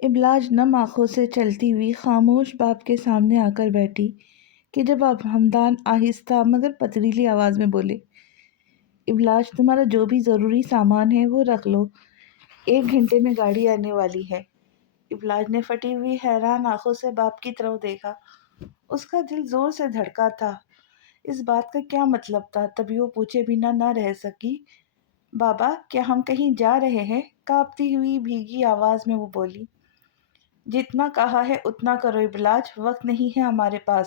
ابلاج نم آنکھوں سے چلتی ہوئی خاموش باپ کے سامنے آ کر بیٹھی کہ جب اب ہمدان آہستہ مگر پتریلی آواز میں بولے، ابلاج تمہارا جو بھی ضروری سامان ہے وہ رکھ لو، 1 گھنٹے میں گاڑی آنے والی ہے۔ ابلاج نے پھٹی ہوئی حیران آنکھوں سے باپ کی طرف دیکھا۔ اس کا دل زور سے دھڑکا تھا۔ اس بات کا کیا مطلب تھا؟ تبھی وہ پوچھے بنا نہ رہ سکی، بابا کیا ہم کہیں جا رہے ہیں؟ کانپتی ہوئی بھیگی آواز میں وہ بولی۔ جتنا کہا ہے اتنا کرو ابلاج، وقت نہیں ہے ہمارے پاس۔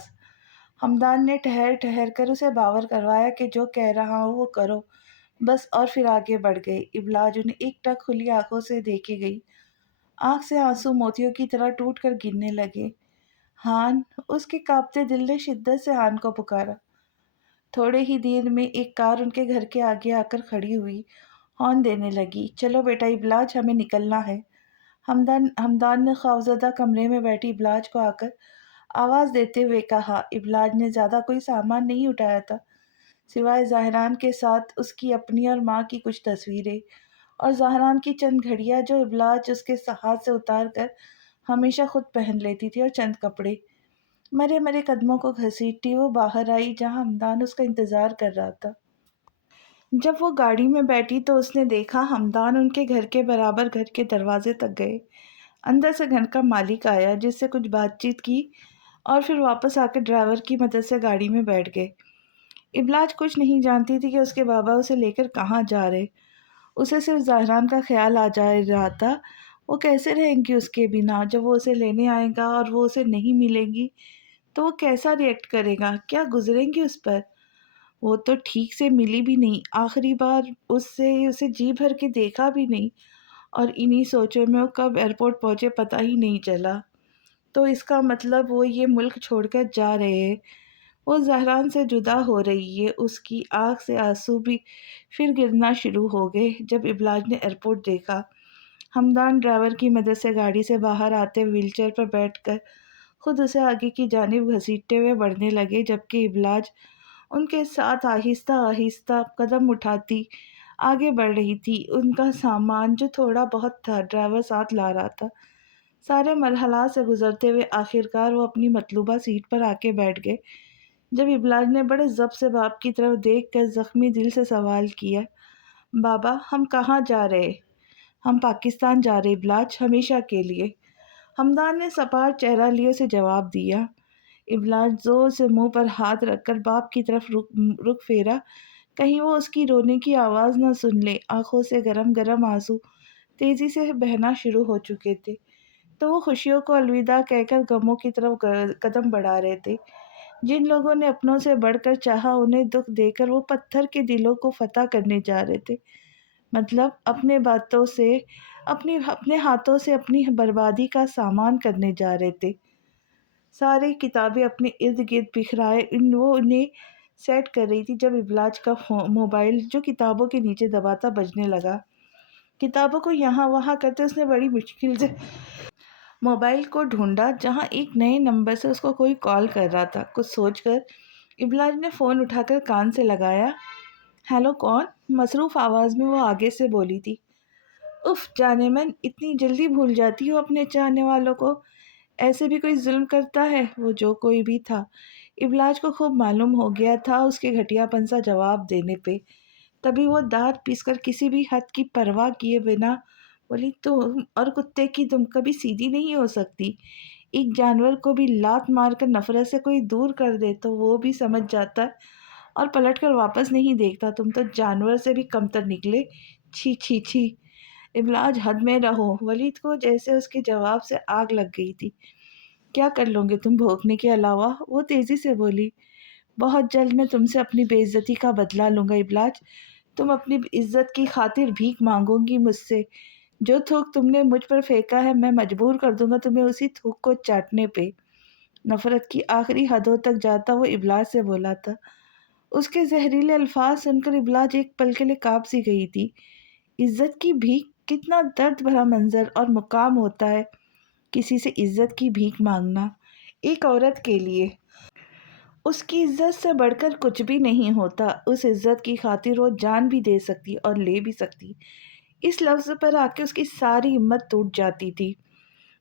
ہمدان نے ٹھہر ٹھہر کر اسے باور کروایا کہ جو کہہ رہا ہوں وہ کرو بس، اور پھر آگے بڑھ گئے۔ ابلاج انہیں ایک ٹک کھلی آنکھوں سے دیکھے گئی۔ آنکھ سے آنسو موتیوں کی طرح ٹوٹ کر گرنے لگے۔ ہان، اس کے کانپتے دل نے شدت سے ہان کو پکارا۔ تھوڑے ہی دیر میں ایک کار ان کے گھر کے آگے آ کر کھڑی ہوئی، ہارن دینے لگی۔ چلو بیٹا ابلاج، ہمیں نکلنا ہے۔ ہمدان نے خوفزدہ کمرے میں بیٹھی ابلاج کو آ کر آواز دیتے ہوئے کہا۔ ابلاج نے زیادہ کوئی سامان نہیں اٹھایا تھا سوائے زہران کے ساتھ اس کی اپنی اور ماں کی کچھ تصویریں، اور زہران کی چند گھڑیاں جو ابلاج اس کے ہاتھ سے اتار کر ہمیشہ خود پہن لیتی تھی، اور چند کپڑے۔ مرے مرے قدموں کو گھسیٹتی وہ باہر آئی جہاں ہمدان اس کا انتظار کر رہا تھا۔ جب وہ گاڑی میں بیٹھی تو اس نے دیکھا ہمدان ان کے گھر کے برابر گھر کے دروازے تک گئے۔ اندر سے گھر کا مالک آیا، جس سے کچھ بات چیت کی، اور پھر واپس آ کر ڈرائیور کی مدد سے گاڑی میں بیٹھ گئے۔ ابلاج کچھ نہیں جانتی تھی کہ اس کے بابا اسے لے کر کہاں جا رہے۔ اسے صرف زہران کا خیال آ جا رہا تھا۔ وہ کیسے رہیں گی اس کے بنا؟ جب وہ اسے لینے آئے گا اور وہ اسے نہیں ملیں گی تو وہ کیسا ری ایکٹ کرے گا؟ کیا گزریں گی اس پر؟ وہ تو ٹھیک سے ملی بھی نہیں، آخری بار اسے جی بھر کے دیکھا بھی نہیں، اور انہی سوچوں میں وہ کب ایئرپورٹ پہنچے پتہ ہی نہیں چلا۔ تو اس کا مطلب وہ یہ ملک چھوڑ کر جا رہے ہیں۔ وہ زہران سے جدا ہو رہی ہے۔ اس کی آنکھ سے آنسو بھی پھر گرنا شروع ہو گئے جب ابلاج نے ایئرپورٹ دیکھا۔ ہمدان ڈرائیور کی مدد سے گاڑی سے باہر آتے ویل چیئر پر بیٹھ کر خود اسے آگے کی جانب گھسیٹتے ہوئے بڑھنے لگے، جبکہ ابلاج ان کے ساتھ آہستہ آہستہ قدم اٹھاتی آگے بڑھ رہی تھی۔ ان کا سامان جو تھوڑا بہت تھا ڈرائیور ساتھ لا رہا تھا۔ سارے مرحلات سے گزرتے ہوئے آخرکار وہ اپنی مطلوبہ سیٹ پر آ کے بیٹھ گئے، جب ابلاج نے بڑے ضبط سے باپ کی طرف دیکھ کر زخمی دل سے سوال کیا، بابا ہم کہاں جا رہے؟ ہم پاکستان جا رہے ابلاج، ہمیشہ کے لیے۔ ہمدان نے سپاٹ چہرہ لیے اسے جواب دیا۔ ابلاج زور سے منہ پر ہاتھ رکھ کر باپ کی طرف رخ پھیرا، کہیں وہ اس کی رونے کی آواز نہ سن لے۔ آنکھوں سے گرم گرم آنسو تیزی سے بہنا شروع ہو چکے تھے، تو وہ خوشیوں کو الوداع کہہ کر غموں کی طرف قدم بڑھا رہے تھے۔ جن لوگوں نے اپنوں سے بڑھ کر چاہا، انہیں دکھ دے کر وہ پتھر کے دلوں کو فتح کرنے جا رہے تھے، مطلب اپنے ہاتھوں سے اپنی بربادی کا سامان کرنے جا رہے تھے۔ ساری کتابیں اپنے ارد گرد بکھرائے وہ انہیں سیٹ کر رہی تھی جب ابلاج کا موبائل جو کتابوں کے نیچے دبا تھا بجنے لگا۔ کتابوں کو یہاں وہاں کرتے اس نے بڑی مشکل سے موبائل کو ڈھونڈا، جہاں ایک نئے نمبر سے اس کو کوئی کال کر رہا تھا۔ کچھ سوچ کر ابلاج نے فون اٹھا کر کان سے لگایا۔ ہیلو کون؟ مصروف آواز میں وہ آگے سے بولی تھی۔ اف جانے من، اتنی جلدی بھول جاتی ہو اپنے چاہنے والوں کو؟ ایسے بھی کوئی ظلم کرتا ہے؟ وہ جو کوئی بھی تھا، ابلاج کو خوب معلوم ہو گیا تھا اس کے گھٹیا پن سا جواب دینے پہ۔ تبھی وہ دانت پیس کر کسی بھی حد کی پرواہ کیے بنا بولی، تم اور کتے کی تم کبھی سیدھی نہیں ہو سکتی۔ ایک جانور کو بھی لات مار کر نفرت سے کوئی دور کر دے تو وہ بھی سمجھ جاتا ہے اور پلٹ کر واپس نہیں دیکھتا۔ تم تو جانور سے بھی کمتر نکلے۔ چھی چھی چھی۔ ابلاج حد میں رہو۔ ولید کو جیسے اس کے جواب سے آگ لگ گئی تھی۔ کیا کر لو گے تم بھونکنے کے علاوہ؟ وہ تیزی سے بولی۔ بہت جلد میں تم سے اپنی بے عزتی کا بدلہ لوں گا ابلاج۔ تم اپنی عزت کی خاطر بھیک مانگو گی مجھ سے۔ جو تھوک تم نے مجھ پر پھینکا ہے میں مجبور کر دوں گا تمہیں اسی تھوک کو چاٹنے پہ۔ نفرت کی آخری حدوں تک جاتا وہ ابلاج سے بولا تھا۔ اس کے زہریلے الفاظ سن کر ابلاج ایک پل کے لیے کانپ سی گئی تھی۔ عزت کی بھیک، کتنا درد بھرا منظر اور مقام ہوتا ہے کسی سے عزت کی بھیک مانگنا۔ ایک عورت کے لیے اس کی عزت سے بڑھ کر کچھ بھی نہیں ہوتا۔ اس عزت کی خاطر وہ جان بھی دے سکتی اور لے بھی سکتی۔ اس لفظ پر آ کے اس کی ساری ہمت ٹوٹ جاتی تھی۔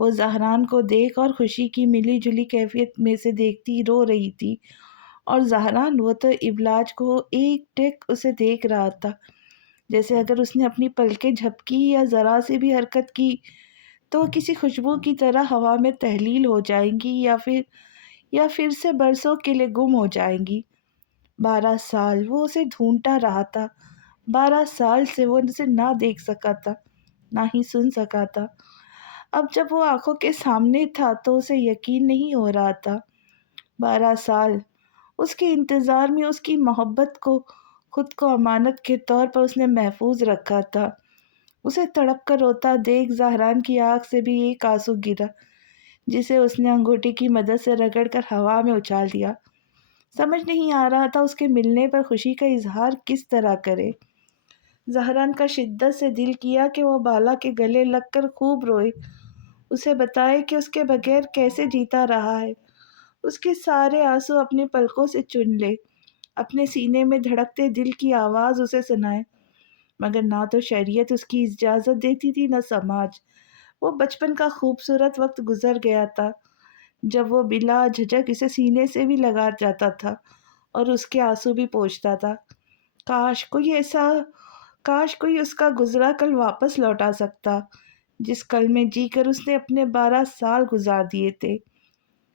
وہ زہران کو دیکھ اور خوشی کی ملی جلی کیفیت میں سے دیکھتی رو رہی تھی، اور زہران وہ تو ابلاج کو ایک ٹک اسے دیکھ رہا تھا، جیسے اگر اس نے اپنی پلکیں جھپکی یا ذرا سی بھی حرکت کی تو کسی خوشبو کی طرح ہوا میں تحلیل ہو جائیں گی یا پھر سے برسوں کے لیے گم ہو جائیں گی۔ 12 سال وہ اسے ڈھونڈتا رہا تھا، 12 سال سے وہ اسے نہ دیکھ سکا تھا، نہ ہی سن سکا تھا۔ اب جب وہ آنکھوں کے سامنے تھا تو اسے یقین نہیں ہو رہا تھا۔ 12 سال اس کے انتظار میں اس کی محبت کو، خود کو امانت کے طور پر اس نے محفوظ رکھا تھا۔ اسے تڑپ کر روتا دیکھ زہران کی آنکھ سے بھی ایک آنسو گرا، جسے اس نے انگوٹھی کی مدد سے رگڑ کر ہوا میں اچھال دیا۔ سمجھ نہیں آ رہا تھا اس کے ملنے پر خوشی کا اظہار کس طرح کرے۔ زہران کا شدت سے دل کیا کہ وہ بالا کے گلے لگ کر خوب روئے، اسے بتائے کہ اس کے بغیر کیسے جیتا رہا ہے، اس کے سارے آنسو اپنی پلکوں سے چن لے، اپنے سینے میں دھڑکتے دل کی آواز اسے سنائے۔ مگر نہ تو شریعت اس کی اجازت دیتی تھی، نہ سماج۔ وہ بچپن کا خوبصورت وقت گزر گیا تھا جب وہ بلا جھجک اسے سینے سے بھی لگا جاتا تھا اور اس کے آنسو بھی پوچھتا تھا۔ کاش کوئی اس کا گزرا کل واپس لوٹا سکتا، جس کل میں جی کر اس نے اپنے 12 سال گزار دیے تھے۔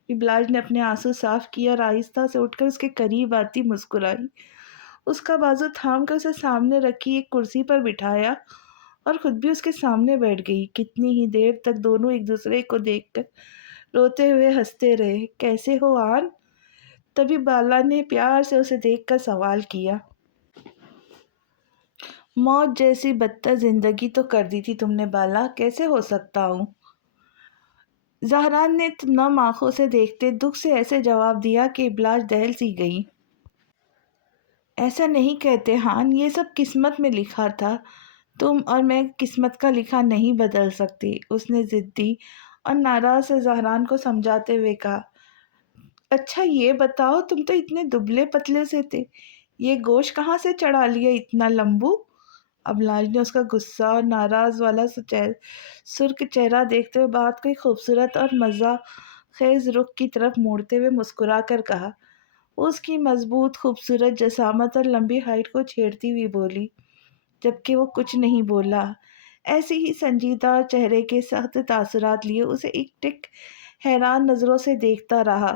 ابلاج نے اپنے آنسو صاف کیا اور آہستہ سے اٹھ کر اس کے قریب آتی مسکرائی، اس کا بازو تھام کر اسے سامنے رکھی ایک کرسی پر بٹھایا اور خود بھی اس کے سامنے بیٹھ گئی۔ کتنی ہی دیر تک دونوں ایک دوسرے کو دیکھ کر روتے ہوئے ہنستے رہے۔ کیسے ہو آن؟ تبھی بالا نے پیار سے اسے دیکھ کر سوال کیا۔ موت جیسی بدتر زندگی تو کر دی تھی تم نے بالا، کیسے ہو سکتا ہوں؟ زہران نے نم آنکھوں سے دیکھتے دکھ سے ایسے جواب دیا کہ ابلاج دہل سی گئی۔ ایسا نہیں کہتے ہان، یہ سب قسمت میں لکھا تھا، تم اور میں قسمت کا لکھا نہیں بدل سکتی، اس نے ضدی اور ناراض سے زہران کو سمجھاتے ہوئے کہا۔ اچھا یہ بتاؤ، تم تو اتنے دبلے پتلے سے تھے، یہ گوشت کہاں سے چڑھا لیا اتنا لمبو؟ ابلاج نے اس کا غصہ اور ناراض والا سرخ چہرہ دیکھتے ہوئے بات کو ایک خوبصورت اور مزہ خیز رخ کی طرف موڑتے ہوئے مسکرا کر کہا۔ اس کی مضبوط خوبصورت جسامت اور لمبی ہائٹ کو چھیڑتی ہوئی بولی، جبکہ وہ کچھ نہیں بولا، ایسی ہی سنجیدہ چہرے کے سخت تاثرات لیے اسے ایک ٹک حیران نظروں سے دیکھتا رہا،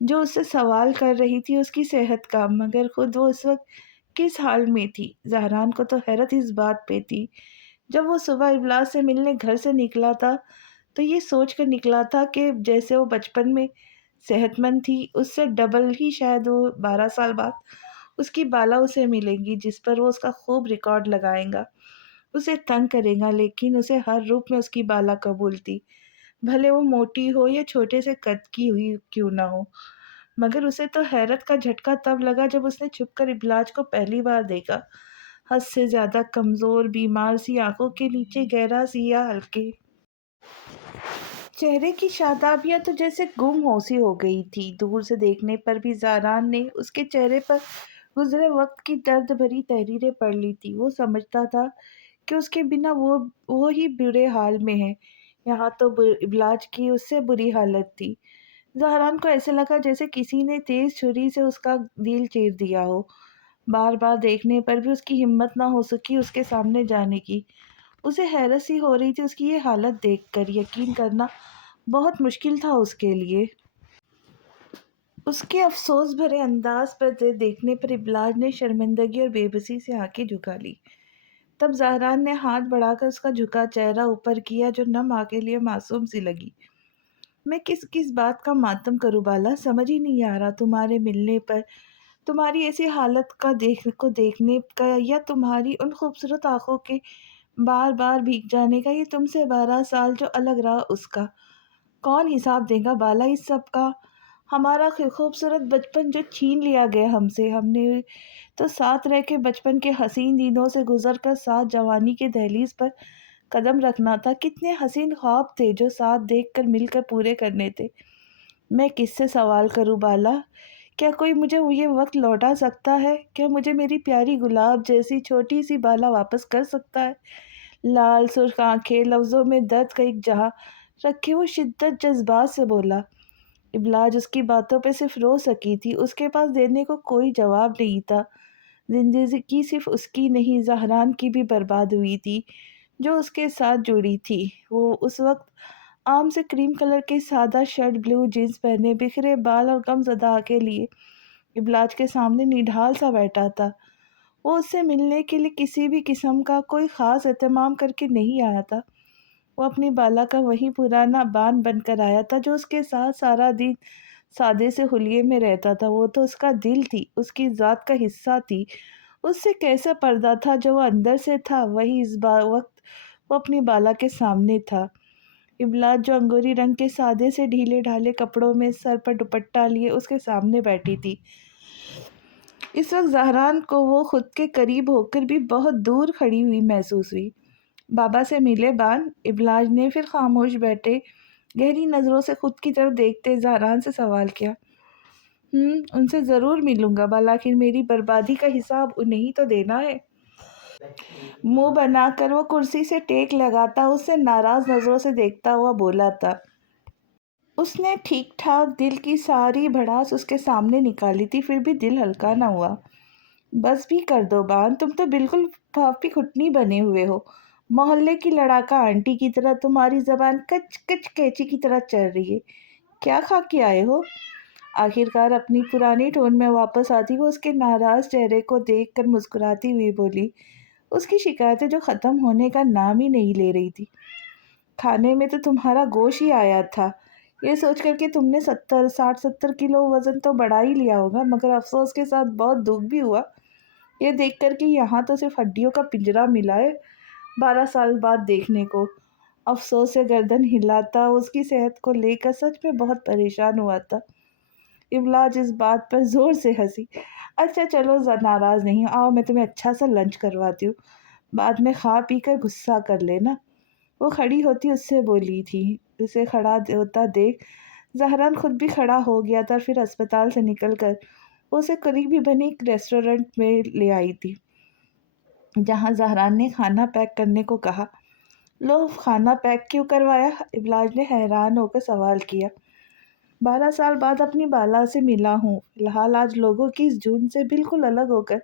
جو اس سے سوال کر رہی تھی اس کی صحت کا، مگر خود وہ اس وقت کس حال میں تھی۔ زہران کو تو حیرت اس بات پہ تھی، جب وہ صبح ابلاج سے ملنے گھر سے نکلا تھا تو یہ سوچ کر نکلا تھا کہ جیسے وہ بچپن میں صحت مند تھی، اس سے ڈبل ہی شاید وہ 12 سال بعد اس کی بالا اسے ملے گی، جس پر وہ اس کا خوب ریکارڈ لگائے گا، اسے تنگ کرے گا، لیکن اسے ہر روپ میں اس کی بالا قبول تھی، بھلے وہ موٹی ہو یا چھوٹے سے قد کی ہوئی کیوں نہ ہو۔ مگر اسے تو حیرت کا جھٹکا تب لگا جب اس نے چھپ کر ابلاج کو پہلی بار دیکھا، حد سے زیادہ کمزور، بیمار سی آنکھوں کے نیچے گہرا سیاہ ہلکے چہرے کی شادابیاں تو جیسے گم ہو سی ہو گئی تھی۔ دور سے دیکھنے پر بھی زہران نے اس کے چہرے پر گزرے وقت کی درد بھری تحریریں پڑھ لی تھی۔ وہ سمجھتا تھا کہ اس کے بنا وہ ہی برے حال میں ہے، یہاں تو ابلاج کی اس سے بری حالت تھی۔ زہران کو ایسے لگا جیسے کسی نے تیز چھری سے اس کا دل چیر دیا ہو۔ بار بار دیکھنے پر بھی اس کی ہمت نہ ہو سکی اس کے سامنے جانے کی۔ اسے حیرت سی ہو رہی تھی اس کی یہ حالت دیکھ کر، یقین کرنا بہت مشکل تھا اس کے لیے۔ اس کے افسوس بھرے انداز پر دیکھنے پر ابلاج نے شرمندگی اور بے بسی سے آنکھیں جھکا لی۔ تب زہران نے ہاتھ بڑھا کر اس کا جھکا چہرہ اوپر کیا، جو نم آنکھ کے لیے معصوم سی لگی۔ میں کس بات کا ماتم کروں بالا، سمجھ ہی نہیں آ رہا، تمہارے ملنے پر، تمہاری ایسی حالت کو دیکھنے کا، یا تمہاری ان خوبصورت آنکھوں کے بار بار بھیگ جانے کا، یہ تم سے 12 سال جو الگ رہا اس کا کون حساب دے گا بالا اس سب کا؟ ہمارا خوبصورت بچپن جو چھین لیا گیا ہم سے، ہم نے تو ساتھ رہ کے بچپن کے حسین دنوں سے گزر کر ساتھ جوانی کے دہلیز پر قدم رکھنا تھا، کتنے حسین خواب تھے جو ساتھ دیکھ کر مل کر پورے کرنے تھے۔ میں کس سے سوال کروں بالا؟ کیا کوئی مجھے یہ وقت لوٹا سکتا ہے؟ کیا مجھے میری پیاری گلاب جیسی چھوٹی سی بالا واپس کر سکتا ہے؟ لال سرخ آنکھیں، لفظوں میں درد کا ایک جہاں رکھے وہ شدت جذبات سے بولا۔ ابلاج اس کی باتوں پہ صرف رو سکی تھی، اس کے پاس دینے کو کوئی جواب نہیں تھا۔ زندگی صرف اس کی نہیں، زہران کی بھی برباد ہوئی تھی جو اس کے ساتھ جڑی تھی۔ وہ اس وقت عام سے کریم کلر کے سادہ شرٹ، بلو جینز پہنے، بکھرے بال اور غم زدہ کے لیے ابلاج کے سامنے نڈھال سا بیٹھا تھا۔ وہ اس سے ملنے کے لیے کسی بھی قسم کا کوئی خاص اہتمام کر کے نہیں آیا تھا۔ وہ اپنی بالا کا وہی پرانا بان بن کر آیا تھا جو اس کے ساتھ سارا دن سادے سے حلیے میں رہتا تھا۔ وہ تو اس کا دل تھی، اس کی ذات کا حصہ تھی۔ اس سے کیسا پردہ تھا جو وہ اندر سے تھا، وہی اس وقت وہ اپنی بالا کے سامنے تھا۔ ابلاج جو انگوری رنگ کے سادے سے ڈھیلے ڈھالے کپڑوں میں سر پر دوپٹہ لیے اس کے سامنے بیٹھی تھی۔ اس وقت زہران کو وہ خود کے قریب ہو کر بھی بہت دور کھڑی ہوئی محسوس ہوئی۔ بابا سے ملے بان؟ ابلاج نے پھر خاموش بیٹھے گہری نظروں سے خود کی طرف دیکھتے زہران سے سوال کیا۔ ان سے ضرور ملوں گا، بلاخر میری بربادی کا حساب انہیں ہی تو دینا ہے۔ منہ بنا کر وہ کرسی سے ٹیک لگاتا اسے ناراض نظروں سے دیکھتا ہوا بولا تھا۔ اس نے ٹھیک ٹھاک دل کی ساری بھڑاس اس کے سامنے نکالی تھی، پھر بھی دل ہلکا نہ ہوا۔ بس بھی کر دو بان، تم تو بالکل پھاپی کھٹنی بنے ہوئے ہو، محلے کی لڑاکا آنٹی کی طرح۔ تمہاری زبان کچ کچ کیچی کی طرح چل رہی ہے۔ کیا کھا کے آئے ہو؟ آخرکار اپنی پرانی ٹون میں واپس آتی وہ اس کے ناراض چہرے کو دیکھ کر مسکراتی ہوئی بولی۔ اس کی شکایتیں جو ختم ہونے کا نام ہی نہیں لے رہی تھی۔ کھانے میں تو تمہارا گوشت ہی آیا تھا، یہ سوچ کر کہ تم نے 60-70 کلو وزن تو بڑھا ہی لیا ہوگا، مگر افسوس کے ساتھ بہت دکھ بھی ہوا یہ دیکھ کر کہ یہاں تو صرف ہڈیوں کا پنجرا ملا ہے 12 سال بعد دیکھنے کو۔ افسوس سے گردن ہلاتا اس کی صحت کو لے کر سچ میں بہت پریشان ہوا تھا۔ ابلاج اس بات پر زور سے ہنسی۔ اچھا چلو ناراض نہیں، آؤ میں تمہیں اچھا سا لنچ کرواتی ہوں، بعد میں کھا پی کر غصہ کر لینا۔ وہ کھڑی ہوتی اس سے بولی تھی۔ اسے کھڑا ہوتا دیکھ زہران خود بھی کھڑا ہو گیا تھا، پھر اسپتال سے نکل کر اسے قریبی بنی ایک ریسٹورنٹ میں لے آئی تھی جہاں زہران نے کھانا پیک کرنے کو کہا۔ لو، کھانا پیک کیوں کروایا؟ ابلاج نے حیران ہو کر سوال کیا۔ 12 سال بعد اپنی بالا سے ملا ہوں، فی الحال آج لوگوں کی اس جھنڈ سے بالکل الگ ہو کر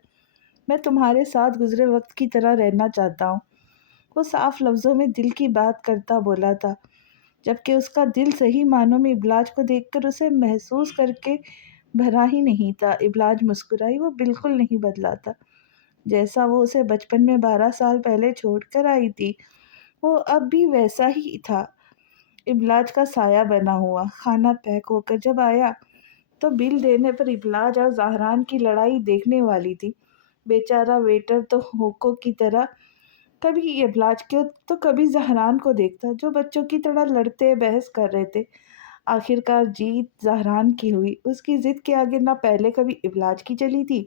میں تمہارے ساتھ گزرے وقت کی طرح رہنا چاہتا ہوں۔ وہ صاف لفظوں میں دل کی بات کرتا بولا تھا، جبکہ اس کا دل صحیح معنوں میں ابلاج کو دیکھ کر اسے محسوس کر کے بھرا ہی نہیں تھا۔ ابلاج مسکرائی۔ وہ بالکل نہیں بدلا تھا، جیسا وہ اسے بچپن میں 12 سال پہلے چھوڑ کر آئی تھی، وہ اب بھی ویسا ہی تھا، ابلاج کا سایہ بنا ہوا۔ کھانا پیک ہو کر جب آیا تو بل دینے پر ابلاج اور زہران کی لڑائی دیکھنے والی تھی۔ بیچارہ ویٹر تو ہوکوں کی طرح کبھی ابلاج کو تو کبھی زہران کو دیکھتا، جو بچوں کی طرح لڑتے بحث کر رہے تھے۔ آخرکار جیت زہران کی ہوئی۔ اس کی ضد کے آگے نہ پہلے کبھی ابلاج کی چلی تھی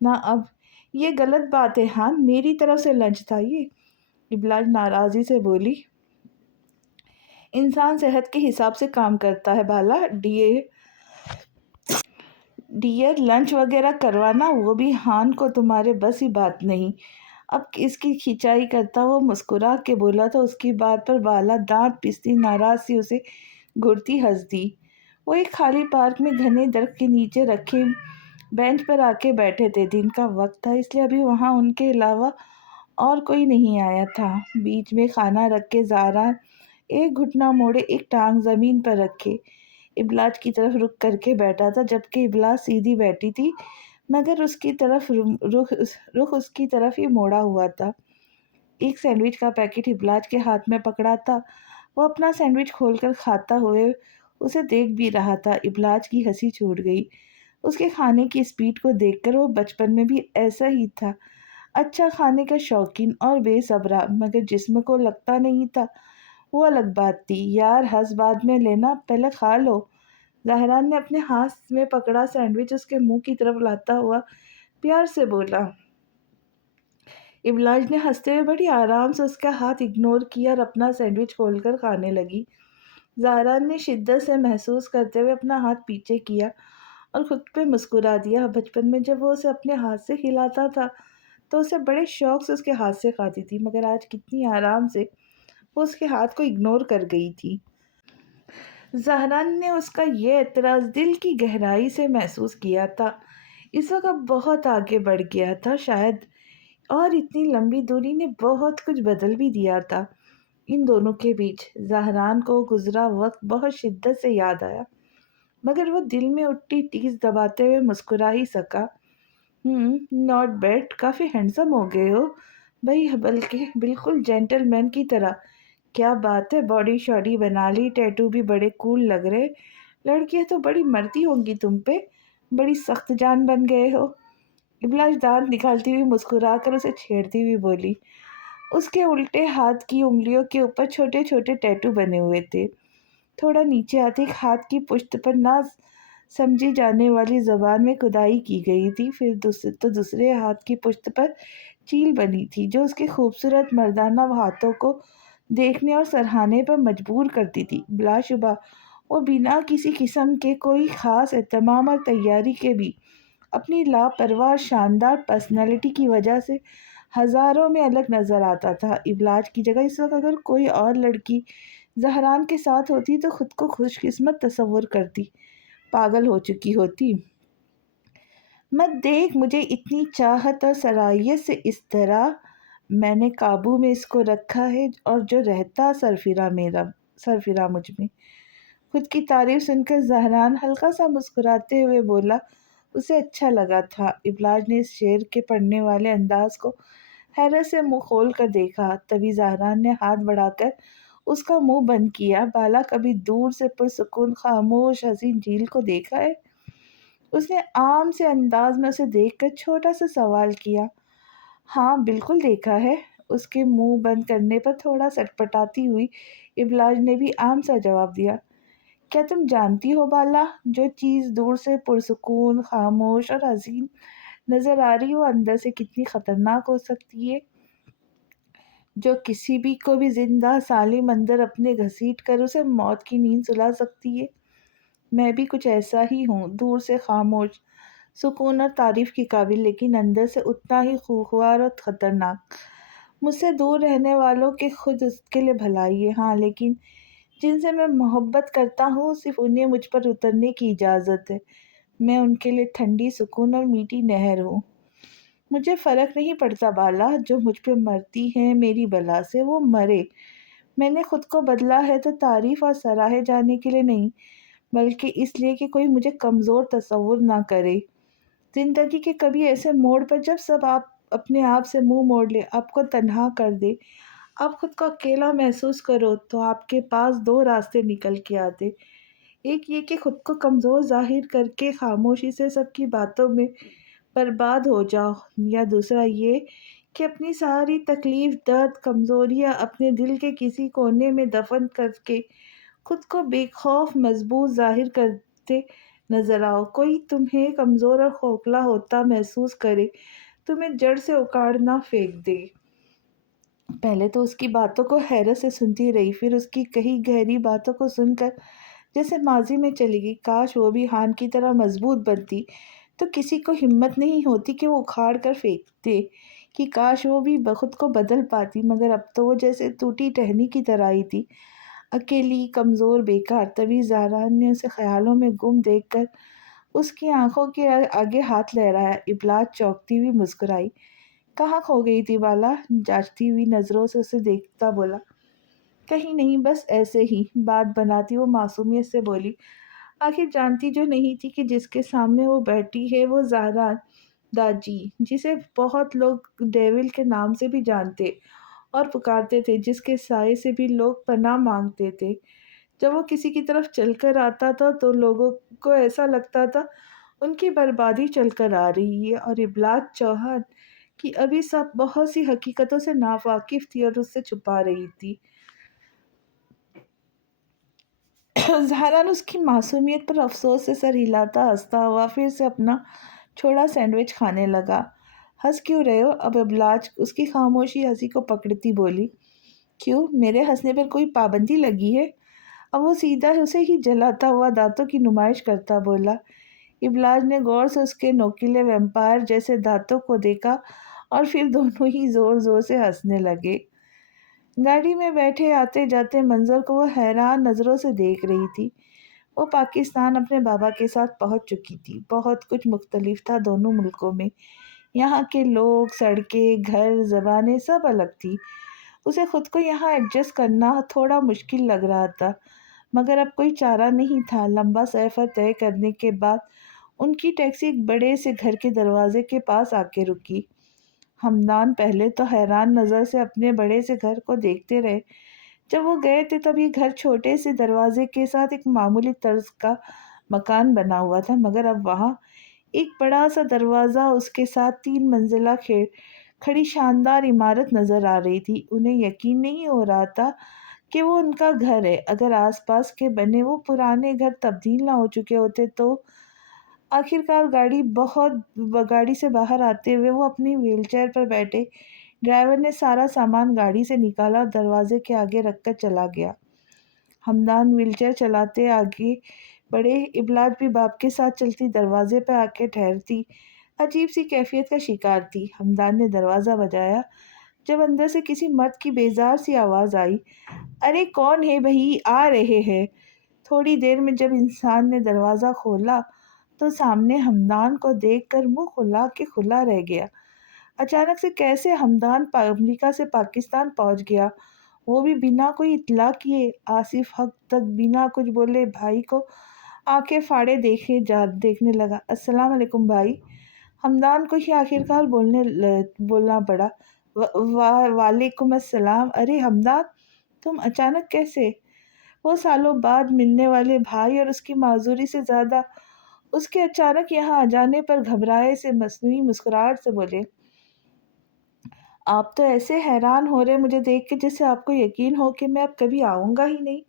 نہ اب۔ یہ غلط بات ہے ہاں، میری طرف سے لنچ تھا یہ، ابلاج ناراضی سے بولی۔ انسان صحت کے حساب سے کام کرتا ہے بالا ڈیئر، لنچ وغیرہ کروانا وہ بھی ہان کو تمہارے بس ہی بات نہیں۔ اب اس کی کھینچائی کرتا وہ مسکرا کے بولا تھا۔ اس کی بات پر بالا دانت پیستی ناراض سی اسے گھورتی ہنس دی۔ وہ ایک خالی پارک میں گھنے درخت کے نیچے رکھے بینچ پر آ کے بیٹھے تھے۔ دن کا وقت تھا، اس لیے ابھی وہاں ان کے علاوہ اور کوئی نہیں آیا تھا۔ بیچ میں کھانا رکھ کے زہران ایک گھٹنا موڑے ایک ٹانگ زمین پر رکھے ابلاج کی طرف رخ کر کے بیٹھا تھا، جبکہ ابلاج سیدھی بیٹھی تھی مگر اس کی طرف رخ اس کی طرف ہی موڑا ہوا تھا۔ ایک سینڈوچ کا پیکٹ ابلاج کے ہاتھ میں پکڑا تھا، وہ اپنا سینڈوچ کھول کر کھاتا ہوئے اسے دیکھ بھی رہا تھا۔ ابلاج کی ہنسی چھوٹ گئی۔ اس کے کھانے کی سپیڈ کو دیکھ کر وہ بچپن میں بھی ایسا ہی تھا، اچھا کھانے کا شوقین اور بے صبرا، مگر جسم کو لگتا نہیں تھا، وہ الگ بات تھی۔ یار ہنس بعد میں لینا، پہلے کھا لو۔ زہران نے اپنے ہاتھ میں پکڑا سینڈوچ اس کے منہ کی طرف لاتا ہوا پیار سے بولا۔ ابلاج نے ہنستے ہوئے بڑی آرام سے اس کا ہاتھ اگنور کیا اور اپنا سینڈوچ کھول کر کھانے لگی۔ زہران نے شدت سے محسوس کرتے ہوئے اپنا ہاتھ پیچھے کیا اور خود پہ مسکرا دیا۔ بچپن میں جب وہ اسے اپنے ہاتھ سے کھلاتا تھا تو اسے بڑے شوق سے اس کے ہاتھ سے کھاتی تھی، مگر آج کتنی آرام سے وہ اس کے ہاتھ کو اگنور کر گئی تھی۔ زہران نے اس کا یہ اعتراض دل کی گہرائی سے محسوس کیا تھا۔ اس وقت بہت آگے بڑھ گیا تھا شاید، اور اتنی لمبی دوری نے بہت کچھ بدل بھی دیا تھا ان دونوں کے بیچ۔ زہران کو گزرا وقت بہت شدت سے یاد آیا، مگر وہ دل میں اٹھتی ٹیس دباتے ہوئے مسکرا ہی سکا۔ ناٹ بیڈ، کافی ہینڈسم ہو گئے ہو بھائی، بلکہ بالکل جینٹل مین کی طرح۔ کیا بات ہے، باڈی شاڈی بنا لی، ٹیٹو بھی بڑے کول لگ رہے۔ لڑکیاں تو بڑی مرتی ہوں گی تم پہ، بڑی سخت جان بن گئے ہو۔ ابلاش دانت نکالتی ہوئی مسکرا کر اسے چھیڑتی ہوئی بولی۔ اس کے الٹے ہاتھ کی انگلیوں کے اوپر چھوٹے چھوٹے ٹیٹو بنے ہوئے تھے۔ تھوڑا نیچے آتے ایک ہاتھ کی پشت پر نہ سمجھی جانے والی زبان میں کھدائی کی گئی تھی، پھر دوسرے ہاتھ کی پشت پر چیل بنی تھی جو اس کے خوبصورت مردانہ ہاتھوں کو دیکھنے اور سراہنے پر مجبور کرتی تھی۔ بلا شبہ وہ بنا کسی قسم کے کوئی خاص اہتمام اور تیاری کے بھی اپنی لاپرواہ اور شاندار پرسنالٹی کی وجہ سے ہزاروں میں الگ نظر آتا تھا۔ ابلاج کی جگہ اس وقت اگر کوئی اور لڑکی زہران کے ساتھ ہوتی تو خود کو خوش قسمت تصور کرتی، پاگل ہو چکی ہوتی۔ مت دیکھ مجھے اتنی چاہت اور صلاحیت سے اس طرح، میں نے قابو میں اس کو رکھا ہے، اور جو رہتا سرفراں مجھ میں۔ خود کی تعریف سن کر زہران ہلکا سا مسکراتے ہوئے بولا۔ اسے اچھا لگا تھا۔ ابلاج نے اس شعر کے پڑھنے والے انداز کو حیرت سے منہ کھول کر دیکھا، تبھی زہران نے ہاتھ بڑھا کر اس کا منہ بند کیا۔ بالا، کبھی دور سے پرسکون خاموش حسین جھیل کو دیکھا ہے؟ اس نے عام سے انداز میں اسے دیکھ کر چھوٹا سا سوال کیا۔ ہاں بالکل دیکھا ہے، اس کے منہ بند کرنے پر تھوڑا سٹپٹاتی ہوئی ابلاج نے بھی عام سا جواب دیا۔ کیا تم جانتی ہو بالا، جو چیز دور سے پرسکون خاموش اور حسین نظر آ رہی وہ اندر سے کتنی خطرناک ہو سکتی ہے؟ جو کسی بھی کو بھی زندہ سالم اندر اپنے گھسیٹ کر اسے موت کی نیند سلا سکتی ہے۔ میں بھی کچھ ایسا ہی ہوں، دور سے خاموش، سکون اور تعریف کی قابل، لیکن اندر سے اتنا ہی خوفناک اور خطرناک۔ مجھ سے دور رہنے والوں کے خود اس کے لیے بھلائی ہے، ہاں، لیکن جن سے میں محبت کرتا ہوں صرف انہیں مجھ پر اترنے کی اجازت ہے۔ میں ان کے لیے ٹھنڈی سکون اور میٹھی نہر ہوں۔ مجھے فرق نہیں پڑتا بالا، جو مجھ پہ مرتی ہے میری بلا سے وہ مرے۔ میں نے خود کو بدلا ہے تو تعریف اور سراہے جانے کے لیے نہیں، بلکہ اس لیے کہ کوئی مجھے کمزور تصور نہ کرے۔ زندگی کے کبھی ایسے موڑ پر جب سب آپ اپنے آپ سے منہ موڑ لے، آپ کو تنہا کر دے، آپ خود کو اکیلا محسوس کرو، تو آپ کے پاس دو راستے نکل کے آتے۔ ایک یہ کہ خود کو کمزور ظاہر کر کے خاموشی سے سب کی باتوں میں برباد ہو جاؤ، یا دوسرا یہ کہ اپنی ساری تکلیف، درد، کمزوریاں اپنے دل کے کسی کونے میں دفن کر کے خود کو بے خوف مضبوط ظاہر کرتے نظر آؤ۔ کوئی تمہیں کمزور اور کھوکھلا ہوتا محسوس کرے، تمہیں جڑ سے اکاڑ نہ پھینک دے۔ پہلے تو اس کی باتوں کو حیرت سے سنتی رہی، پھر اس کی کہی گہری باتوں کو سن کر جیسے ماضی میں چلی گئی۔ کاش وہ بھی ہان کی طرح مضبوط بنتی تو کسی کو ہمت نہیں ہوتی کہ وہ اکھاڑ کر پھینک دے، کہ کاش وہ بھی خود کو بدل پاتی، مگر اب تو وہ جیسے ٹوٹی ٹہنی کی طرح ہی تھی، اکیلی، کمزور، بیکار۔ تبھی زہران نے اسے خیالوں میں گم دیکھ کر اس کی آنکھوں کے آگے ہاتھ لہرایا۔ ابلاج چونکتی ہوئی مسکرائی۔ کہاں کھو گئی تھی بالا؟ جانچتی ہوئی نظروں سے اسے دیکھتا بولا۔ کہیں نہیں، بس ایسے ہی، بات بناتی وہ معصومیت سے بولی۔ آخر جانتی جو نہیں تھی کہ جس کے سامنے وہ بیٹھی ہے وہ زہران داجی، جسے بہت لوگ ڈیول کے نام سے بھی جانتے اور پکارتے تھے، جس کے سائے سے بھی لوگ پناہ مانگتے تھے۔ جب وہ کسی کی طرف چل کر آتا تھا تو لوگوں کو ایسا لگتا تھا ان کی بربادی چل کر آ رہی ہے، اور ابلاج چوہان کی ابھی سب بہت سی حقیقتوں سے ناواقف تھی اور اس سے چھپا رہی تھی۔ زہران اس کی معصومیت پر افسوس سے سر ہلاتا ہنستا ہوا پھر سے اپنا چھوڑا سینڈوچ کھانے لگا۔ ہنس کیوں رہے ہو؟ اب ابلاج اس کی خاموشی ہنسی کو پکڑتی بولی۔ کیوں، میرے ہنسنے پر کوئی پابندی لگی ہے؟ اب وہ سیدھا اسے ہی جلاتا ہوا دانتوں کی نمائش کرتا بولا۔ ابلاج نے غور سے اس کے نوکیلے ویمپائر جیسے دانتوں کو دیکھا اور پھر دونوں ہی زور زور سے ہنسنے لگے۔ گاڑی میں بیٹھے آتے جاتے منظر کو وہ حیران نظروں سے دیکھ رہی تھی۔ وہ پاکستان اپنے بابا کے ساتھ پہنچ چکی تھی۔ بہت کچھ مختلف تھا دونوں ملکوں میں، یہاں کے لوگ، سڑکیں، گھر، زبانیں سب الگ تھی۔ اسے خود کو یہاں ایڈجسٹ کرنا تھوڑا مشکل لگ رہا تھا، مگر اب کوئی چارہ نہیں تھا۔ لمبا سفر طے کرنے کے بعد ان کی ٹیکسی ایک بڑے سے گھر کے دروازے کے پاس آ کے رکی۔ ہمدان پہلے تو حیران نظر سے اپنے بڑے سے گھر کو دیکھتے رہے۔ جب وہ گئے تھے تب یہ گھر چھوٹے سے دروازے کے ساتھ ایک معمولی طرز کا مکان بنا ہوا تھا، مگر اب وہاں ایک بڑا سا دروازہ، اس کے ساتھ 3 منزلہ کھڑی شاندار عمارت نظر آ رہی تھی۔ انہیں یقین نہیں ہو رہا تھا کہ وہ ان کا گھر ہے۔ اگر آس پاس کے بنے وہ پرانے گھر تبدیل نہ ہو چکے ہوتے تو آخرکار گاڑی سے باہر آتے ہوئے وہ اپنی ویل چیئر پر بیٹھے۔ ڈرائیور نے سارا سامان گاڑی سے نکالا اور دروازے کے آگے رکھ کر چلا گیا۔ ہمدان ویل چیئر چلاتے آگے بڑے۔ ابلاج بھی باپ کے ساتھ چلتی دروازے پہ آ کے ٹھہرتی، عجیب سی کیفیت کا شکار تھی۔ ہمدان نے دروازہ بجایا جب اندر سے کسی مرد کی بیزار سی آواز آئی، ارے کون ہے بھئی، آ رہے ہیں۔ تھوڑی دیر میں جب انسان نے دروازہ کھولا تو سامنے ہمدان کو دیکھ کر منہ کھلا کے کھلا رہ گیا۔ اچانک سے کیسے ہمدان امریکہ سے پاکستان پہنچ گیا، وہ بھی بنا کوئی اطلاع کیے؟ آصف حق تک بنا کچھ بولے بھائی کو آنکھیں پھاڑے دیکھنے لگا۔ السلام علیکم بھائی۔ ہمدان کو ہی آخرکار بولنا پڑا۔ وعلیکم السلام۔ ارے ہمدان، تم اچانک کیسے؟ وہ سالوں بعد ملنے والے بھائی اور اس کی معذوری سے زیادہ اس کے اچانک یہاں آ جانے پر گھبرائے سے مصنوعی مسکراہٹ سے بولے، آپ تو ایسے حیران ہو رہے مجھے دیکھ کے جیسے آپ کو یقین ہو کہ میں اب کبھی آؤں گا ہی نہیں۔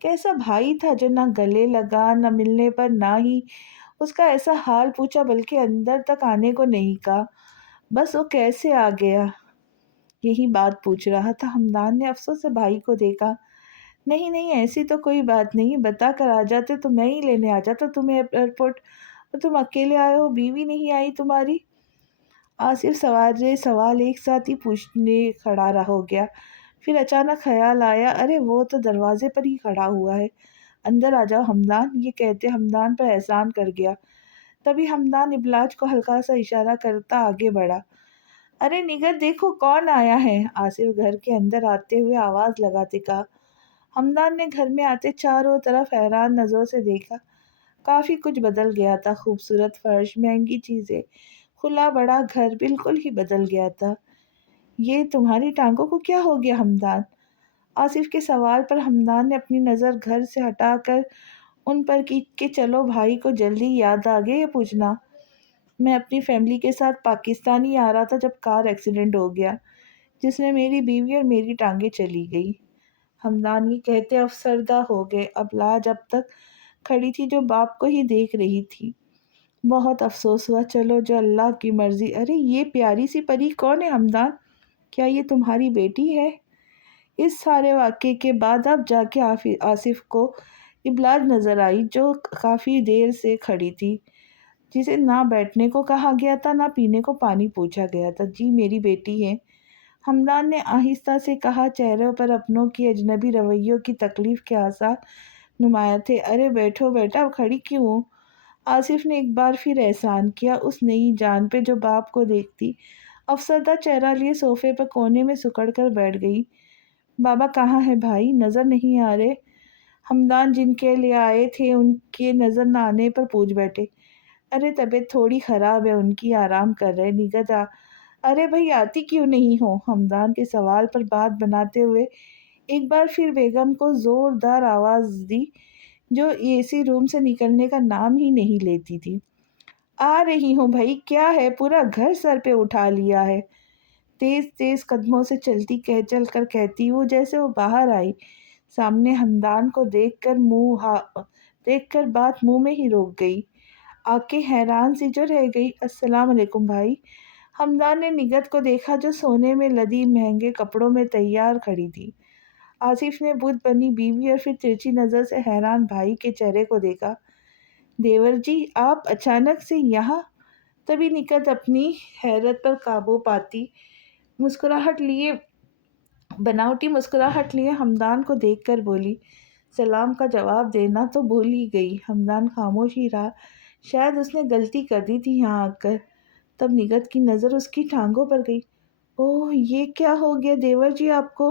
کیسا بھائی تھا جو نہ گلے لگا، نہ ملنے پر نہ ہی اس کا ایسا حال پوچھا، بلکہ اندر تک آنے کو نہیں کہا، بس وہ کیسے آ گیا یہی بات پوچھ رہا تھا۔ ہمدان نے افسوس سے بھائی کو دیکھا۔ نہیں نہیں، ایسی تو کوئی بات نہیں، بتا کر آ جاتے تو میں ہی لینے آ جاتا تمہیں ایئرپورٹ، اور تم اکیلے آئے ہو، بیوی نہیں آئی تمہاری؟ آصف سوال ایک ساتھ ہی پوچھنے کھڑا ہو گیا، پھر اچانک خیال آیا، ارے وہ تو دروازے پر ہی کھڑا ہوا ہے، اندر آ جاؤ ہمدان۔ یہ کہتے ہمدان پر احسان کر گیا۔ تبھی ہمدان ابلاج کو ہلکا سا اشارہ کرتا آگے بڑھا۔ ارے نگر دیکھو کون آیا ہے، آصف گھر کے اندر آتے ہوئے آواز لگاتے کہا۔ ہمدان نے گھر میں آتے چاروں طرف حیران نظروں سے دیکھا۔ کافی کچھ بدل گیا تھا، خوبصورت فرش، مہنگی چیزیں، کھلا بڑا گھر بالکل ہی بدل گیا تھا۔ یہ تمہاری ٹانگوں کو کیا ہو گیا ہمدان؟ آصف کے سوال پر ہمدان نے اپنی نظر گھر سے ہٹا کر ان پر کی کہ چلو بھائی کو جلدی یاد آ گیا یہ پوچھنا۔ میں اپنی فیملی کے ساتھ پاکستان ہی آ رہا تھا جب کار ایکسیڈنٹ ہو گیا جس میں میری بیوی اور میری ٹانگیں چلی گئی۔ ہمدان یہ کہتے افسردہ ہو گئے۔ ابلاج اب تک کھڑی تھی جو باپ کو ہی دیکھ رہی تھی۔ بہت افسوس ہوا، چلو جو اللہ کی مرضی۔ ارے یہ پیاری سی پری کون ہے ہمدان؟ کیا یہ تمہاری بیٹی ہے؟ اس سارے واقعے کے بعد اب جا کے آصف کو ابلاج نظر آئی جو کافی دیر سے کھڑی تھی، جسے نہ بیٹھنے کو کہا گیا تھا نہ پینے کو پانی پوچھا گیا تھا۔ جی میری بیٹی ہے، ہمدان نے آہستہ سے کہا۔ چہروں پر اپنوں کی اجنبی رویوں کی تکلیف کے آثار نمایاں تھے۔ ارے بیٹھو بیٹا، اب کھڑی کیوں ہو؟ آصف نے ایک بار پھر احسان کیا اس نئی جان پہ جو باپ کو دیکھتی افسردہ چہرہ لیے صوفے پر کونے میں سکڑ کر بیٹھ گئی۔ بابا کہاں ہے بھائی؟ نظر نہیں آ رہے؟ ہمدان جن کے لیے آئے تھے ان کے نظر نہ آنے پر پوچھ بیٹھے۔ ارے طبیعت تھوڑی خراب ہے ان کی، آرام کر رہے نگت ارے بھائی آتی کیوں نہیں ہو؟ ہمدان کے سوال پر بات بناتے ہوئے ایک بار پھر بیگم کو زوردار آواز دی جو اے سی روم سے نکلنے کا نام ہی نہیں لیتی تھی۔ آ رہی ہوں بھائی، کیا ہے پورا گھر سر پہ اٹھا لیا ہے؟ تیز تیز قدموں سے چل کر کہتی وہ جیسے وہ باہر آئی، سامنے ہمدان کو دیکھ کر بات منہ میں ہی روک گئی، آنکھیں حیران سی جو رہ گئی۔ السلام علیکم بھائی۔ ہمدان نے نگت کو دیکھا جو سونے میں لدی مہنگے کپڑوں میں تیار کھڑی تھی۔ آصف نے بت بنی بیوی اور پھر ترچھی نظر سے حیران بھائی کے چہرے کو دیکھا۔ دیور جی آپ اچانک سے یہاں؟ تبھی نگت اپنی حیرت پر قابو پاتی بناوٹی مسکراہٹ لیے ہمدان کو دیکھ کر بولی، سلام کا جواب دینا تو بھول ہی گئی۔ ہمدان خاموش ہی رہا۔ شاید اس نے غلطی کر دی تھی یہاں آ کر۔ تب نگہت کی نظر اس کی ٹانگوں پر گئی۔ اوہ یہ کیا ہو گیا دیور جی آپ کو؟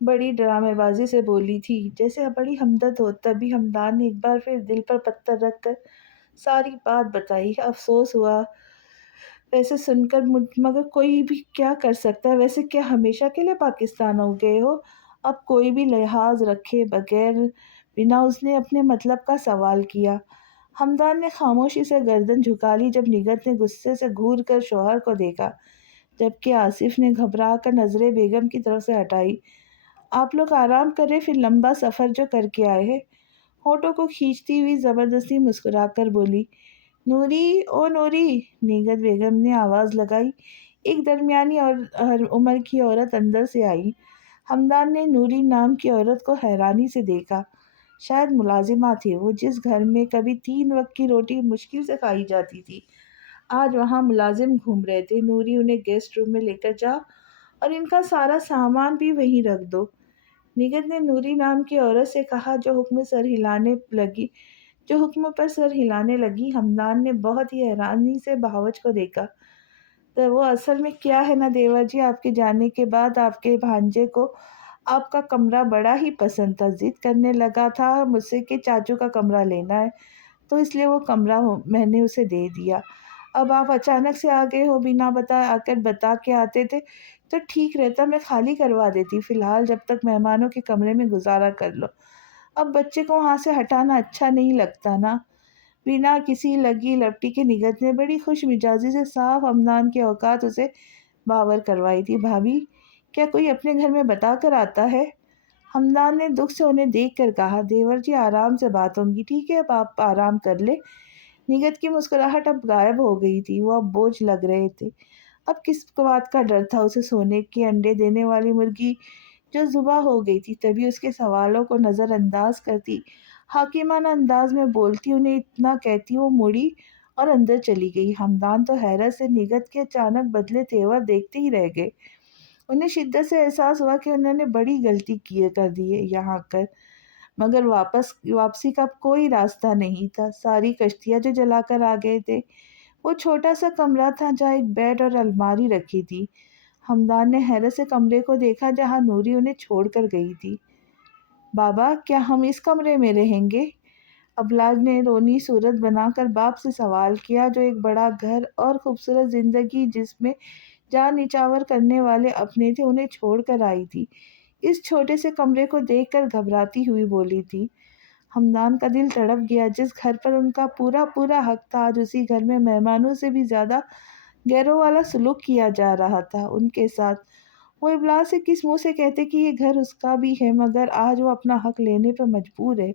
بڑی ڈرامے بازی سے بولی تھی، جیسے بڑی ہمدرد ہو۔ تبھی ہمدان نے ایک بار پھر دل پر پتھر رکھ کر ساری بات بتائی۔ افسوس ہوا ویسے سن کر، مگر کوئی بھی کیا کر سکتا ہے؟ ویسے کیا ہمیشہ کے لیے پاکستان ہو گئے ہو؟ اب کوئی بھی لحاظ رکھے بغیر بنا اس نے اپنے مطلب کا سوال کیا۔ ہمدان نے خاموشی سے گردن جھکا لی جب نگہت نے غصے سے گھور کر شوہر کو دیکھا، جبکہ آصف نے گھبرا کر نظریں بیگم کی طرف سے ہٹائی۔ آپ لوگ آرام کریں، پھر لمبا سفر جو کر کے آئے ہیں۔ ہونٹوں کو کھینچتی ہوئی زبردستی مسکرا کر بولی، نوری او نوری۔ نگہت بیگم نے آواز لگائی۔ ایک درمیانی اور عمر کی عورت اندر سے آئی۔ ہمدان نے نوری نام کی عورت کو حیرانی سے دیکھا۔ شاید ملازمہ تھی وہ، جس گھر میں کبھی 3 وقت کی روٹی مشکل سے کھائی جاتی تھی، آج وہاں ملازم گھوم رہے تھے۔ نوری انہیں گیسٹ روم میں لے کر جا اور ان کا سارا سامان بھی وہیں رکھ دو۔ نگہت نے نوری نام کی عورت سے کہا جو حکم پر سر ہلانے لگی۔ ہمدان نے بہت ہی حیرانی سے بہاوچ کو دیکھا۔ تو وہ اصل میں کیا ہے نا دیور جی، آپ کے جانے کے بعد آپ کے بھانجے کو آپ کا کمرہ بڑا ہی پسند تھا۔ ضد کرنے لگا تھا مجھ سے کہ چاچو کا کمرہ لینا ہے، تو اس لیے وہ کمرہ میں نے اسے دے دیا۔ اب آپ اچانک سے آ گئے ہو، بنا بتا کے آتے تھے تو ٹھیک رہتا، میں خالی کروا دیتی۔ فی الحال جب تک مہمانوں کے کمرے میں گزارا کر لو۔ اب بچے کو وہاں سے ہٹانا اچھا نہیں لگتا نا۔ بنا کسی لگی لپٹی کے نگہت نے بڑی خوش مزاجی سے صاف ہمدان کے اوقات اسے باور کروائی تھی۔ بھابھی کیا کوئی اپنے گھر میں بتا کر آتا ہے؟ ہمدان نے دکھ سے انہیں دیکھ کر کہا۔ دیور جی آرام سے بات ہوں گی، ٹھیک ہے؟ اب آپ آرام کر لیں۔ نگہت کی مسکراہٹ اب غائب ہو گئی تھی، وہ اب بوجھ لگ رہے تھے۔ اب کس بات کا ڈر تھا اسے؟ سونے کے انڈے دینے والی مرغی جو ذبح ہو گئی تھی۔ تبھی اس کے سوالوں کو نظر انداز کرتی، حاکمانہ انداز میں بولتی، انہیں اتنا کہتی، وہ مڑی اور اندر چلی گئی۔ ہمدان تو حیرت سے نگہت کے اچانک بدلے تیور دیکھتے ہی رہ گئے۔ انہیں شدت سے احساس ہوا کہ انہوں نے بڑی غلطی کر دی ہے یہاں کر، مگر واپسی کا کوئی راستہ نہیں تھا۔ ساری کشتیاں جو جلا کر آ گئے تھے۔ وہ چھوٹا سا کمرہ تھا جہاں ایک بیڈ اور الماری رکھی تھی۔ ہمدان نے حیرت سے کمرے کو دیکھا جہاں نوری انہیں چھوڑ کر گئی تھی۔ بابا کیا ہم اس کمرے میں رہیں گے؟ ابلاج نے رونی صورت بنا کر باپ سے سوال کیا، جو ایک بڑا گھر اور خوبصورت زندگی جس میں جان نچھاور کرنے والے اپنے تھے انہیں چھوڑ کر آئی تھی۔ اس چھوٹے سے کمرے کو دیکھ کر گھبراتی ہوئی بولی تھی۔ ہمدان کا دل تڑپ گیا۔ جس گھر پر ان کا پورا حق تھا، آج اسی گھر میں مہمانوں سے بھی زیادہ غیروں والا سلوک کیا جا رہا تھا ان کے ساتھ۔ وہ ابلاج سے کس منہ سے کہتے کہ یہ گھر اس کا بھی ہے، مگر آج وہ اپنا حق لینے پر مجبور ہے۔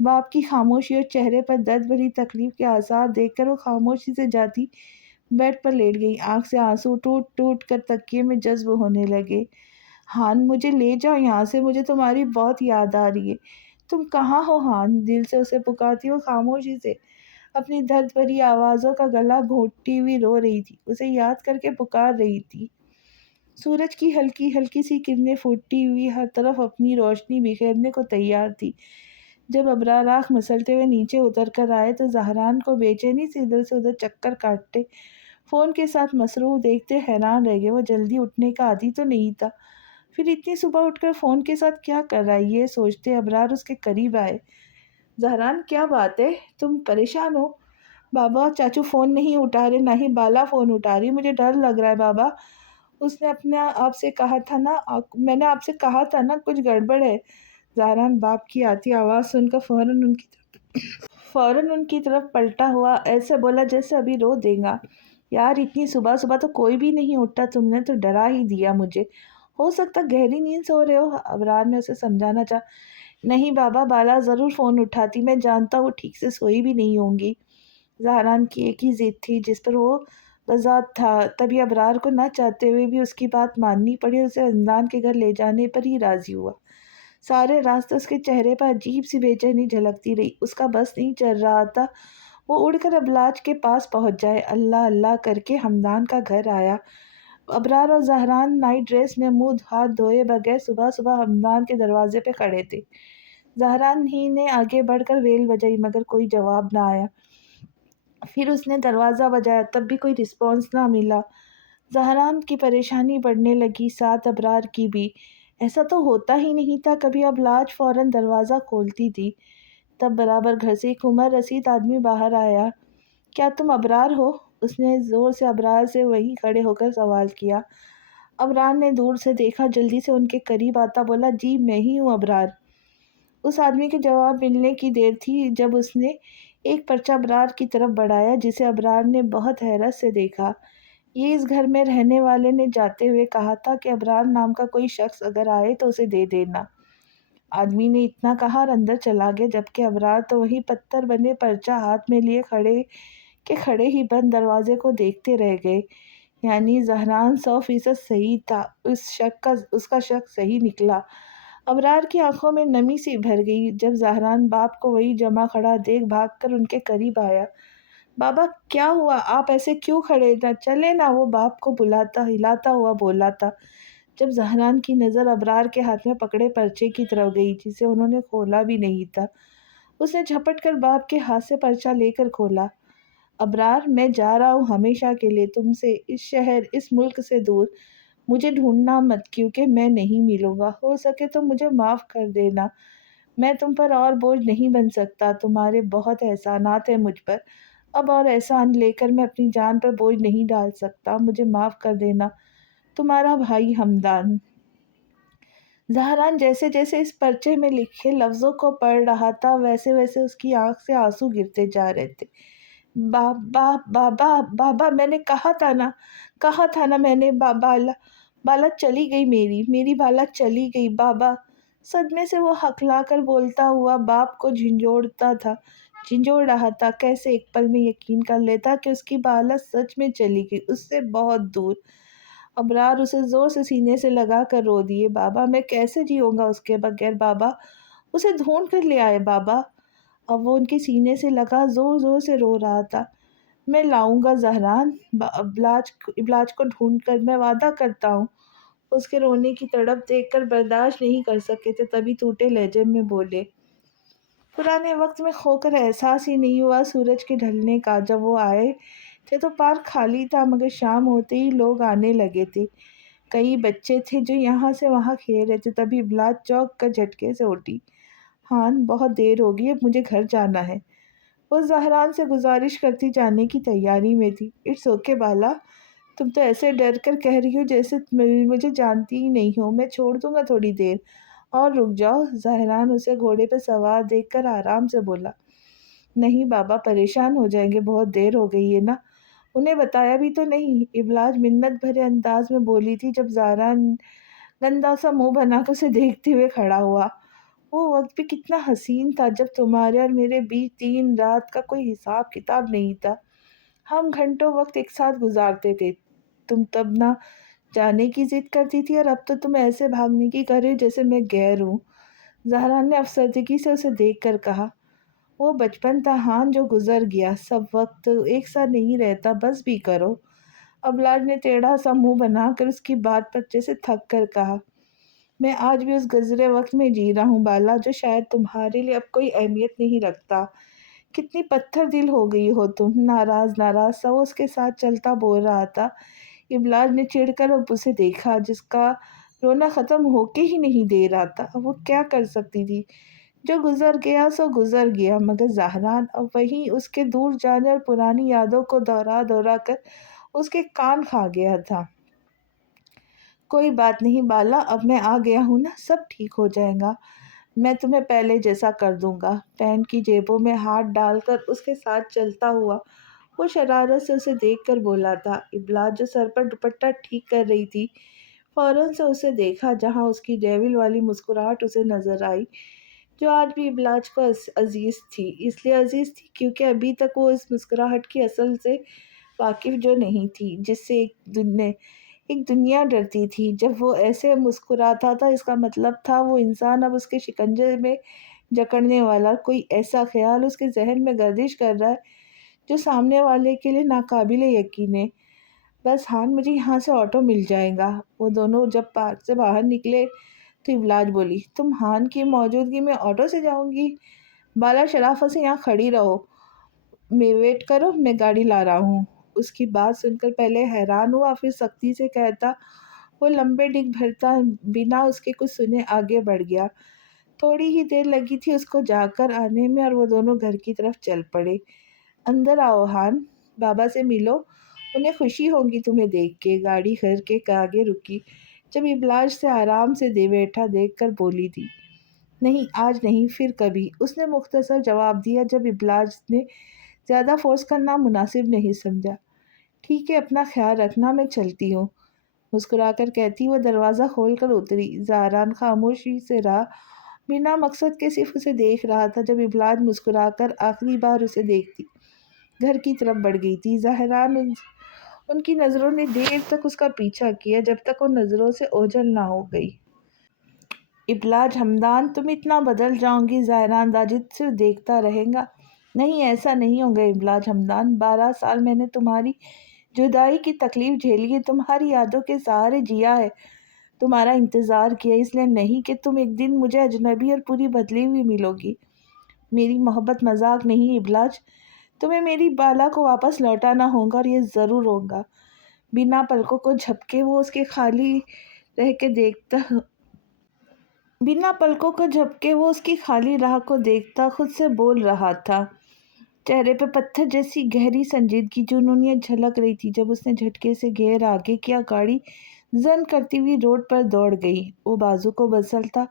باپ کی خاموشی اور چہرے پر درد بھری تکلیف کے آثار دیکھ کر وہ خاموشی سے جاتی بیڈ پر لیٹ گئی۔ آنکھ سے آنسو ٹوٹ ٹوٹ کر تکیے میں جذب ہونے لگے۔ ہان مجھے لے جاؤ یہاں سے، مجھے تمہاری بہت یاد آ رہی ہے۔ تم کہاں ہو ہان؟ دل سے اسے پکارتی وہ خاموشی سے اپنی درد بھری آوازوں کا گلا گھونٹتی ہوئی رو رہی تھی، اسے یاد کر کے پکار رہی تھی۔ سورج کی ہلکی ہلکی سی کرنیں پھوٹتی ہوئی ہر طرف اپنی روشنی بکھیرنے کو تیار تھی۔ جب ابرار آنکھ مسلتے ہوئے نیچے اتر کر آئے تو زہران کو بے چینی سے ادھر سے ادھر چکر کاٹتے فون کے ساتھ مصروف دیکھتے حیران رہ گئے۔ وہ جلدی اٹھنے کا عادی تو نہیں تھا، پھر اتنی صبح اٹھ کر فون کے ساتھ کیا کر رہا ہے؟ یہ سوچتے ابرار اس کے قریب آئے۔ زہران کیا بات ہے؟ تم پریشان ہو؟ بابا چاچو فون نہیں اٹھا رہے، نہ ہی بالا فون اٹھا رہی، مجھے ڈر لگ رہا ہے بابا۔ اس نے آپ سے کہا تھا نا، میں نے آپ سے کہا تھا نا کچھ گڑبڑ ہے۔ زہران باپ کی آتی آواز سن کر فوراً ان کی طرف پلٹا ہوا، ایسے بولا جیسے ابھی رو دے گا۔ یار اتنی صبح صبح تو کوئی بھی نہیں اٹھتا، تم نے تو ڈرا ہی دیا مجھے۔ ہو سکتا گہری نیند سو رہے ہو، ابرار نے اسے سمجھانا چاہا۔ نہیں بابا، بالا ضرور فون اٹھاتی، میں جانتا ہوں ٹھیک سے سوئی بھی نہیں ہوں گی۔ زہران کی ایک ہی ضد تھی جس پر وہ بذات تھا، تبھی ابرار کو نہ چاہتے ہوئے بھی اس کی بات ماننی پڑی اور اسے ہمدان کے گھر لے جانے پر ہی راضی ہوا۔ سارے راستے اس کے چہرے پر عجیب سی بے چینی جھلکتی رہی، اس کا بس نہیں چل رہا تھا وہ اڑ کر ابلاج کے پاس پہنچ جائے۔ اللہ اللہ کر کے ہمدان کا گھر آیا۔ ابرار اور زہران نائٹ ڈریس میں منہ ہاتھ دھوئے بغیر صبح صبح ہمدان کے دروازے پہ کھڑے تھے۔ زہران ہی نے آگے بڑھ کر ویل بجائی مگر کوئی جواب نہ آیا۔ پھر اس نے دروازہ بجایا تب بھی کوئی رسپانس نہ ملا۔ زہران کی پریشانی بڑھنے لگی، ساتھ ابرار کی بھی۔ ایسا تو ہوتا ہی نہیں تھا کبھی، اب لاج فوراً دروازہ کھولتی تھی۔ تب برابر گھر سے ایک عمر رسید آدمی باہر آیا۔ کیا تم ابرار ہو؟ اس نے زور سے ابرار سے وہی کھڑے ہو کر سوال کیا۔ ابرار نے دور سے دیکھا، جلدی سے ان کے قریب آتا بولا، جی میں ہی ہوں ابرار۔ اس آدمی کے جواب ملنے کی دیر تھی جب اس نے ایک پرچہ ابرار کی طرف بڑھایا، جسے ابرار نے بہت حیرت سے دیکھا۔ یہ اس گھر میں رہنے والے نے جاتے ہوئے کہا تھا کہ ابرار نام کا کوئی شخص اگر آئے تو اسے دے دینا۔ آدمی نے اتنا کہا اور اندر چلا گیا، جبکہ ابرار تو وہی پتھر بنے پرچہ ہاتھ میں لیے کھڑے ہی بند دروازے کو دیکھتے رہ گئے۔ یعنی زہران 100% صحیح تھا، اس کا شک صحیح نکلا۔ ابرار کی آنکھوں میں نمی سی بھر گئی جب زہران باپ کو وہی جمع کھڑا دیکھ بھاگ کر ان کے قریب آیا۔ بابا کیا ہوا؟ آپ ایسے کیوں کھڑے؟ نہ چلے نا، وہ باپ کو ہلاتا ہوا بولا تھا، جب زہران کی نظر ابرار کے ہاتھ میں پکڑے پرچے کی طرف گئی، جسے انہوں نے کھولا بھی نہیں تھا۔ اس نے جھپٹ کر باپ کے ہاتھ سے پرچہ لے کر کھولا۔ ابرار، میں جا رہا ہوں ہمیشہ کے لیے تم سے، اس شہر، اس ملک سے دور۔ مجھے ڈھونڈنا مت، کیونکہ میں نہیں ملوں گا۔ ہو سکے تو مجھے معاف کر دینا، میں تم پر اور بوجھ نہیں بن سکتا۔ تمہارے بہت احسانات ہیں مجھ پر، اب اور احسان لے کر میں اپنی جان پر بوجھ نہیں ڈال سکتا۔ مجھے معاف کر دینا، تمہارا بھائی حمدان۔ زہران جیسے جیسے اس پرچے میں لکھے لفظوں کو پڑھ رہا تھا، ویسے ویسے اس کی آنکھ سے آنسو گرتے جا رہے تھے۔ بابا بابا بابا، میں نے کہا تھا نا میں نے، بالا چلی گئی، میری بالا چلی گئی بابا۔ صدمے سے وہ ہکلا کر بولتا ہوا باپ کو جھنجھوڑ رہا تھا۔ کیسے ایک پل میں یقین کر لیتا کہ اس کی بالا سچ میں چلی گئی، اس سے بہت دور۔ ابرار اسے زور سے سینے سے لگا کر رو دیے۔ بابا میں کیسے جیوں گا اس کے بغیر بابا، اسے ڈھونڈ کر لے آئے بابا۔ اب وہ ان کے سینے سے لگا زور زور سے رو رہا تھا۔ میں لاؤں گا زہران، ابلاج کو ڈھونڈ کر، میں وعدہ کرتا ہوں۔ اس کے رونے کی تڑپ دیکھ کر برداشت نہیں کر سکے تھے، تبھی ٹوٹے لہجے میں بولے۔ پرانے وقت میں کھو کر احساس ہی نہیں ہوا سورج کے ڈھلنے کا۔ جب وہ آئے تھے تو پارک خالی تھا، مگر شام ہوتے ہی لوگ آنے لگے تھے۔ کئی بچے تھے جو یہاں سے وہاں کھیل رہے تھے۔ تبھی ابلاج چونک کر جھٹکے سے اٹھی۔ ہان، بہت دیر ہوگئی، اب مجھے گھر جانا ہے۔ وہ زہران سے گزارش کرتی جانے کی تیاری میں تھی۔ اٹس اوکے بالا، تم تو ایسے ڈر کر کہہ رہی ہو جیسے مجھے جانتی ہی نہیں ہو۔ میں چھوڑ دوں گا تھوڑی دیر اور رک جاؤ۔ زہران اسے گھوڑے پہ سوار دیکھ کر آرام سے بولا۔ نہیں بابا، پریشان ہو جائیں گے، بہت دیر ہو گئی ہے نا۔ انہیں بتایا بھی تو نہیں، ابلاج منت بھرے انداز میں بولی تھی جب زہران گندا سا منہ بنا کر اسے دیکھتے ہوئے کھڑا ہوا۔ وہ وقت بھی کتنا حسین تھا جب تمہارے اور میرے بیچ دن رات کا کوئی حساب کتاب نہیں تھا۔ ہم گھنٹوں وقت ایک ساتھ گزارتے تھے۔ تم تب نہ جانے کی ضد کرتی تھی اور اب تو تم ایسے بھاگنے کی کر رہی ہو جیسے میں غیر ہوں۔ زہران نے افسردگی سے اسے دیکھ کر کہا۔ وہ بچپن تھا ہان جو گزر گیا، سب وقت ایک ساتھ نہیں رہتا، بس بھی کرو۔ ابلاج نے ٹیڑھا سا منہ بنا کر اس کی بات پر جیسے تھک کر کہا۔ میں آج بھی اس گزرے وقت میں جی رہا ہوں بالا، جو شاید تمہارے لیے اب کوئی اہمیت نہیں رکھتا۔ کتنی پتھر دل ہو گئی ہو تم، ناراض سا وہ اس کے ساتھ چلتا بول رہا تھا۔ ابلاج نے چڑھ کر اب اسے دیکھا، جس کا رونا ختم ہو کے ہی نہیں دے رہا تھا۔ اب وہ کیا کر سکتی تھی؟ جو گزر گیا سو گزر گیا، مگر زہران اب وہیں اس کے دور جانے اور پرانی یادوں کو دہرا کر اس کے کان کھا گیا تھا۔ کوئی بات نہیں بالا، اب میں آ گیا ہوں نا، سب ٹھیک ہو جائے گا۔ میں تمہیں پہلے جیسا کر دوں گا۔ پینٹ کی جیبوں میں ہاتھ ڈال کر اس کے ساتھ چلتا ہوا وہ شرارت سے اسے دیکھ کر بولا تھا۔ ابلاج جو سر پر دوپٹہ ٹھیک کر رہی تھی، فوراً سے اسے دیکھا، جہاں اس کی ڈیول والی مسکراہٹ اسے نظر آئی، جو آج بھی ابلاج کو عزیز تھی۔ اس لیے عزیز تھی کیونکہ ابھی تک وہ اس مسکراہٹ کی اصل سے واقف جو نہیں تھی، جس سے ایک دنیا ڈرتی تھی جب وہ ایسے مسکراتا تھا۔ اس کا مطلب تھا وہ انسان اب اس کے شکنجے میں جکڑنے والا کوئی ایسا خیال اس کے ذہن میں گردش کر رہا ہے جو سامنے والے کے لیے ناقابل یقین ہے۔ بس ہان، مجھے یہاں سے آٹو مل جائے گا۔ وہ دونوں جب پارک سے باہر نکلے تو ابلاج بولی، تم ہان کی موجودگی میں آٹو سے جاؤں گی؟ بالا شرافت سے یہاں کھڑی رہو، میں ویٹ کرو، میں گاڑی لا رہا ہوں۔ اس کی بات سن کر پہلے حیران ہوا، پھر سختی سے کہتا وہ لمبے ڈگ بھرتا بنا اس کے کچھ سنے آگے بڑھ گیا۔ تھوڑی ہی دیر لگی تھی اس کو جا کر آنے میں اور وہ دونوں گھر کی طرف چل پڑے۔ اندر آؤ ہان، بابا سے ملو، انہیں خوشی ہوگی تمہیں دیکھ کے۔ گاڑی گھر کے آگے رکی جب ابلاج سے آرام سے دے بیٹھا دیکھ کر بولی تھی، نہیں آج نہیں، پھر کبھی، اس نے مختصر جواب دیا جب ابلاج نے زیادہ فورس کرنا مناسب نہیں سمجھا۔ ٹھیک ہے، اپنا خیال رکھنا، میں چلتی ہوں، مسکرا کر کہتی وہ دروازہ کھول کر اتری۔ زہران خاموشی سے رہا، بنا مقصد کے صرف اسے دیکھ رہا تھا۔ جب ابلاج مسکرا کر آخری بار اسے دیکھتی گھر کی طرف بڑھ گئی تھی، زہران ان کی نظروں نے دیر تک اس کا پیچھا کیا جب تک وہ نظروں سے اوجھل نہ ہو گئی۔ ابلاج ہمدان، تم اتنا بدل جاؤں گی، زہران داجد صرف دیکھتا رہے گا۔ نہیں، ایسا نہیں ہوگا ابلاج ہمدان، 12 سال میں نے تمہاری جدائی کی تکلیف جھیلی ہے، تمہاری یادوں کے سہارے جیا ہے، تمہارا انتظار کیا، اس لیے نہیں کہ تم ایک دن مجھے اجنبی اور پوری بدلی ہوئی ملو گی۔ میری محبت مذاق نہیں ابلاج، تمہیں میری بالا کو واپس لوٹانا ہوگا اور یہ ضرور ہوگا۔ بنا پلکوں کو جھپکے وہ اس کی خالی راہ کو دیکھتا خود سے بول رہا تھا، چہرے پہ پتھر جیسی گہری سنجیدگی، جنونیت جھلک رہی تھی۔ جب اس نے جھٹکے سے گیئر آگے کیا، گاڑی زن کرتی ہوئی روڈ پر دوڑ گئی۔ وہ بازو کو بسلتا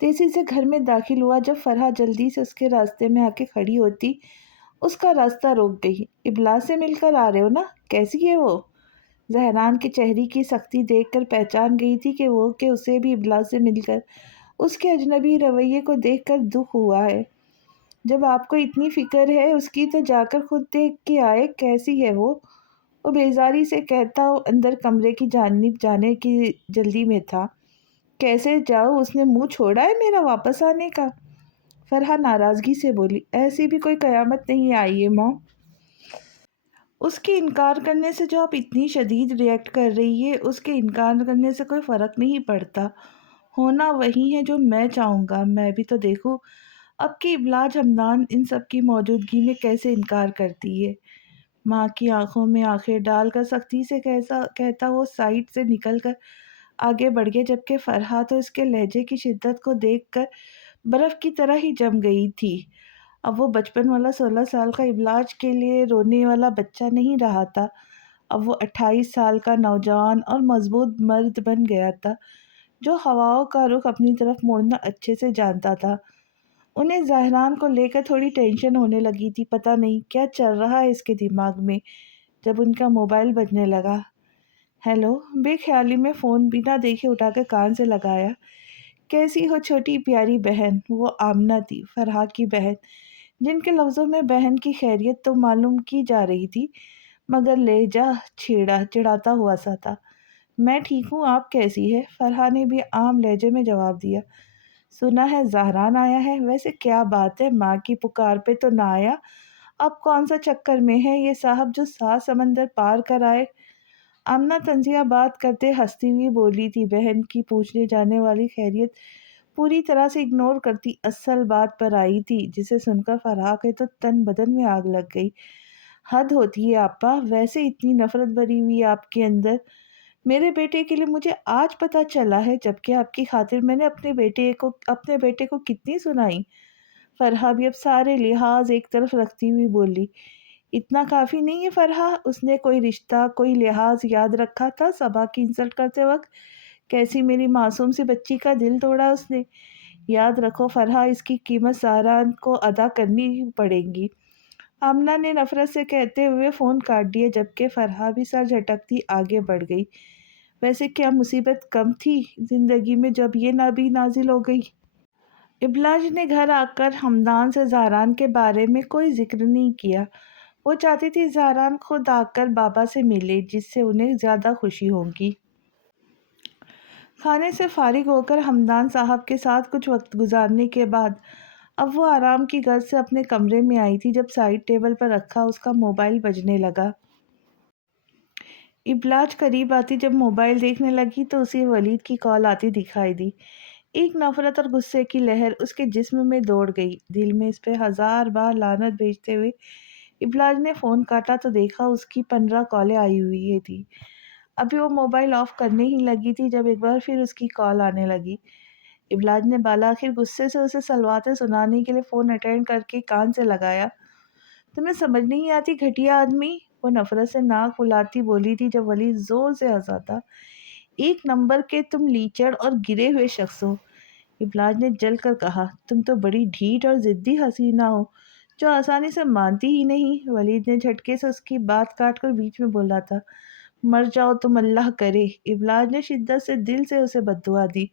تیزی سے گھر میں داخل ہوا۔ جب فرحہ جلدی سے اس کے راستے میں آ کے کھڑی ہوتی، اس کا راستہ روک گئی۔ ابلاج سے مل کر آ رہے ہو نا، کیسی ہے وہ؟ زہران کے چہرے کی سختی دیکھ کر پہچان گئی تھی کہ اسے بھی ابلاج سے مل کر اس کے اجنبی رویے کو دیکھ کر دکھ ہوا ہے۔ جب آپ کو اتنی فکر ہے اس کی تو جا کر خود دیکھ کے آئے، کیسی ہے وہ بیزاری سے کہتا وہ اندر کمرے کی جانب جانے کی جلدی میں تھا۔ کیسے جاؤ، اس نے منہ چھوڑا ہے میرا واپس آنے کا؟ فرحہ ناراضگی سے بولی، ایسی بھی کوئی قیامت نہیں آئی ہے ماں، اس کے انکار کرنے سے جو آپ اتنی شدید ریئیکٹ کر رہی ہے، اس کے انکار کرنے سے کوئی فرق نہیں پڑتا، ہونا وہی ہے جو میں چاہوں گا۔ میں بھی تو دیکھوں اب کہ ابلاج ہمدان ان سب کی موجودگی میں کیسے انکار کرتی ہے۔ ماں کی آنکھوں میں آنکھیں ڈال کر سختی سے کہتا وہ سائڈ سے نکل کر آگے بڑھ گیا، جبکہ فرحہ تو اس کے لہجے کی شدت کو دیکھ کر برف کی طرح ہی جم گئی تھی۔ اب وہ بچپن والا 16 سال کا ابلاج کے لیے رونے والا بچہ نہیں رہا تھا، اب وہ 28 سال کا نوجوان اور مضبوط مرد بن گیا تھا، جو ہواؤں کا رخ اپنی طرف موڑنا اچھے سے جانتا تھا۔ انہیں زہران کو لے کر تھوڑی ٹینشن ہونے لگی تھی، پتہ نہیں کیا چل رہا ہے اس کے دماغ میں، جب ان کا موبائل بجنے لگا۔ ہیلو، بے خیالی میں فون بنا دیکھے اٹھا کر کان سے لگایا۔ کیسی ہو چھوٹی پیاری بہن؟ وہ آمنہ تھی، فرحہ کی بہن، جن کے لفظوں میں بہن کی خیریت تو معلوم کی جا رہی تھی، مگر لہجہ چڑھاتا ہوا سا تھا۔ میں ٹھیک ہوں، آپ کیسی ہے؟ فرحہ نے بھی عام لہجے میں جواب دیا۔ سنا ہے زہران آیا ہے، ویسے کیا بات ہے، ماں کی پکار پہ تو نہ آیا؟ اب کون سا چکر میں ہے یہ صاحب جو 7 سمندر پار کر آئے؟ آمنہ تنزیہ بات کرتے ہنستی ہوئی بولی تھی، بہن کی پوچھنے جانے والی خیریت پوری طرح سے اگنور کرتی اصل بات پر آئی تھی، جسے سن کر فرحہ کے تو تن بدن میں آگ لگ گئی۔ حد ہوتی ہے آپا، ویسے اتنی نفرت بھری ہوئی آپ کے اندر میرے بیٹے کے لیے مجھے آج پتہ چلا ہے، جبکہ آپ کی خاطر میں نے اپنے بیٹے کو کتنی سنائی۔ فرحہ بھی اب سارے لحاظ ایک طرف رکھتی ہوئی بولی، اتنا کافی نہیں ہے فرحہ، اس نے کوئی رشتہ کوئی لحاظ یاد رکھا تھا صبا کی انسلٹ کرتے وقت؟ کیسی میری معصوم سی بچی کا دل توڑا اس نے۔ یاد رکھو فرحہ، اس کی قیمت زہران کو ادا کرنی پڑے گی۔ آمنہ نے نفرت سے کہتے ہوئے فون کاٹ دیا، جبکہ فرحہ بھی سر جھٹکتی آگے بڑھ گئی۔ ویسے کیا مصیبت کم تھی زندگی میں جب یہ نبی نازل ہو گئی؟ ابلاج نے گھر آ کر ہمدان سے زہران کے بارے میں کوئی ذکر نہیں کیا۔ وہ چاہتی تھی زہران خود آ کر بابا سے ملے، جس سے انہیں زیادہ خوشی ہوگی۔ کھانے سے فارغ ہو کر ہمدان صاحب کے ساتھ کچھ وقت گزارنے کے بعد اب وہ آرام کی غرض سے اپنے کمرے میں آئی تھی، جب سائڈ ٹیبل پر رکھا اس کا موبائل بجنے لگا۔ ابلاج قریب آتی جب موبائل دیکھنے لگی تو اسے ولید کی کال آتی دکھائی دی۔ ایک نفرت اور غصے کی لہر اس کے جسم میں دوڑ گئی، دل میں اس پہ ہزار بار لعنت بھیجتے ہوئے ابلاج نے فون کاٹا تو دیکھا اس کی 15 کالیں آئی ہوئی تھی۔ ابھی وہ موبائل آف کرنے ہی لگی تھی جب ایک بار پھر اس کی کال آنے لگی۔ ابلاج نے بالآخر غصے سے اسے سلواتیں سنانے کے لیے فون اٹینڈ کر کے کان سے لگایا۔ تمہیں سمجھ نہیں آتی گھٹیا آدمی، وہ نفرت سے ناک پھلاتی بولی تھی جب ولید زور سے ہنسا تھا۔ ایک نمبر کے تم لیچڑ اور گرے ہوئے شخص ہو، ابلاج نے جل کر کہا۔ تم تو بڑی ڈھیٹ اور ضدی حسینہ ہو جو آسانی سے مانتی ہی نہیں، ولید نے جھٹکے سے اس کی بات کاٹ کر بیچ میں بولا تھا۔ مر جاؤ تم اللہ کرے، ابلاج نے شدت سے دل سے اسے بددعا دی۔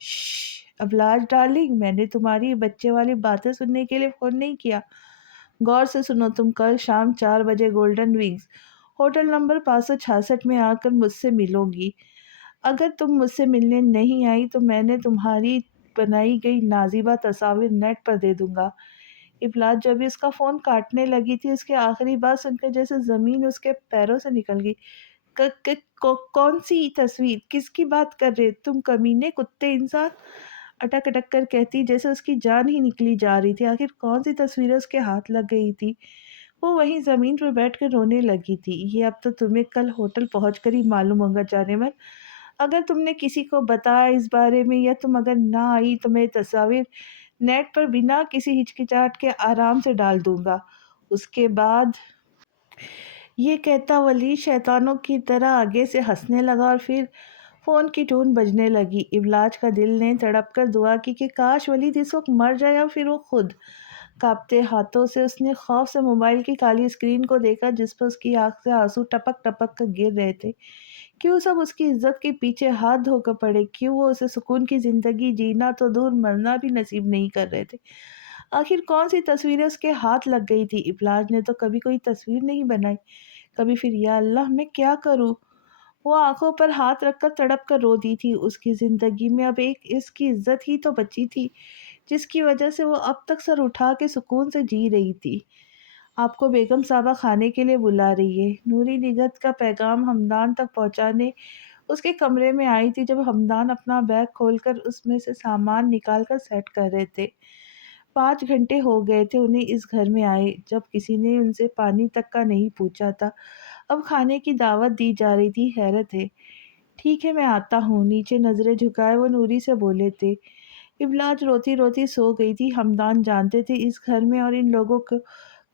شش ابلاج ڈارلنگ، میں نے تمہاری بچے والی باتیں سننے کے لیے فون نہیں کیا۔ غور سے سنو، تم کل شام 4 بجے گولڈن ونگز ہوٹل نمبر 566 میں آ کر مجھ سے ملو گی۔ اگر تم مجھ سے ملنے نہیں آئی تو میں نے تمہاری بنائی گئی نازیبہ تصاویر نیٹ پر دے دوں گا۔ ابلاج جب اس کا فون کاٹنے لگی تھی اس کے آخری بات سن کر جیسے زمین اس کے پیروں سے نکل گئی۔ کون سی تصویر؟ کس کی بات کر رہے تم کمینے کتے انسان؟ اٹک اٹک کر کہتی جیسے اس کی جان ہی نکلی جا رہی تھی۔ آخر کون سی تصویریں اس کے ہاتھ لگ گئی تھی؟ وہ وہیں زمین پر بیٹھ کر رونے لگی تھی۔ یہ اب تو تمہیں کل ہوٹل پہنچ کر ہی معلوم ہوگا جانے من، اگر تم نے کسی کو بتایا اس بارے میں یا تم اگر نہ آئی تو میں تصاویر نیٹ پر بنا کسی ہچکچاہٹ کے آرام سے ڈال دوں گا۔ اس کے بعد یہ کہتا ولید شیطانوں کی طرح آگے سے ہنسنے لگا اور پھر فون کی ٹون بجنے لگی۔ ابلاج کا دل نے تڑپ کر دعا کی کہ کاش ولید اس وقت مر جائے اور پھر وہ خود۔ کانپتے ہاتھوں سے اس نے خوف سے موبائل کی کالی اسکرین کو دیکھا جس پر اس کی آنکھ سے آنسو ٹپک ٹپک کر گر رہے تھے۔ کیوں سب اس کی عزت کے پیچھے ہاتھ دھو کر پڑے؟ کیوں وہ اسے سکون کی زندگی جینا تو دور مرنا بھی نصیب نہیں کر رہے تھے؟ آخر کون سی تصویریں اس کے ہاتھ لگ گئی تھی؟ ابلاج نے تو کبھی کوئی تصویر نہیں بنائی، کبھی پھر یا اللہ میں کیا کروں؟ وہ آنکھوں پر ہاتھ رکھ کر تڑپ کر رو دی تھی۔ اس کی زندگی میں اب ایک اس کی عزت ہی تو بچی تھی جس کی وجہ سے وہ اب تک سر اٹھا کے سکون سے جی رہی تھی۔ آپ کو بیگم صاحبہ کھانے کے لیے بلا رہی ہے، نوری نگہت کا پیغام ہمدان تک پہنچانے اس کے کمرے میں آئی تھی جب ہمدان اپنا بیگ کھول کر اس میں سے سامان نکال کر سیٹ کر رہے تھے۔ 5 گھنٹے ہو گئے تھے انہیں اس گھر میں آئے جب کسی نے ان سے پانی تک کا نہیں پوچھا تھا، اب کھانے کی دعوت دی جا رہی تھی۔ حیرت ہے۔ ٹھیک ہے میں آتا ہوں، نیچے نظریں جھکائے وہ نوری سے بولے تھے۔ ابلاج روتی روتی سو گئی تھی۔ ہمدان جانتے تھے اس گھر میں اور ان لوگوں کو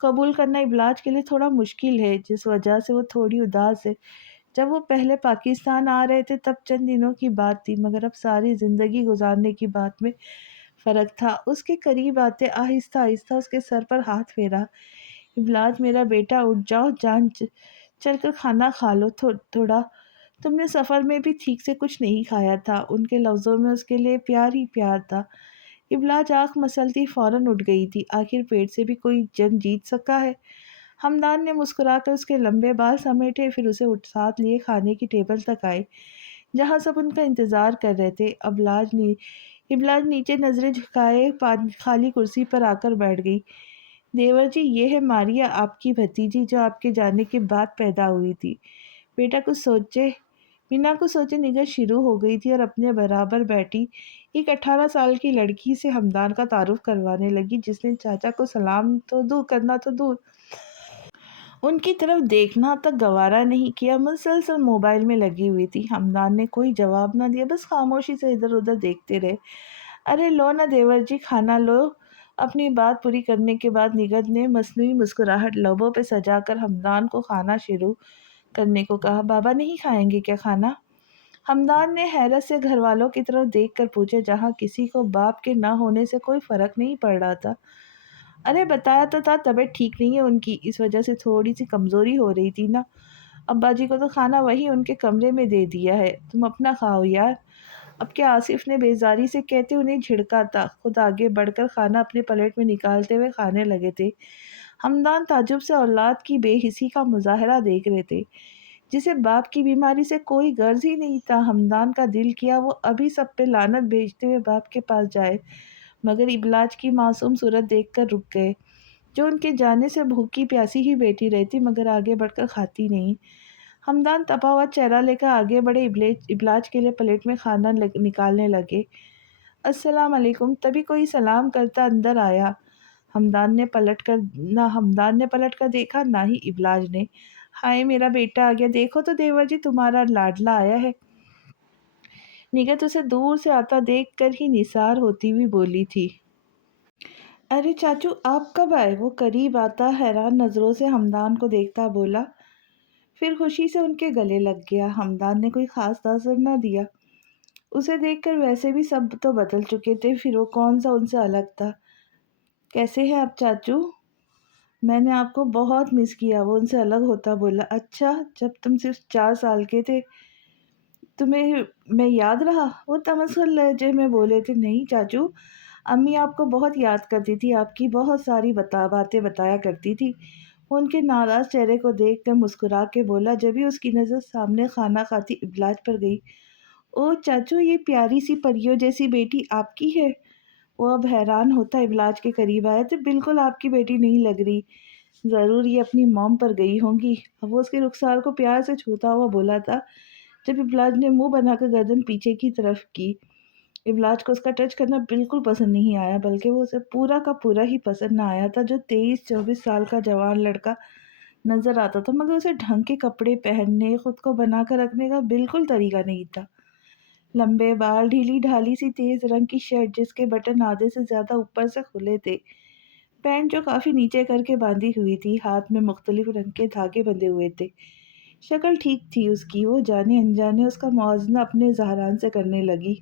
قبول کرنا ابلاج کے لیے تھوڑا مشکل ہے، جس وجہ سے وہ تھوڑی اداس ہے۔ جب وہ پہلے پاکستان آ رہے تھے تب چند دنوں کی بات تھی، مگر اب ساری زندگی گزارنے کی بات میں فرق تھا۔ اس کے قریب آتے آہستہ آہستہ اس کے سر پر ہاتھ پھیرا۔ ابلاج میرا بیٹا اٹھ جاؤ، جان چل کر کھانا کھا لو تھوڑا، تم نے سفر میں بھی ٹھیک سے کچھ نہیں کھایا تھا۔ ان کے لفظوں میں اس کے لیے پیار ہی پیار تھا۔ ابلاج آنکھ مسلتی فوراً اٹھ گئی تھی۔ آخر پیٹ سے بھی کوئی جنگ جیت سکا ہے؟ ہمدان نے مسکرا کر اس کے لمبے بال سمیٹے، پھر اسے ساتھ لیے کھانے کی ٹیبل تک آئے جہاں سب ان کا انتظار کر رہے تھے۔ ابلاج نیچے نظریں جھکائے خالی کرسی پر آ کر بیٹھ گئی۔ دیور جی، یہ ہے ماریا آپ کی بھتیجی جو آپ کے جانے کے بعد پیدا ہوئی تھی۔ بیٹا کچھ سوچے بنا کچھ سوچے نگہت شروع ہو گئی تھی اور اپنے برابر بیٹھی ایک 18 سال کی لڑکی سے ہمدان کا تعارف کروانے لگی جس نے چاچا کو سلام تو دور کرنا تو دور، ان کی طرف دیکھنا تک گوارا نہیں کیا، مسلسل موبائل میں لگی ہوئی تھی۔ ہمدان نے کوئی جواب نہ دیا، بس خاموشی سے ادھر ادھر دیکھتے رہے۔ ارے لو نا دیور جی کھانا لو۔ اپنی بات پوری کرنے کے بعد نگہت نے مصنوعی مسکراہٹ لبوں پہ سجا کر ہمدان کو کھانا شروع کرنے کو کہا۔ بابا نہیں کھائیں گے کیا کھانا؟ ہمدان نے حیرت سے گھر والوں کی طرف دیکھ کر پوچھا جہاں کسی کو باپ کے نہ ہونے سے کوئی فرق نہیں پڑ رہا تھا۔ ارے بتایا تو تھا طبیعت ٹھیک نہیں ہے ان کی، اس وجہ سے تھوڑی سی کمزوری ہو رہی تھی نا۔ ابا جی کو تو کھانا وہی ان کے کمرے میں دے دیا ہے، تم اپنا کھاؤ یار۔ اب کیا آصف نے بیزاری سے کہتے انہیں جھڑکا تھا، خود آگے بڑھ کر کھانا اپنے پلیٹ میں نکالتے ہوئے کھانے لگے تھے۔ ہمدان تعجب سے اولاد کی بے حسی کا مظاہرہ دیکھ رہے تھے جسے باپ کی بیماری سے کوئی غرض ہی نہیں تھا۔ ہمدان کا دل کیا وہ ابھی سب پہ لعنت بھیجتے ہوئے باپ کے پاس جائے، مگر ابلاج کی معصوم صورت دیکھ کر رک گئے جو ان کے جانے سے بھوکی پیاسی ہی بیٹھی رہتی مگر آگے بڑھ کر کھاتی نہیں۔ ہمدان تپا ہوا چہرہ لے کر آگے بڑھے، ابلاج کے لیے پلیٹ میں کھانا نکالنے لگے۔ السلام علیکم۔ تبھی کوئی سلام کرتا اندر آیا۔ ہمدان نے پلٹ کر دیکھا، نہ ہی ابلاج نے۔ ہائے میرا بیٹا آ گیا، دیکھو تو دیور جی تمہارا لاڈلا آیا ہے۔ نگہت اسے دور سے آتا دیکھ کر ہی نثار ہوتی ہوئی بولی تھی۔ ارے چاچو آپ کب آئے؟ وہ قریب آتا حیران نظروں سے ہمدان کو دیکھتا بولا، پھر خوشی سے ان کے گلے لگ گیا۔ ہمدان نے کوئی خاص تاثر نہ دیا، اسے دیکھ کر ویسے بھی سب تو بدل چکے تھے، پھر وہ کون سا ان سے الگ تھا۔ کیسے ہیں آپ چاچو؟ میں نے آپ کو بہت مس کیا، وہ ان سے الگ ہوتا بولا۔ اچھا، جب تم صرف 4 سال کے تھے تمہیں میں یاد رہا؟ وہ تمسخر لہجے میں بولے تھے۔ نہیں چاچو، امی آپ کو بہت یاد کرتی تھی، آپ کی بہت ساری باتیں بتایا کرتی تھی۔ وہ ان کے ناراض چہرے کو دیکھ کر مسکرا کے بولا، جبھی اس کی نظر سامنے کھانا کھاتی ابلاج پر گئی۔ او چاچو، یہ پیاری سی پریوں جیسی بیٹی آپ کی ہے؟ وہ اب حیران ہوتا ابلاج کے قریب آیا تو بالکل آپ کی بیٹی نہیں لگ رہی، ضرور یہ اپنی موم پر گئی ہوں گی۔ اب وہ اس کے رخسار کو پیار سے چھوتا ہوا بولا تھا جب ابلاج نے منہ بنا کر گردن پیچھے کی طرف کی۔ ابلاج کو اس کا ٹچ کرنا بالکل پسند نہیں آیا، بلکہ وہ اسے پورا کا پورا ہی پسند نہ آیا تھا۔ جو 23-24 سال کا جوان لڑکا نظر آتا تھا، مگر اسے ڈھنگ کے کپڑے پہننے، خود کو بنا کر رکھنے کا بالکل طریقہ نہیں تھا۔ لمبے بال، ڈھیلی ڈھالی سی تیز رنگ کی شرٹ جس کے بٹن آدھے سے زیادہ اوپر سے کھلے تھے، پینٹ جو کافی نیچے کر کے باندھی ہوئی تھی، ہاتھ میں مختلف رنگ کے دھاگے بندھے ہوئے تھے۔ شکل ٹھیک تھی اس کی، وہ جانے انجانے اس کا موازنہ اپنے زہران سے کرنے لگی،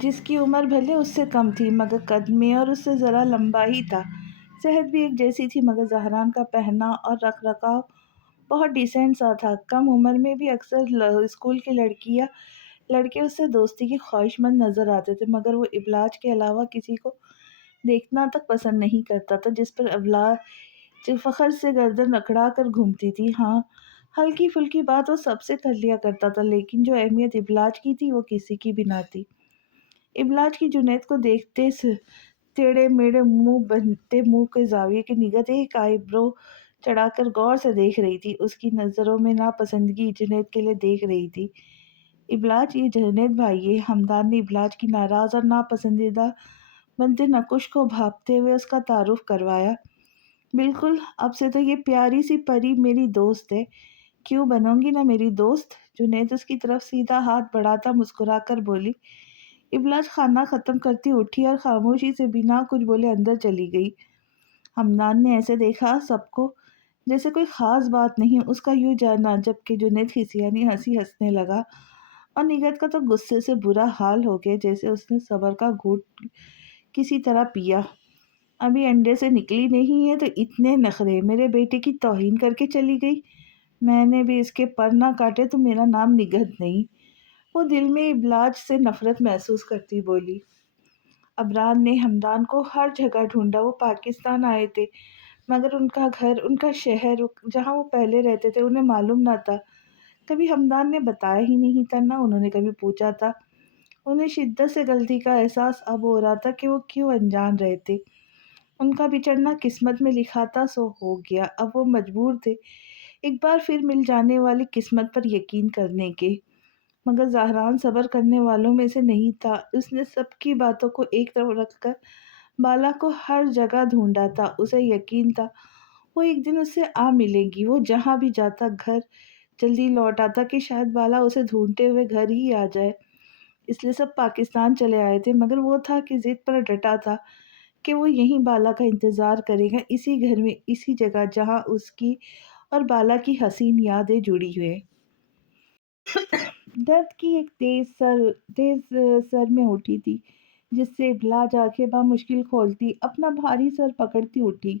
جس کی عمر بھلے اس سے کم تھی مگر قد میں اور اس سے ذرا لمبا ہی تھا۔ صحت بھی ایک جیسی تھی، مگر زہران کا پہننا اور رکھ رکھاؤ بہت ڈیسنٹ سا تھا۔ کم عمر میں بھی اکثر اسکول کی لڑکے اس سے دوستی کی خواہش مند نظر آتے تھے، مگر وہ ابلاج کے علاوہ کسی کو دیکھنا تک پسند نہیں کرتا تھا، جس پر ابلاج فخر سے گردن اکڑا کر گھومتی تھی۔ ہاں، ہلکی پھلکی بات وہ سب سے کر لیا کرتا تھا، لیکن جو اہمیت ابلاج کی تھی وہ کسی کی بھی نہ تھی۔ ابلاج کی جنید کو دیکھتے ٹیڑھے میڑھے بنتے منہ کے زاویے کی نگہت ایک آئی برو چڑھا کر غور سے دیکھ رہی تھی۔ اس کی نظروں میں ناپسندگی جنید کے لیے دیکھ رہی تھی۔ ابلاج، یہ جنید بھائی ہے۔ ہمدان نے ابلاج کی ناراض اور ناپسندیدہ بنتے نقش کو بھاپتے ہوئے اس کا تعارف کروایا۔ بالکل، اب سے تو یہ پیاری سی پری میری دوست ہے۔ کیوں بنوں گی نہ میری دوست؟ جنید اس کی طرف سیدھا ہاتھ بڑھاتا مسکرا کر بولی۔ ابلاج کھانا ختم کرتی اٹھی اور خاموشی سے بنا کچھ بولے اندر چلی گئی۔ ہمدان نے ایسے دیکھا سب کو جیسے کوئی خاص بات نہیں اس کا یوں جانا، جبکہ جنید کھسیانی ہنسی ہنسنے لگا اور نگہت کا تو غصے سے برا حال ہو گیا، جیسے اس نے صبر کا گھونٹ کسی طرح پیا۔ ابھی انڈے سے نکلی نہیں ہے تو اتنے نخرے، میرے بیٹے کی توہین کر کے چلی گئی۔ میں نے بھی اس کے پر نہ کاٹے تو میرا نام نگہت نہیں۔ وہ دل میں ابلاج سے نفرت محسوس کرتی بولی۔ ابرار نے ہمدان کو ہر جگہ ڈھونڈا، وہ پاکستان آئے تھے مگر ان کا گھر، ان کا شہر جہاں وہ پہلے رہتے تھے انہیں معلوم نہ تھا۔ کبھی ہمدان نے بتایا ہی نہیں تھا، نہ انہوں نے کبھی پوچھا تھا۔ انہیں شدت سے غلطی کا احساس اب ہو رہا تھا کہ وہ کیوں انجان رہے تھے۔ ان کا بچھڑنا قسمت میں لکھا تھا سو ہو گیا، اب وہ مجبور تھے ایک بار پھر مل جانے والی قسمت پر یقین کرنے کے۔ مگر زہران صبر کرنے والوں میں سے نہیں تھا، اس نے سب کی باتوں کو ایک طرف رکھ کر بالا کو ہر جگہ ڈھونڈا تھا۔ اسے یقین تھا وہ ایک دن اس سے آ ملے گی، وہ جہاں بھی جاتا گھر جلدی لوٹ آتا کہ شاید بالا اسے ڈھونڈتے ہوئے گھر ہی آ جائے۔ اس لیے سب پاکستان چلے آئے تھے، مگر وہ تھا کہ ضد پر ڈٹا تھا کہ وہ یہیں بالا کا انتظار کرے گا، اسی گھر میں، اسی جگہ جہاں اس کی اور بالا کی حسین یادیں جڑی ہوئے۔ درد کی ایک تیز سر میں اٹھی تھی، جس سے ابلاج آنکھیں بامشکل کھولتی اپنا بھاری سر پکڑتی اٹھی۔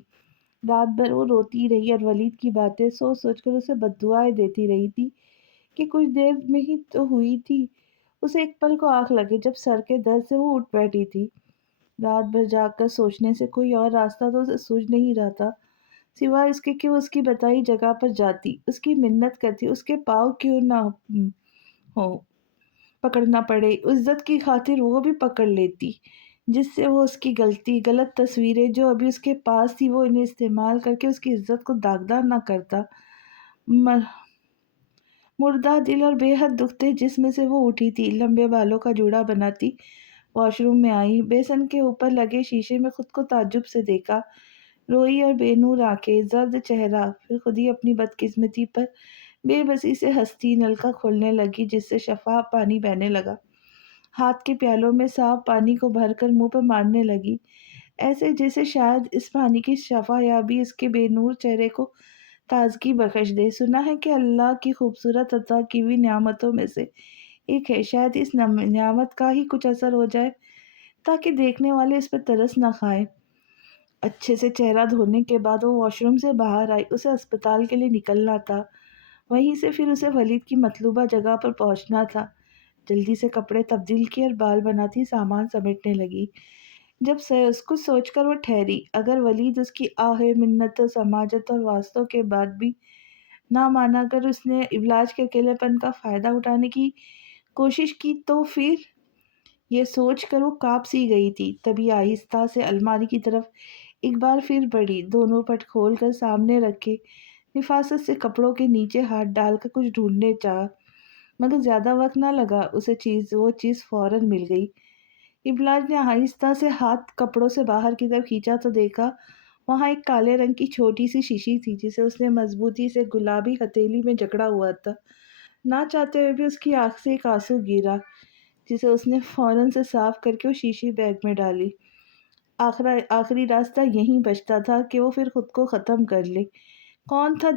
رات بھر وہ روتی رہی اور ولید کی باتیں سوچ سوچ کر اسے بددعائیں دیتی رہی تھی کہ کچھ دیر میں ہی تو ہوئی تھی اسے ایک پل کو آنکھ لگے جب سر کے درد سے وہ اٹھ بیٹھی تھی۔ رات بھر جاگ کر سوچنے سے کوئی اور راستہ تو اسے سوجھ نہیں رہا تھا سوائے اس کے کہ وہ اس کی بتائی جگہ پر جاتی، اس کی منت کرتی، اس کے پاؤں کیوں نہ ہو پکڑنا پڑے، عزت کی خاطر وہ بھی پکڑ لیتی، جس سے وہ اس کی غلط تصویریں جو ابھی اس کے پاس تھی وہ انہیں استعمال کر کے اس کی عزت کو داغدار نہ کرتا۔ مردہ دل اور بے حد دکھتے جسم سے وہ اٹھی تھی، لمبے بالوں کا جوڑا بناتی واش روم میں آئی، بیسن کے اوپر لگے شیشے میں خود کو تعجب سے دیکھا، روئی اور بے نور آنکھیں، زرد چہرہ، پھر خود ہی اپنی بدقسمتی پر بے بسی سے ہنستی نلکا کھولنے لگی جس سے شفاف پانی بہنے لگا، ہاتھ کے پیالوں میں صاف پانی کو بھر کر منہ پر مارنے لگی، ایسے جیسے شاید اس پانی کی شفا یابی اس کے بے نور چہرے کو تازگی بخش دے۔ سنا ہے کہ اللہ کی خوبصورت عطا کی ہوئی نعمتوں میں سے ایک ہے، شاید اس نعمت کا ہی کچھ اثر ہو جائے تاکہ دیکھنے والے اس پر ترس نہ کھائیں۔ اچھے سے چہرہ دھونے کے بعد وہ واش روم سے باہر آئی، اسے اسپتال کے لیے نکلنا تھا، وہیں سے پھر اسے ولید کی مطلوبہ جگہ پر پہنچنا تھا۔ جلدی سے کپڑے تبدیل کیے اور بال بناتی سامان سمیٹنے لگی۔ جب اس کو سوچ کر وہ ٹھہری، اگر ولید اس کی آہیں منتوں سماجت اور واسطوں کے بعد بھی نہ مانا کر اس نے ابلاج کے اکیلے پن کا فائدہ اٹھانے کی کوشش کی تو پھر، یہ سوچ کر وہ کانپ سی گئی تھی، تبھی آہستہ سے الماری کی طرف ایک بار پھر بڑھی، دونوں پٹ کھول کر سامنے رکھے، نفاست سے کپڑوں کے نیچے ہاتھ ڈال کر کچھ ڈھونڈنے چاہا، مگر زیادہ وقت نہ لگا، اسے وہ چیز فوراً مل گئی۔ ابلاج نے آہستہ سے ہاتھ کپڑوں سے باہر کی طرف کھینچا تو دیکھا وہاں ایک کالے رنگ کی چھوٹی سی شیشی تھی جسے اس نے مضبوطی سے گلابی ہتھیلی میں جکڑا ہوا تھا۔ نہ چاہتے ہوئے بھی اس کی آنکھ سے ایک آنسو گرا جسے اس نے فوراً سے صاف کر کے وہ شیشی بیگ میں ڈالی۔ آخری راستہ یہیں بچتا تھا کہ وہ پھر خود کو ختم کر لے۔ کون تھا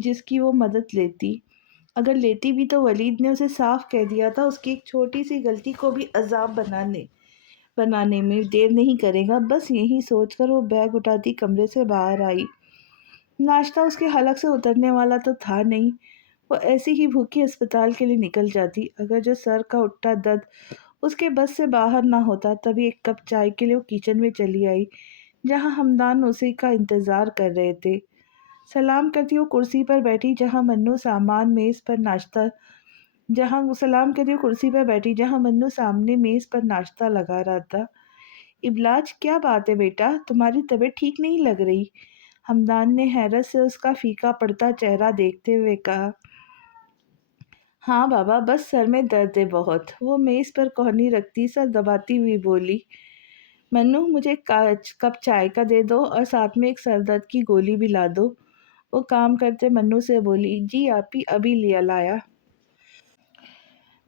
جس کی وہ مدد لیتی؟ اگر لیتی بھی تو ولید نے اسے صاف کہہ دیا تھا اس کی ایک چھوٹی سی غلطی کو بھی عذاب بنانے میں دیر نہیں کرے گا۔ بس یہی سوچ کر وہ بیگ اٹھاتی کمرے سے باہر آئی۔ ناشتہ اس کے حلق سے اترنے والا تو تھا نہیں، وہ ایسی ہی بھوکی اسپتال کے لیے نکل جاتی اگر جو سر کا اٹھا درد اس کے بس سے باہر نہ ہوتا۔ تبھی ایک کپ چائے کے لیے وہ کچن میں چلی آئی جہاں حمدان اسی کا انتظار کر رہے تھے۔ سلام کرتی وہ کرسی پر بیٹھی جہاں منو سامنے میز پر ناشتہ لگا رہا تھا۔ ابلاج، کیا بات ہے بیٹا، تمہاری طبیعت ٹھیک نہیں لگ رہی؟ حمدان نے حیرت سے اس کا پھیکا پڑتا چہرہ دیکھتے ہوئے کہا۔ ہاں بابا، بس سر میں درد ہے بہت، وہ میز پر کوہنی رکھتی سر دباتی ہوئی بولی۔ منو، مجھے ایک کپ چائے کا دے دو اور ساتھ میں ایک سر درد کی گولی بھی لا دو، وہ کام کرتے منو سے بولی۔ جی آپی، ابھی لایا۔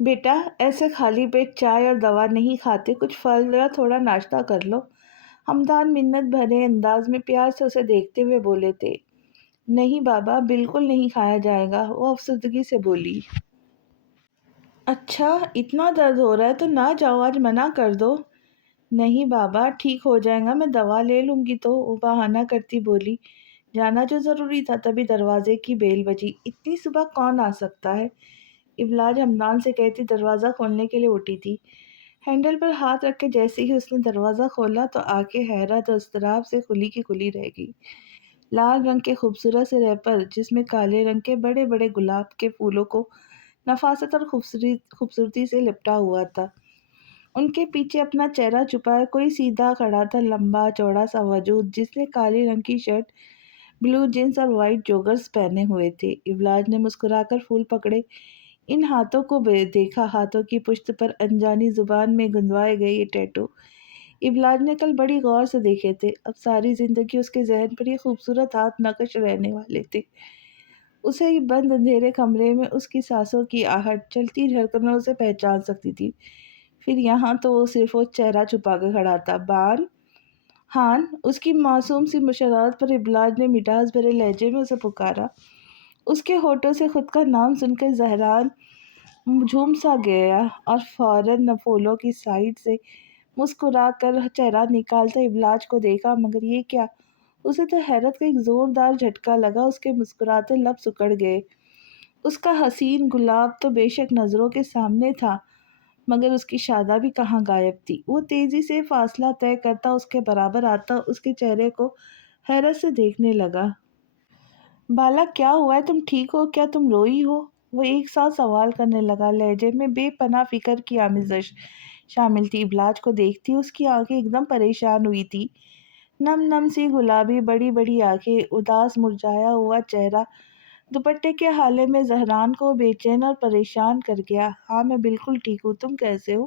بیٹا، ایسے خالی پیٹ چائے اور دوا نہیں کھاتے، کچھ پھل یا تھوڑا ناشتہ کر لو، حمدان منت بھرے انداز میں پیار سے اسے دیکھتے ہوئے بولے تھے۔ نہیں بابا، بالکل نہیں کھایا جائے گا، وہ افسردگی سے بولی۔ اچھا، اتنا درد ہو رہا ہے تو نہ جاؤ، آج منع کر دو۔ نہیں بابا، ٹھیک ہو جائے گا، میں دوا لے لوں گی تو، وہ بہانہ کرتی بولی۔ جانا جو ضروری تھا تبھی دروازے کی بیل بجی۔ اتنی صبح کون آ سکتا ہے؟ ابلاج حمدان سے کہتی دروازہ کھولنے کے لیے اٹھی تھی۔ ہینڈل پر ہاتھ رکھ کے جیسے ہی اس نے دروازہ کھولا تو آنکھیں حیرت اور اضطراب سے کھلی کی کھلی رہ گئی۔ لال رنگ کے خوبصورت سے ریپر جس میں کالے رنگ کے بڑے بڑے گلاب کے پھولوں کو نفاست اور خوبصورتی سے لپٹا ہوا تھا، ان کے پیچھے اپنا چہرہ چھپائے کوئی سیدھا کھڑا تھا لمبا چوڑا سا وجود جس نے کالے رنگ کی شرٹ، بلو جینس اور وائٹ جوگرز پہنے ہوئے تھے۔ ابلاج نے مسکرا کر پھول پکڑے ان ہاتھوں کو دیکھا، ہاتھوں کی پشت پر انجانی زبان میں گنوائے گئے یہ ٹیٹو ابلاج نے کل بڑی غور سے دیکھے تھے، اب ساری زندگی اس کے ذہن پر یہ خوبصورت ہاتھ نقش رہنے والے تھے۔ اسے ہی بند اندھیرے کمرے میں اس کی سانسوں کی آہٹ، چلتی دھڑکنوں سے پہچان سکتی تھی، پھر یہاں تو وہ صرف وہ چہرہ چھپا کے کھڑا تھا۔ بان ہان، اس کی معصوم سی مشرات پر ابلاج نے مٹاس بھرے لہجے میں اسے پکارا۔ اس کے ہونٹوں سے خود کا نام سن کر زہران جھوم سا گیا اور فوراً پھولوں کی سائڈ سے مسکرا کر چہرہ نکالتا ابلاج کو دیکھا، مگر یہ کیا؟ اسے تو حیرت کا ایک زوردار جھٹکا لگا، اس کے مسکراتے لب سکڑ گئے۔ اس کا حسین گلاب تو بے شک نظروں کے سامنے تھا، مگر اس کی شادابی کہاں غائب تھی؟ وہ تیزی سے فاصلہ طے کرتا اس کے برابر آتا، اس کے چہرے کو حیرت سے دیکھنے لگا۔ بالا، کیا ہوا ہے؟ تم ٹھیک ہو کیا؟ تم روئی ہو؟ وہ ایک ساتھ سوال کرنے لگا، لہجے میں بے پناہ فکر کی آمیزش شامل تھی۔ ابلاج کو دیکھتی اس کی آنکھیں ایک دم پریشان ہوئی تھی، نم نم سی گلابی بڑی بڑی آنکھیں، اداس مرجھایا ہوا چہرہ دوپٹے کے حالے میں زہران کو بے چین اور پریشان کر گیا۔ ہاں میں بالکل ٹھیک ہوں، تم کیسے ہو؟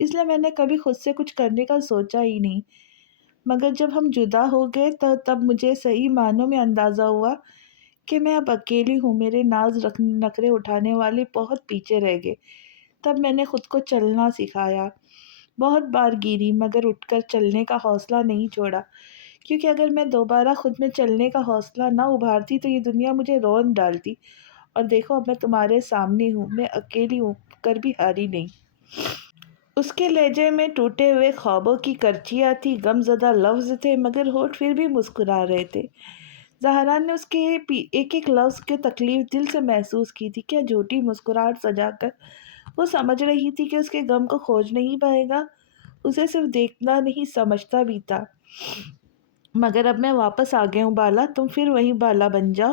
اس لیے میں نے کبھی خود سے کچھ کرنے کا سوچا ہی نہیں۔ مگر جب ہم جدا ہو گئے تو تب مجھے صحیح معنوں میں اندازہ ہوا کہ میں اب اکیلی ہوں۔ میرے نخرے اٹھانے والے بہت پیچھے رہ گئے۔ تب میں نے خود کو چلنا سکھایا۔ بہت بار گری مگر اٹھ کر چلنے کا حوصلہ نہیں چھوڑا، کیونکہ اگر میں دوبارہ خود میں چلنے کا حوصلہ نہ ابھارتی تو یہ دنیا مجھے رون ڈالتی۔ اور دیکھو اب میں تمہارے سامنے ہوں، میں اکیلی ہوں کر بھی ہاری نہیں۔ اس کے لہجے میں ٹوٹے ہوئے خوابوں کی کرچیاں تھی، غم زدہ لفظ تھے مگر ہونٹ پھر بھی مسکرا رہے تھے۔ زہران نے اس کے ایک ایک لفظ کی تکلیف دل سے محسوس کی تھی۔ کیا جھوٹی مسکراہٹ سجا کر وہ سمجھ رہی تھی کہ اس کے غم کو کھوج نہیں پائے گا، اسے صرف دیکھنا نہیں سمجھتا بھی تھا۔ مگر اب میں واپس آ گیا ہوں بالا، تم پھر وہی بالا بن جاؤ۔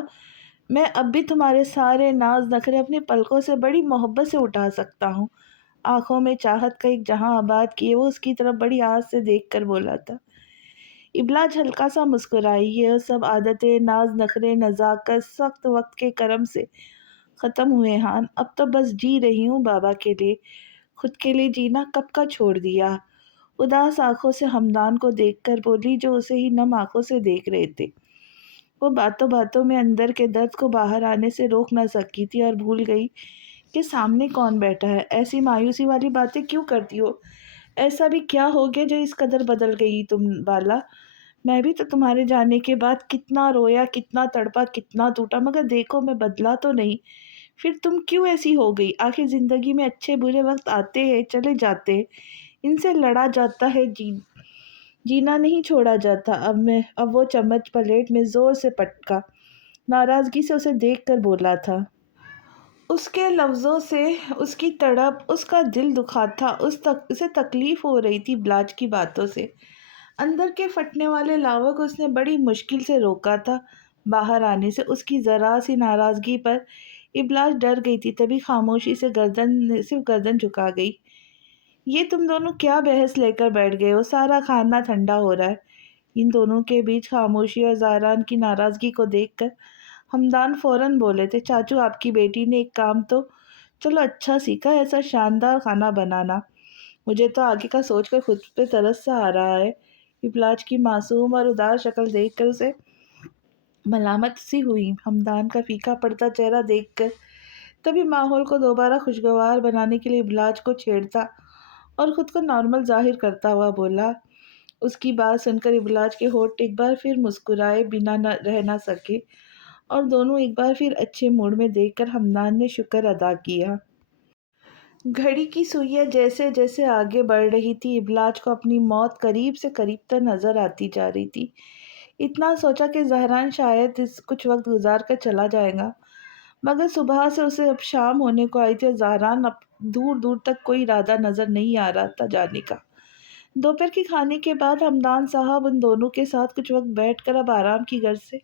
میں اب بھی تمہارے سارے ناز نخرے اپنی پلکوں سے بڑی محبت سے اٹھا سکتا ہوں۔ آنکھوں میں چاہت کا ایک جہاں آباد کیے وہ اس کی طرف بڑی آس سے دیکھ کر بولا تھا۔ ابلاج ہلکا سا مسکرائی۔ یہ سب عادتیں، ناز نخرے، نزاکت سخت وقت کے کرم سے ختم ہوئے ہاں، اب تو بس جی رہی ہوں بابا کے لیے۔ خود کے لیے جینا کب کا چھوڑ دیا۔ اداس آنکھوں سے ہمدان کو دیکھ کر بولی جو اسے ہی نم آنکھوں سے دیکھ رہے تھے۔ وہ باتوں باتوں میں اندر کے درد کو باہر آنے سے روک نہ سکی تھی اور بھول گئی کہ سامنے کون بیٹھا ہے۔ ایسی مایوسی والی باتیں کیوں کرتی ہو؟ ایسا بھی کیا ہو گیا جو اس قدر بدل گئی تم بالا؟ میں بھی تو تمہارے جانے کے بعد کتنا رویا، کتنا تڑپا، کتنا ٹوٹا، مگر دیکھو میں بدلا تو نہیں۔ پھر تم کیوں ایسی ہو گئی؟ آخر زندگی میں اچھے برے وقت آتے ہیں چلے جاتے ہیں، ان سے لڑا جاتا ہے، جینا نہیں چھوڑا جاتا۔ اب وہ چمچ پلیٹ میں زور سے پٹکا، ناراضگی سے اسے دیکھ کر بولا تھا۔ اس کے لفظوں سے اس کی تڑپ، اس کا دل دکھا تھا، اسے تکلیف ہو رہی تھی بلاج کی باتوں سے۔ اندر کے پھٹنے والے لاوا کو اس نے بڑی مشکل سے روکا تھا باہر آنے سے۔ اس کی ذرا سی ناراضگی پر ابلاج ڈر گئی تھی، تبھی خاموشی سے صرف گردن جھکا گئی۔ یہ تم دونوں کیا بحث لے کر بیٹھ گئے ہو؟ سارا کھانا ٹھنڈا ہو رہا ہے۔ ان دونوں کے بیچ خاموشی اور زہران کی ناراضگی کو دیکھ کر ہمدان فوراً بولے تھے، چاچو آپ کی بیٹی نے ایک کام تو چلو اچھا سیکھا، ایسا شاندار کھانا بنانا۔ مجھے تو آگے کا سوچ کر خود پہ ترس سا آ رہا ہے۔ ابلاج کی معصوم اور اداس شکل دیکھ کر اسے ملامت سی ہوئی۔ ہمدان کا پھیکا پڑتا چہرہ دیکھ کر تبھی ماحول کو دوبارہ خوشگوار بنانے کے لیے ابلاج کو چھیڑتا اور خود کو نارمل ظاہر کرتا ہوا بولا۔ اس کی بات سن کر ابلاج کے ہونٹ ایک بار پھر مسکرائے بنا رہ نہ سکے اور دونوں ایک بار پھر اچھے موڈ میں دیکھ کر ہمدان نے شکر ادا کیا۔ گھڑی کی سوئیاں جیسے جیسے آگے بڑھ رہی تھی، ابلاج کو اپنی موت قریب سے قریب تر نظر آتی جا رہی تھی۔ اتنا سوچا کہ زہران شاید کچھ وقت گزار کر چلا جائے گا، مگر صبح سے اسے اب شام ہونے کو آئی تھی اور زہران اب دور دور تک کوئی ارادہ نظر نہیں آ رہا تھا جانے کا۔ دوپہر کے کھانے کے بعد ہمدان صاحب ان دونوں کے ساتھ کچھ وقت بیٹھ کر اب آرام کی غرض سے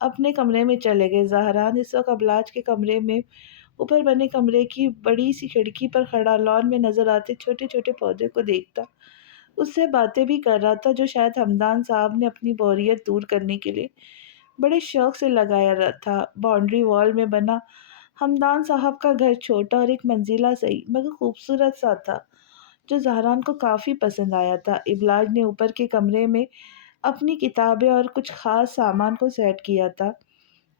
اپنے کمرے میں چلے گئے۔ زہران اس وقت ابلاج کے کمرے میں اوپر بنے کمرے کی بڑی سی کھڑکی پر کھڑا لان میں نظر آتے چھوٹے چھوٹے پودے کو دیکھتا، اس سے باتیں بھی کر رہا تھا جو شاید ہمدان صاحب نے اپنی بوریت دور کرنے کے لیے بڑے شوق سے لگایا تھا۔ باؤنڈری وال میں بنا ہمدان صاحب کا گھر چھوٹا اور ایک منزلہ صحیح مگر خوبصورت سا تھا جو زہران کو کافی پسند آیا تھا۔ ابلاج نے اوپر کے کمرے میں اپنی کتابیں اور کچھ خاص سامان کو سیٹ کیا تھا۔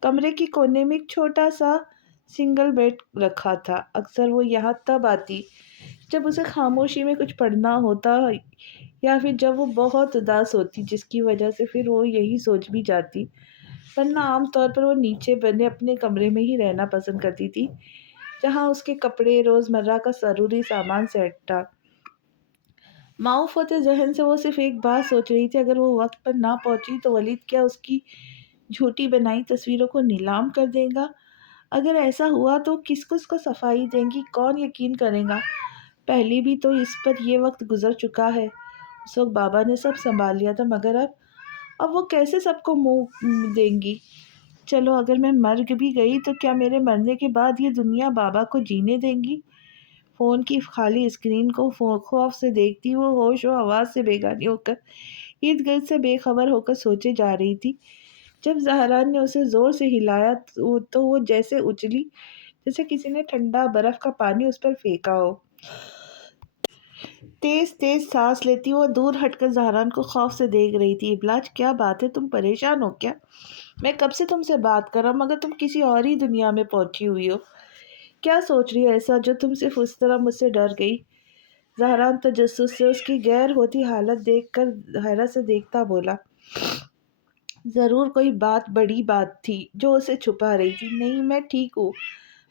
کمرے کے کونے میں ایک چھوٹا سا سنگل بیڈ رکھا تھا۔ اکثر وہ یہاں تب آتی جب اسے خاموشی میں کچھ پڑھنا ہوتا یا پھر جب وہ بہت اداس ہوتی، جس کی وجہ سے پھر وہ یہی سوچ بھی جاتی، ورنہ عام طور پر وہ نیچے بنے اپنے کمرے میں ہی رہنا پسند کرتی تھی جہاں اس کے کپڑے، روزمرہ کا ضروری سامان سیٹ تھا۔ معاف ہوتے ذہن سے وہ صرف ایک بات سوچ رہی تھی، اگر وہ وقت پر نہ پہنچی تو ولید کیا اس کی جھوٹی بنائی تصویروں کو نیلام کر دے گا؟ اگر ایسا ہوا تو کس اس کو صفائی دیں گی؟ کون یقین کرے گا؟ پہلے بھی تو اس پر یہ وقت گزر چکا ہے۔ اس وقت بابا نے سب سنبھال لیا تھا، مگر اب وہ کیسے سب کو منہ دیں گی؟ چلو اگر میں مر بھی گئی تو کیا میرے مرنے کے بعد یہ دنیا بابا کو جینے دیں گی؟ فون کی خالی اسکرین کو خوف سے دیکھتی وہ ہوش و حواس سے بیگانی ہو کر ارد گرد سے بے خبر ہو کر سوچے جا رہی تھی۔ جب زہران نے اسے زور سے ہلایا تو وہ جیسے اچھلی، جیسے کسی نے ٹھنڈا برف کا پانی اس پر پھینکا ہو۔ تیز تیز سانس لیتی وہ دور ہٹ کر زہران کو خوف سے دیکھ رہی تھی۔ ابلاج کیا بات ہے، تم پریشان ہو کیا؟ میں کب سے تم سے بات کر رہا ہوں مگر تم کسی اور ہی دنیا میں پہنچی ہوئی ہو۔ کیا سوچ رہی ہو ایسا جو تم صرف اس طرح مجھ سے ڈر گئی؟ زہران تجسس سے اس کی غیر ہوتی حالت دیکھ کر حیرت سے دیکھتا بولا، ضرور کوئی بڑی بات تھی جو اسے چھپا رہی تھی۔ نہیں میں ٹھیک ہوں،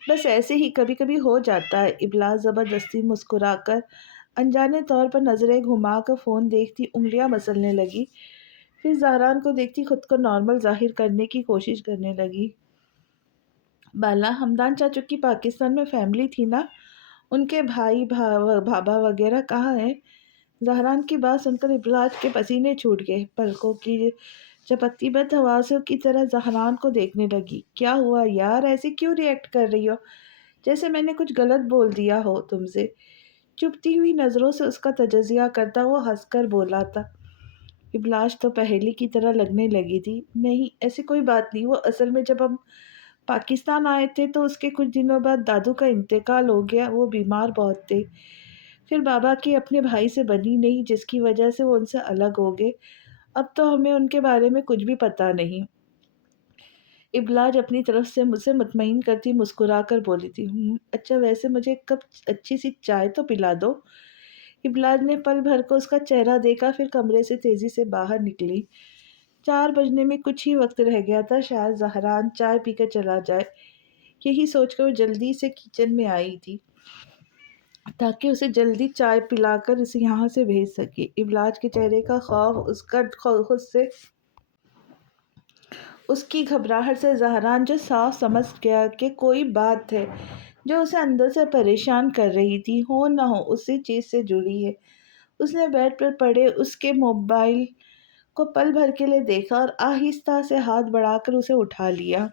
بس ایسے ہی کبھی کبھی ہو جاتا ہے۔ ابلاج زبردستی مسکرا کر انجانے طور پر نظریں گھما کر فون دیکھتی انگلیاں مسلنے لگی، پھر زہران کو دیکھتی خود کو نارمل ظاہر کرنے کی کوشش کرنے لگی۔ بالا ہمدان چاچو کی پاکستان میں فیملی تھی نا، ان کے بھائی بھابا وغیرہ کہاں ہیں؟ زہران کی بات سن کر ابلاج کے پسینے چھوٹ گئے، پلکوں کی چپکتی بد حواسوں کی طرح زہران کو دیکھنے لگی۔ کیا ہوا یار، ایسے کیوں ریئیکٹ کر رہی ہو جیسے میں نے کچھ غلط بول دیا ہو تم سے؟ چپتی ہوئی نظروں سے اس کا تجزیہ کرتا وہ ہنس کر بولا تھا۔ ابلاج تو پہیلی کی طرح لگنے لگی تھی۔ نہیں ایسی کوئی بات نہیں، وہ اصل میں جب ہم پاکستان آئے تھے تو اس کے کچھ دنوں بعد دادو کا انتقال ہو گیا، وہ بیمار بہت تھے، پھر بابا کی اپنے بھائی سے بنی نہیں جس کی وجہ سے وہ ان سے الگ ہو گئے، اب تو ہمیں ان کے بارے میں کچھ بھی پتہ نہیں۔ ابلاج اپنی طرف سے مجھے مطمئن کرتی مسکرا کر بولی تھی، اچھا ویسے مجھے ایک کپ اچھی سی چائے تو پلا دو۔ ابلاج نے پل بھر کو اس کا چہرہ دیکھا، پھر کمرے سے تیزی سے باہر نکلی۔ 4 بجنے میں کچھ ہی وقت رہ گیا تھا، شاید زہران چائے پی کر چلا جائے، یہی سوچ کر وہ جلدی سے کچن میں آئی تھی تاکہ اسے جلدی چائے پلا کر اسے یہاں سے بھیج سکے۔ ابلاج کے چہرے کا خوف اس کا خود سے اس کی گھبراہٹ سے زہران جو صاف سمجھ گیا کہ کوئی بات ہے جو اسے اندر سے پریشان کر رہی تھی، ہو نہ ہو اسی چیز سے جڑی ہے۔ اس نے بیڈ پر پڑے اس کے موبائل کو پل بھر کے لیے دیکھا اور آہستہ سے ہاتھ بڑھا کر اسے اٹھا لیا۔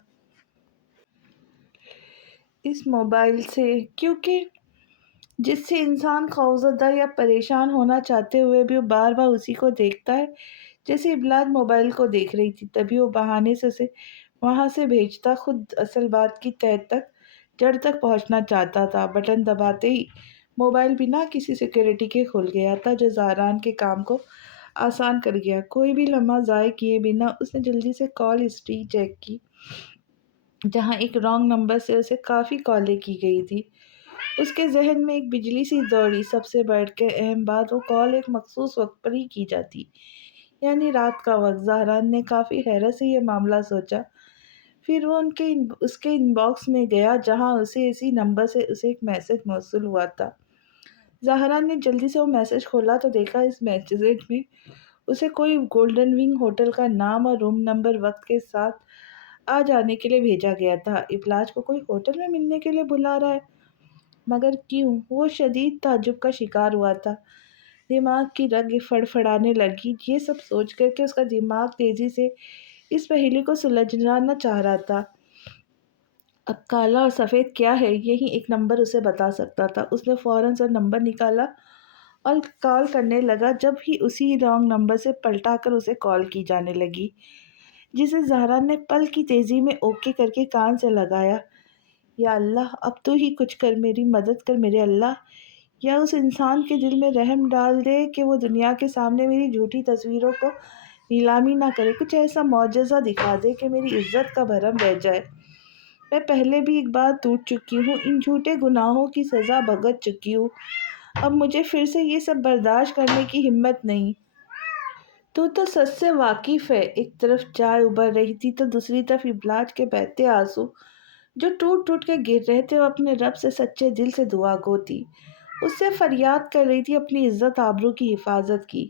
اس موبائل سے کیونکہ جس سے انسان خوفزدہ یا پریشان ہونا چاہتے ہوئے بھی وہ بار بار اسی کو دیکھتا ہے، جیسے ابلاج موبائل کو دیکھ رہی تھی، تبھی وہ بہانے سے اسے وہاں سے بھیجتا، خود اصل بات کی تہہ تک جڑ تک پہنچنا چاہتا تھا۔ بٹن دباتے ہی موبائل بنا کسی سیکیورٹی کے کھل گیا تھا جو زہران کے کام کو آسان کر گیا۔ کوئی بھی لمحہ ضائع کیے بنا اس نے جلدی سے کال ہسٹری چیک کی، جہاں ایک رانگ نمبر سے اسے کافی کالیں کی گئی تھی۔ اس کے ذہن میں ایک بجلی سی دوڑی، سب سے بڑھ کے اہم بات، وہ کال ایک مخصوص وقت پر ہی کی جاتی، یعنی رات کا وقت۔ زہران نے کافی حیرت سے یہ معاملہ سوچا، پھر وہ اس کے ان باکس میں گیا جہاں اسے اسی نمبر سے اسے ایک میسج موصول ہوا تھا۔ زہران نے جلدی سے وہ میسج کھولا تو دیکھا اس میسج میں اسے کوئی گولڈن ونگ ہوٹل کا نام اور روم نمبر وقت کے ساتھ آ جانے کے لیے بھیجا گیا تھا۔ ابلاج کو کوئی ہوٹل میں ملنے کے لیے بلا رہا ہے، مگر کیوں؟ وہ شدید تعجب کا شکار ہوا تھا، دماغ کی رگ فڑفڑانے لگی، یہ سب سوچ کر کہ اس کا دماغ تیزی سے اس پہیلی کو سلجھانا چاہ رہا تھا۔ اب کالا اور سفید کیا ہے، یہی ایک نمبر اسے بتا سکتا تھا۔ اس نے فوراً سے نمبر نکالا اور کال کرنے لگا، جب ہی اسی رانگ نمبر سے پلٹا کر اسے کال کی جانے لگی، جسے زہران نے پل کی تیزی میں اوکے کر کے کان سے لگایا۔ یا اللہ، اب تو ہی کچھ کر، میری مدد کر میرے اللہ، یا اس انسان کے دل میں رحم ڈال دے کہ وہ دنیا کے سامنے میری جھوٹی تصویروں کو نیلامی نہ کرے، کچھ ایسا معجزہ دکھا دے کہ میری عزت کا بھرم رہ جائے۔ میں پہلے بھی ایک بار ٹوٹ چکی ہوں، ان جھوٹے گناہوں کی سزا بھگت چکی ہوں، اب مجھے پھر سے یہ سب برداشت کرنے کی ہمت نہیں۔ تو سچ سے واقف ہے۔ ایک طرف چائے ابل رہی تھی تو دوسری طرف ابلاج کے بہتے آنسو جو ٹوٹ ٹوٹ کے گر رہے تھے۔ وہ اپنے رب سے سچے دل سے دعا گو تھی، اس سے فریاد کر رہی تھی اپنی عزت آبرو کی حفاظت کی۔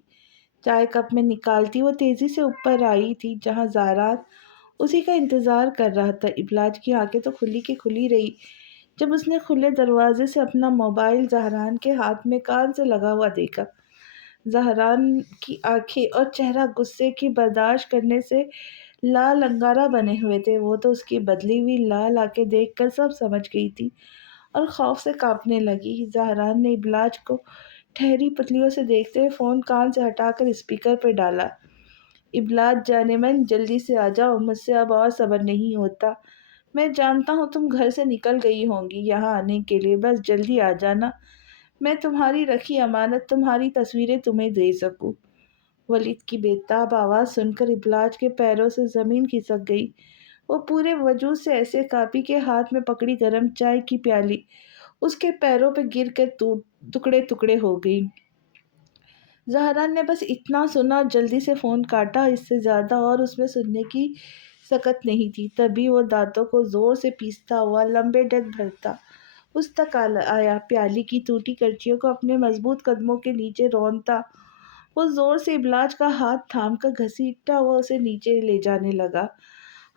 چائے کپ میں نکالتی وہ تیزی سے اوپر آئی تھی جہاں زہران اسی کا انتظار کر رہا تھا۔ ابلاج کی آنکھیں تو کھلی کی کھلی رہی جب اس نے کھلے دروازے سے اپنا موبائل زہران کے ہاتھ میں کان سے لگا ہوا دیکھا۔ زہران کی آنکھیں اور چہرہ غصے کی برداشت کرنے سے لال انگارہ بنے ہوئے تھے، وہ تو اس کی بدلی ہوئی لال آنکھیں دیکھ کر سب سمجھ گئی تھی اور خوف سے کانپنے لگی۔ زہران نے ابلاج کو ٹھہری پتلیوں سے دیکھتے ہوئے فون کان سے ہٹا کر اسپیکر پہ ڈالا۔ ابلاج جانے من، جلدی سے آ جاؤ، مجھ سے اب اور صبر نہیں ہوتا۔ میں جانتا ہوں تم گھر سے نکل گئی ہوں گی یہاں آنے کے لیے، بس جلدی آ جانا، میں تمہاری رکھی امانت تمہاری تصویریں تمہیں دے سکوں۔ ولید کی بےتاب آواز سن کر ابلاج کے پیروں سے زمین کھسک گئی۔ وہ پورے وجود سے ایسے کاپی کے ہاتھ میں پکڑی گرم چائے کی پیالی اس کے پیروں پہ گر کر ٹکڑے ٹکڑے ہو گئی۔ زہران نے بس اتنا سنا اور جلدی سے فون کاٹا، اس سے زیادہ اور اس میں سننے کی سکت نہیں تھی۔ تبھی وہ دانتوں کو زور سے پیستا ہوا لمبے ڈگ بھرتا اس تک آیا، پیالی کی ٹوٹی کرچیوں کو اپنے مضبوط قدموں کے نیچے رونتا وہ زور سے ابلاج کا ہاتھ تھام کر گھسیٹتا ہوا اسے نیچے لے جانے لگا۔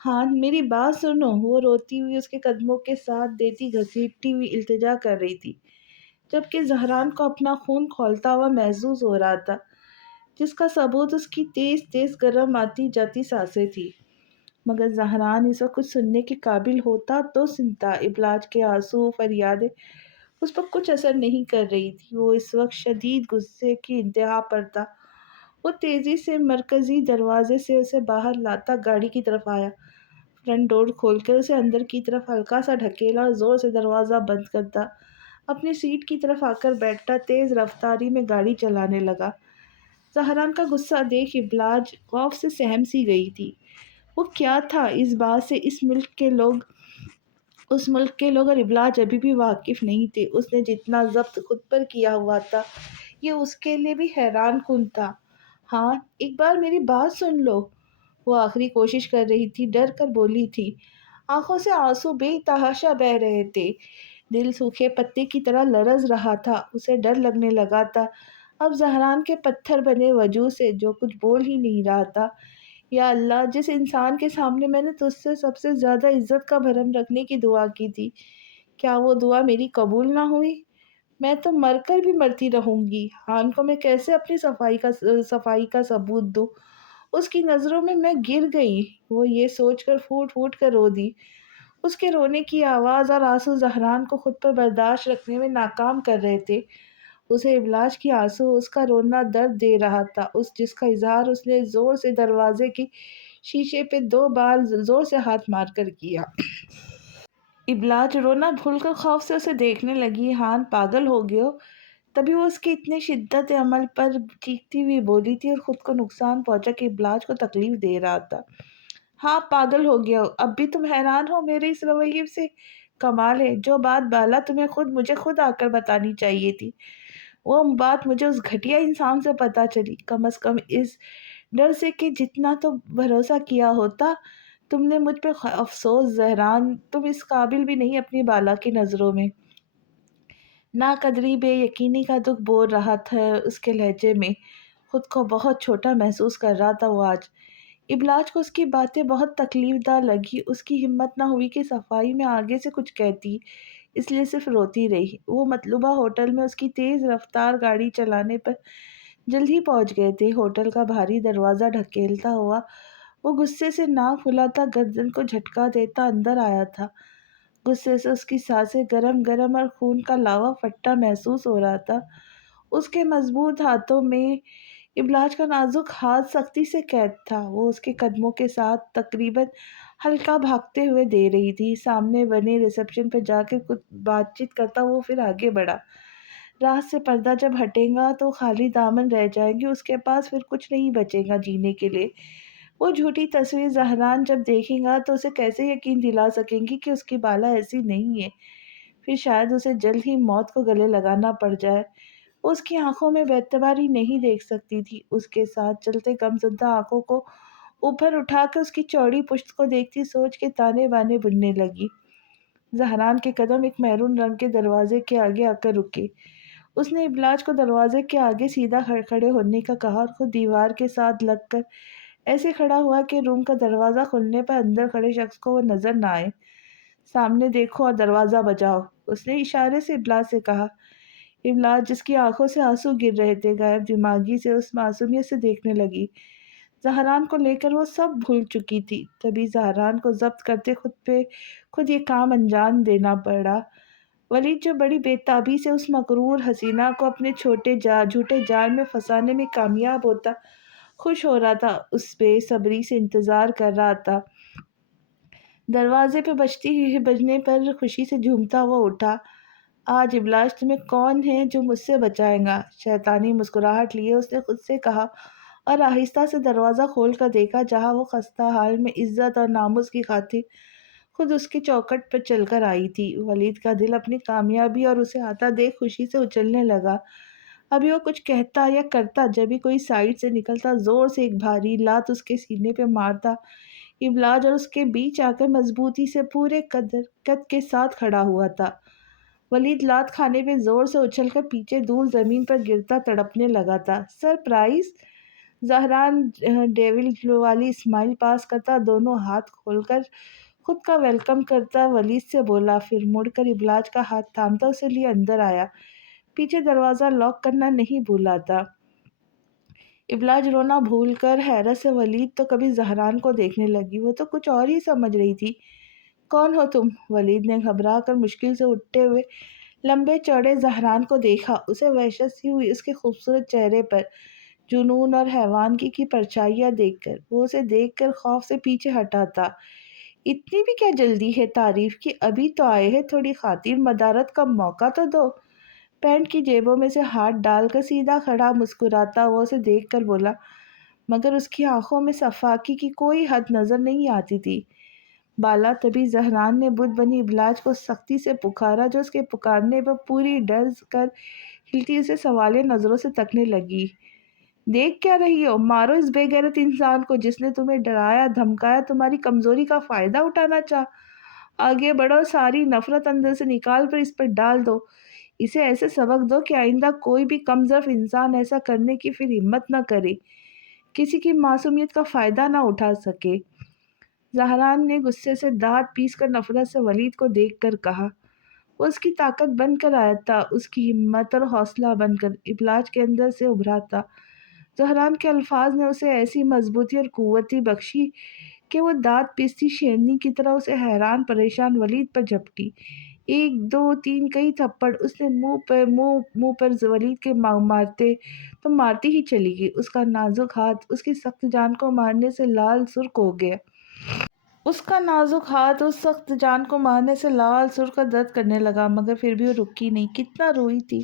ہاں میری بات سنو، وہ روتی ہوئی اس کے قدموں کے ساتھ دیتی گھسیٹتی ہوئی التجا کر رہی تھی، جبکہ زہران کو اپنا خون کھولتا ہوا محسوس ہو رہا تھا، جس کا ثبوت اس کی تیز تیز گرم آتی جاتی سانسیں تھی۔ مگر زہران اس وقت کچھ سننے کے قابل ہوتا تو سنتا۔ ابلاج کے آنسو فریادیں اس پر کچھ اثر نہیں کر رہی تھی۔ وہ اس وقت شدید غصے کی انتہا پر تھا۔ وہ تیزی سے مرکزی دروازے سے اسے باہر لاتا گاڑی کی طرف آیا، فرنٹ ڈور کھول کر اسے اندر کی طرف ہلکا سا ڈھکیلا اور زور سے دروازہ بند کرتا اپنی سیٹ کی طرف آ کر بیٹھتا، تیز رفتاری میں گاڑی چلانے لگا۔ زہران کا غصہ دیکھ ابلاج خوف سے سہم سی گئی تھی۔ وہ کیا تھا اس بات سے اس ملک کے لوگ اور ابلاج ابھی بھی واقف نہیں تھے۔ اس نے جتنا ضبط خود پر کیا ہوا تھا یہ اس کے لیے بھی حیران کن تھا۔ ہاں ایک بار میری بات سن لو، وہ آخری کوشش کر رہی تھی، ڈر کر بولی تھی۔ آنکھوں سے آنسو بے تحاشا بہہ رہے تھے، دل سوکھے پتے کی طرح لرز رہا تھا۔ اسے ڈر لگنے لگا تھا اب زہران کے پتھر بنے وجود سے، جو کچھ بول ہی نہیں رہا تھا۔ یا اللہ، جس انسان کے سامنے میں نے تجھ سے سب سے زیادہ عزت کا بھرم رکھنے کی دعا کی تھی، کیا وہ دعا میری قبول نہ ہوئی؟ میں تو مر کر بھی مرتی رہوں گی۔ خان کو میں کیسے اپنی صفائی کا ثبوت دوں؟ اس کی نظروں میں گر گئی۔ وہ یہ سوچ کر پھوٹ پھوٹ کر رو دی۔ اس کے رونے کی آواز اور آنسو زہران کو خود پر برداشت رکھنے میں ناکام کر رہے تھے۔ اسے ابلاج کی آنسو، اس کا رونا درد دے رہا تھا، جس کا اظہار اس نے زور سے دروازے کی شیشے پہ 2 بار زور سے ہاتھ مار کر کیا۔ ابلاج رونا بھول کر خوف سے اسے دیکھنے لگی۔ ہان پاگل ہو گئے ہو؟ تبھی وہ اس کی اتنی شدت عمل پر چیختی ہوئی بولی تھی اور خود کو نقصان پہنچا کہ ابلاج کو تکلیف دے رہا تھا۔ ہاں پاگل ہو گیا ہو، اب بھی تم حیران ہو میرے اس رویے سے؟ کمال ہے، جو بات بالا تمہیں مجھے خود آ کر بتانی چاہیے تھی، وہ بات مجھے اس گھٹیا انسان سے پتہ چلی، کم از کم اس ڈر سے کہ جتنا تو بھروسہ کیا ہوتا تم نے مجھ پہ۔ افسوس زہران، تم اس قابل بھی نہیں اپنی بالا کی نظروں میں۔ ناقدری بے یقینی کا دکھ بول رہا تھا اس کے لہجے میں۔ خود کو بہت چھوٹا محسوس کر رہا تھا وہ آج۔ ابلاج کو اس کی باتیں بہت تکلیف دہ لگی۔ اس کی ہمت نہ ہوئی کہ صفائی میں آگے سے کچھ کہتی، اس لیے صرف روتی رہی۔ وہ مطلوبہ ہوٹل میں اس کی تیز رفتار گاڑی چلانے پر جلد ہی پہنچ گئے تھے۔ ہوٹل کا بھاری دروازہ ڈھکیلتا ہوا وہ غصے سے ناک پھلاتا گردن کو جھٹکا دیتا اندر آیا تھا۔ غصے سے اس کی سانسیں گرم گرم اور خون کا لاوا پھٹا محسوس ہو رہا تھا۔ اس کے مضبوط ہاتھوں میں ابلاج کا نازک ہاتھ سختی سے قید تھا۔ وہ اس کے قدموں کے ساتھ تقریباً ہلکا بھاگتے ہوئے دے رہی تھی۔ سامنے بنے ریسپشن پہ جا کے کچھ بات چیت کرتا وہ پھر آگے بڑھا۔ رات سے پردہ جب ہٹے گا تو خالی دامن رہ جائیں گے، اس کے پاس پھر کچھ نہیں بچے گا جینے کے لیے۔ وہ جھوٹی تصویر زہران جب دیکھے گا تو اسے کیسے یقین دلا سکیں گی کہ اس کی بالا ایسی نہیں ہے؟ پھر شاید اسے جلد ہی موت کو گلے لگانا پڑ جائے۔ وہ اس کی آنکھوں میں بے اعتباری نہیں دیکھ سکتی تھی۔ اس کے ساتھ چلتے غمزدہ آنکھوں کو اوپر اٹھا کے اس کی چوڑی پشت کو دیکھتی سوچ کے تانے بانے بننے لگی۔ زہران کے قدم ایک میرون رنگ کے دروازے کے آگے آ کر رکے۔ اس نے ابلاج کو دروازے کے آگے سیدھا کھڑے ہونے کا کہا اور خود دیوار کے ساتھ لگ کر ایسے کھڑا ہوا کہ روم کا دروازہ کھلنے پر اندر کھڑے شخص کو وہ نظر نہ آئے۔ سامنے دیکھو اور دروازہ بجاؤ، اس نے اشارے سے ابلاج سے کہا۔ ابلاج، جس کی آنکھوں سے آنسو گر رہے تھے، غائب دماغی سے اس معصومیت سے دیکھنے لگی۔ زہران کو لے کر وہ سب بھول چکی تھی۔ تبھی زہران کو ضبط کرتے خود یہ کام انجام دینا پڑا۔ ولید، جو بڑی بےتابی سے اس مغرور حسینہ کو اپنے جھوٹے جال میں پھنسانے میں کامیاب ہوتا خوش ہو رہا تھا، اس بے صبری سے انتظار کر رہا تھا۔ دروازے پہ بجنے پر خوشی سے جھومتا ہوا اٹھا۔ آج ابلاش تمہیں کون ہے جو مجھ سے بچائے گا؟ شیطانی مسکراہٹ لیے اس نے خود سے کہا اور آہستہ سے دروازہ کھول کر دیکھا جہاں وہ خستہ حال میں عزت اور ناموس کی خاطر خود اس کی چوکھٹ پر چل کر آئی تھی۔ ولید کا دل اپنی کامیابی اور اسے آتا دیکھ خوشی سے اچھلنے لگا۔ ابھی وہ کچھ کہتا یا کرتا جبھی کوئی سائڈ سے نکلتا زور سے ایک بھاری لات اس کے سینے پہ مارتا۔ ابلاج اور اس کے بیچ آ کر مضبوطی سے پورے قد کے ساتھ کھڑا ہوا تھا۔ ولید لات کھانے پہ زور سے اچھل کر پیچھے دور زمین پر گرتا تڑپنے لگا تھا۔ سرپرائز! زہران ڈیول والی اسمائل پاس کرتا دونوں ہاتھ کھول کر خود کا ویلکم کرتا ولید سے بولا، پھر مڑ کر ابلاج کا ہاتھ تھامتا اسے لیے اندر آیا۔ پیچھے دروازہ لاک کرنا نہیں بھولا تھا۔ ابلاج رونا بھول کر حیرت سے ولید تو کبھی زہران کو دیکھنے لگی، وہ تو کچھ اور ہی سمجھ رہی تھی۔ کون ہو تم؟ ولید نے گھبرا کر مشکل سے اٹھتے ہوئے لمبے چوڑے زہران کو دیکھا۔ اسے وحشت سی ہوئی اس کے خوبصورت چہرے پر جنون اور حیوانگی کی پرچھائیاں دیکھ کر۔ وہ اسے دیکھ کر خوف سے پیچھے ہٹا تھا۔ اتنی بھی کیا جلدی ہے تعریف کی؟ ابھی تو آئے ہیں، تھوڑی خاطر مدارت کا موقع تو دو۔ پینٹ کی جیبوں میں سے ہاتھ ڈال کر سیدھا کھڑا مسکراتا وہ اسے دیکھ کر بولا، مگر اس کی آنکھوں میں صفاقی کی کوئی حد نظر نہیں آتی تھی۔ بالا تبھی زہران نے بت بنی ابلاج کو سختی سے پکارا جو اس کے پکارنے پر پوری ڈر کر ہلتی اسے سوالیہ نظروں سے تکنے لگی۔ دیکھ کیا رہی ہو؟ مارو اس بے غیرت انسان کو جس نے تمہیں ڈرایا دھمکایا، تمہاری کمزوری کا فائدہ اٹھانا چاہا۔ آگے بڑھو اور ساری نفرت اندر سے نکال کر اس پر ڈال دو۔ اسے ایسے سبق دو کہ آئندہ کوئی بھی کم ظرف انسان ایسا کرنے کی پھر ہمت نہ کرے، کسی کی معصومیت کا فائدہ نہ اٹھا سکے۔ زہران نے غصے سے دانت پیس کر نفرت سے ولید کو دیکھ کر کہا۔ وہ اس کی طاقت بن کر آیا تھا، اس کی ہمت اور حوصلہ بن کر ابلاج کے اندر سے ابھرا تھا۔ زہران کے الفاظ نے اسے ایسی مضبوطی اور قوتی بخشی کہ وہ دانت پیستی شیرنی کی طرح اسے حیران پریشان ولید پر جھپٹی۔ ایک دو تین کئی تھپڑ اس نے منہ پر ولید کے مارتے تو مارتی ہی چلی گئی۔ اس کا نازک ہاتھ اس کی سخت جان کو مارنے سے لال سرخ ہو گیا۔ اور درد کرنے لگا، مگر پھر بھی وہ رکی نہیں۔ کتنا روئی تھی،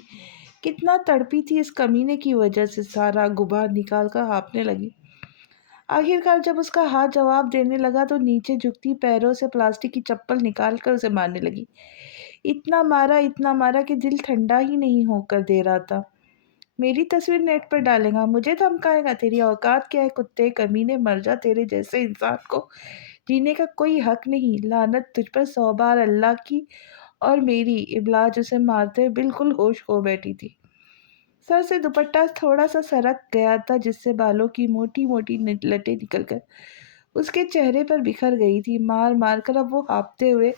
کتنا تڑپی تھی اس کمینے کی وجہ سے، سارا غبار نکال کر ہانپنے لگی۔ آخرکار جب اس کا ہاتھ جواب دینے لگا تو نیچے جھکتی پیروں سے پلاسٹک کی چپل نکال کر اسے مارنے لگی۔ اتنا مارا کہ دل ٹھنڈا ہی نہیں ہو کر دے رہا تھا۔ میری تصویر نیٹ پر ڈالے گا، مجھے دھمکائے گا، تیری اوقات کیا ہے کتے کمینے، مر جا، تیرے جیسے انسان کو جینے کا کوئی حق نہیں، لعنت تجھ پر 100 بار اللہ کی اور میری۔ ابلاج اسے مارتے ہوئے بالکل ہوش کھو بیٹھی تھی۔ سر سے دوپٹہ تھوڑا سا سرک گیا تھا جس سے بالوں کی موٹی موٹی لٹیں نکل کر اس کے چہرے پر بکھر گئی تھی۔ مار کر اب وہ ہانپتے ہوئے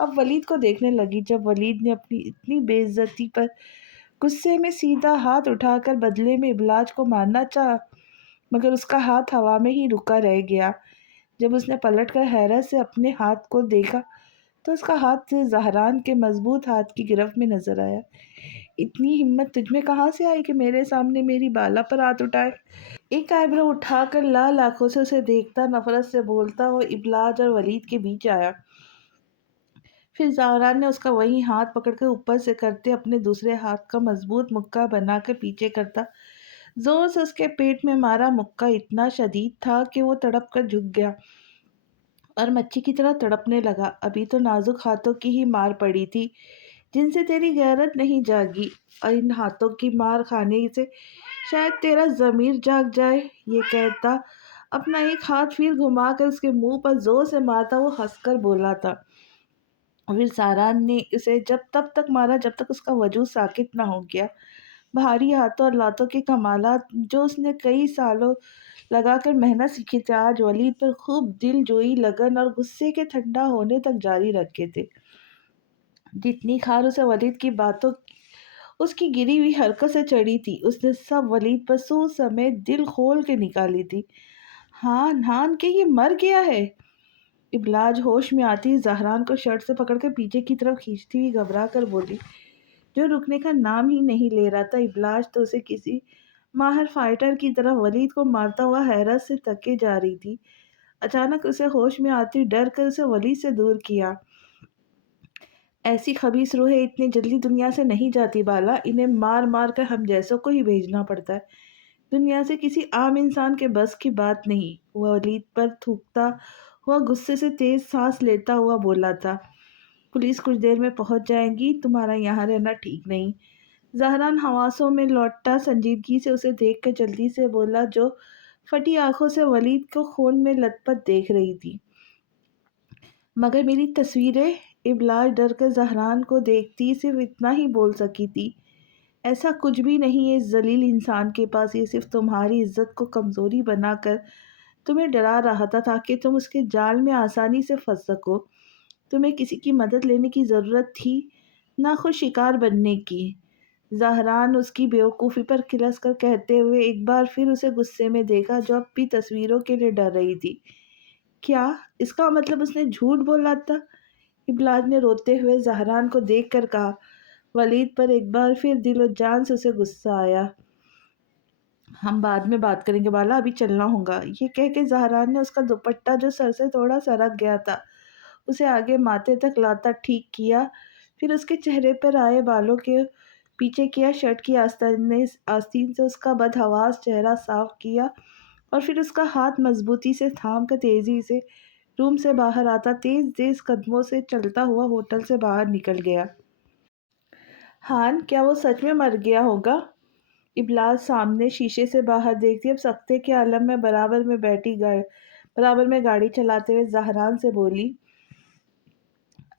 اب ولید کو دیکھنے لگی۔ جب ولید نے اپنی اتنی بے عزتی پر غصے میں سیدھا ہاتھ اٹھا کر بدلے میں ابلاج کو مارنا چاہا، مگر اس کا ہاتھ ہوا میں ہی رکا رہ گیا۔ جب اس نے پلٹ کر حیرت سے اپنے ہاتھ کو دیکھا تو اس کا ہاتھ زہران کے مضبوط ہاتھ کی گرفت میں نظر آیا۔ اتنی ہمت تجھ میں کہاں سے آئی کہ میرے سامنے میری بالا پر ہاتھ اٹھائے؟ ایک آئیبرو اٹھا کر لال آنکھوں سے اسے دیکھتا نفرت سے بولتا وہ ابلاج اور ولید کے بیچ آیا۔ پھر زہران نے اس کا وہی ہاتھ پکڑ کر اوپر سے کرتے اپنے دوسرے ہاتھ کا مضبوط مکہ بنا کر پیچھے کرتا زور سے اس کے پیٹ میں مارا۔ مکہ اتنا شدید تھا کہ وہ تڑپ کر جھک گیا اور مچھی کی طرح تڑپنے لگا۔ ابھی تو نازک ہاتھوں کی ہی مار پڑی تھی جن سے تیری غیرت نہیں جاگی، اور ان ہاتھوں کی مار کھانے سے شاید تیرا ضمیر جاگ جائے۔ یہ کہتا اپنا ایک ہاتھ پھر گھما کر اس کے منہ پر زور سے مارتا وہ ہنس کر بولا تھا۔ پھر زہران نے اسے تب تک مارا جب تک اس کا وجود ساکت نہ ہو گیا۔ بھاری ہاتھوں اور لاتوں کے کمالات جو اس نے کئی سالوں لگا کر محنت سیکھی تھے آج ولید پر خوب دل جوئی لگن اور غصے کے ٹھنڈا ہونے تک جاری رکھے تھے۔ جتنی خار اسے ولید کی باتوں اس کی گری ہوئی حرکت سے چڑھی تھی اس نے سب ولید پر سود سمیت دل کھول کے نکالی تھی۔ ہان کہ یہ مر گیا ہے؟ ابلاج ہوش میں آتی زہران کو شرٹ سے پکڑ کر پیچھے کی طرف کھینچتی ہوئی گھبرا کر بولی، جو رکنے کا نام ہی نہیں لے رہا تھا۔ ابلاج تو اسے کسی ماہر فائٹر کی طرح ولید کو مارتا ہوا حیرت سے تکے جا رہی تھی۔ اچانک اسے ہوش میں آتی ڈر کر اسے ولید سے دور کیا۔ ایسی خبیث روحیں اتنی جلدی دنیا سے نہیں جاتی بالا، انہیں مار مار کر ہم جیسوں کو ہی بھیجنا پڑتا ہے۔ دنیا سے کسی عام انسان کے بس کی بات نہیں۔ وہ ولید پر تھوکتا ہوا غصے سے تیز سانس لیتا ہوا بولا تھا۔ پولیس کچھ دیر میں پہنچ جائے گی، تمہارا یہاں رہنا ٹھیک نہیں۔ زہران حواسوں میں لوٹا سنجیدگی سے اسے دیکھ کر جلدی سے بولا، جو پھٹی آنکھوں سے ولید کو خون میں لت پت دیکھ رہی تھی۔ مگر میری تصویریں؟ ابلاج ڈر کر زہران کو دیکھتی صرف اتنا ہی بول سکی تھی، ایسا کچھ بھی نہیں ہے اس ذلیل انسان کے پاس، یہ صرف تمہاری عزت کو کمزوری بنا کر تمہیں ڈرا رہا تھا تاکہ تم اس کے جال میں آسانی سے پھنس سکو۔ تمہیں کسی کی مدد لینے کی ضرورت تھی، نہ خود شکار بننے کی۔ زہران اس کی بیوقوفی پر کھلس کر کہتے ہوئے ایک بار پھر اسے غصے میں دیکھا، جو اب بھی تصویروں کے لیے ڈر رہی تھی۔ کیا اس کا مطلب اس نے جھوٹ بولا تھا؟ ابلاج نے روتے ہوئے زہران کو دیکھ کر کہا۔ ولید پر ایک بار پھر دل و جان سے اسے غصہ آیا۔ ہم بعد میں بات کریں گے بالا، ابھی چلنا ہوگا۔ یہ کہہ کے زہران نے اس کا دوپٹہ جو سر سے تھوڑا سرک گیا تھا اسے آگے ماتھے تک لاتا ٹھیک کیا، پھر اس کے چہرے پر آئے بالوں کے پیچھے کیا، شرٹ کی آستین سے اس کا بدحواس چہرہ صاف کیا، اور پھر اس کا ہاتھ مضبوطی سے تھام کر تیزی سے روم سے باہر آتا تیز تیز قدموں سے چلتا ہوا ہوٹل سے باہر نکل گیا۔ ہان، کیا وہ سچ میں مر گیا ہوگا؟ ابلاج سامنے شیشے سے باہر دیکھتی اب سکتے کے عالم میں برابر میں گاڑی چلاتے ہوئے زہران سے بولی،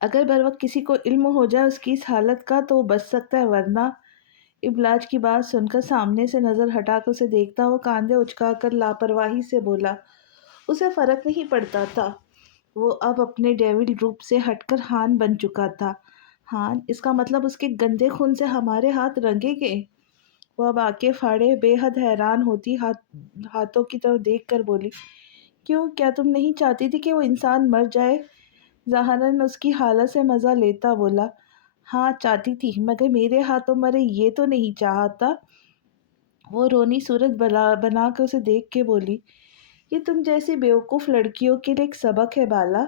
اگر بروقت کسی کو علم ہو جائے اس کی اس حالت کا تو وہ بچ سکتا ہے، ورنہ… ابلاج کی بات سن کر سامنے سے نظر ہٹا کر اسے دیکھتا وہ کاندھے اچکا کر لاپرواہی سے بولا، اسے فرق نہیں پڑتا تھا۔ وہ اب اپنے ڈیول روپ سے ہٹ کر ہان بن چکا تھا۔ ہان، اس کا مطلب اس کے گندے خون سے ہمارے ہاتھ رنگے گئے؟ وہ اب آنکھیں پھاڑے بے حد حیران ہوتی ہاتھوں کی طرف دیکھ کر بولی، کیوں؟ کیا تم نہیں چاہتی تھی کہ وہ انسان مر جائے؟ زہران اس کی حالت سے مزہ لیتا بولا، ہاں چاہتی تھی، مگر میرے ہاتھوں مرے یہ تو نہیں چاہتا۔ وہ رونی صورت بنا کر اسے دیکھ کے بولی، یہ تم جیسی بیوقوف لڑکیوں کے لیے ایک سبق ہے بالا،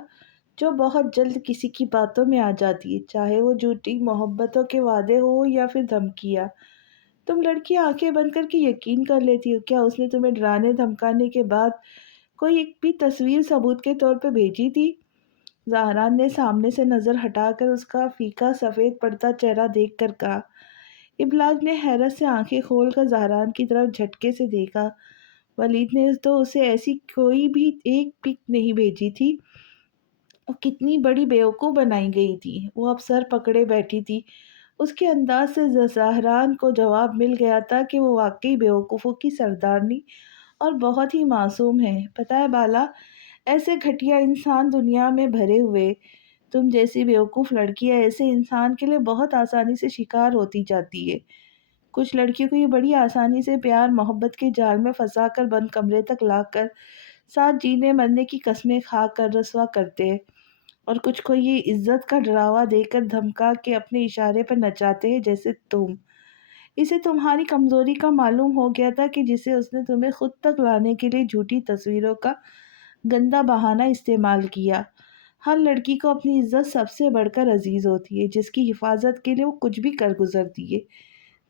جو بہت جلد کسی کی باتوں میں آ جاتی ہے، چاہے وہ جھوٹی محبتوں کے وعدے ہو یا پھر دھمکیاں۔ تم لڑکیاں آنکھیں بند کر کے یقین کر لیتی ہو۔ کیا اس نے تمہیں ڈرانے دھمکانے کے بعد کوئی ایک بھی تصویر ثبوت کے طور پہ بھیجی تھی؟ زہران نے سامنے سے نظر ہٹا کر اس کا فیکا سفید پڑتا چہرہ دیکھ کر کہا۔ ابلاج نے حیرت سے آنکھیں کھول کر زہران کی طرف جھٹکے سے دیکھا۔ ولید نے تو اسے ایسی کوئی بھی ایک پک نہیں بھیجی تھی۔ وہ کتنی بڑی بیوقوف بنائی گئی تھی۔ وہ اب سر پکڑے بیٹھی تھی۔ اس کے انداز سے زہران کو جواب مل گیا تھا کہ وہ واقعی بیوقوفوں کی سردارنی اور بہت ہی معصوم ہے۔ پتہ ہے بالا، ایسے گھٹیا انسان دنیا میں بھرے ہوئے، تم جیسی بیوقوف لڑکیاں ایسے انسان کے لیے بہت آسانی سے شکار ہوتی جاتی ہے۔ کچھ لڑکیوں کو یہ بڑی آسانی سے پیار محبت کے جال میں پھنسا کر بند کمرے تک لا کر ساتھ جینے مرنے کی قسمیں کھا کر رسوا کرتے ہیں، اور کچھ کو یہ عزت کا ڈراوا دے کر دھمکا کے اپنے اشارے پر نچاتے ہیں، جیسے تم۔ اسے تمہاری کمزوری کا معلوم ہو گیا تھا کہ جسے اس نے تمہیں خود تک لانے کے لیے جھوٹی تصویروں کا گندا بہانہ استعمال کیا۔ ہر لڑکی کو اپنی عزت سب سے بڑھ کر عزیز ہوتی ہے، جس کی حفاظت کے لیے وہ کچھ بھی کر گزرتی ہے۔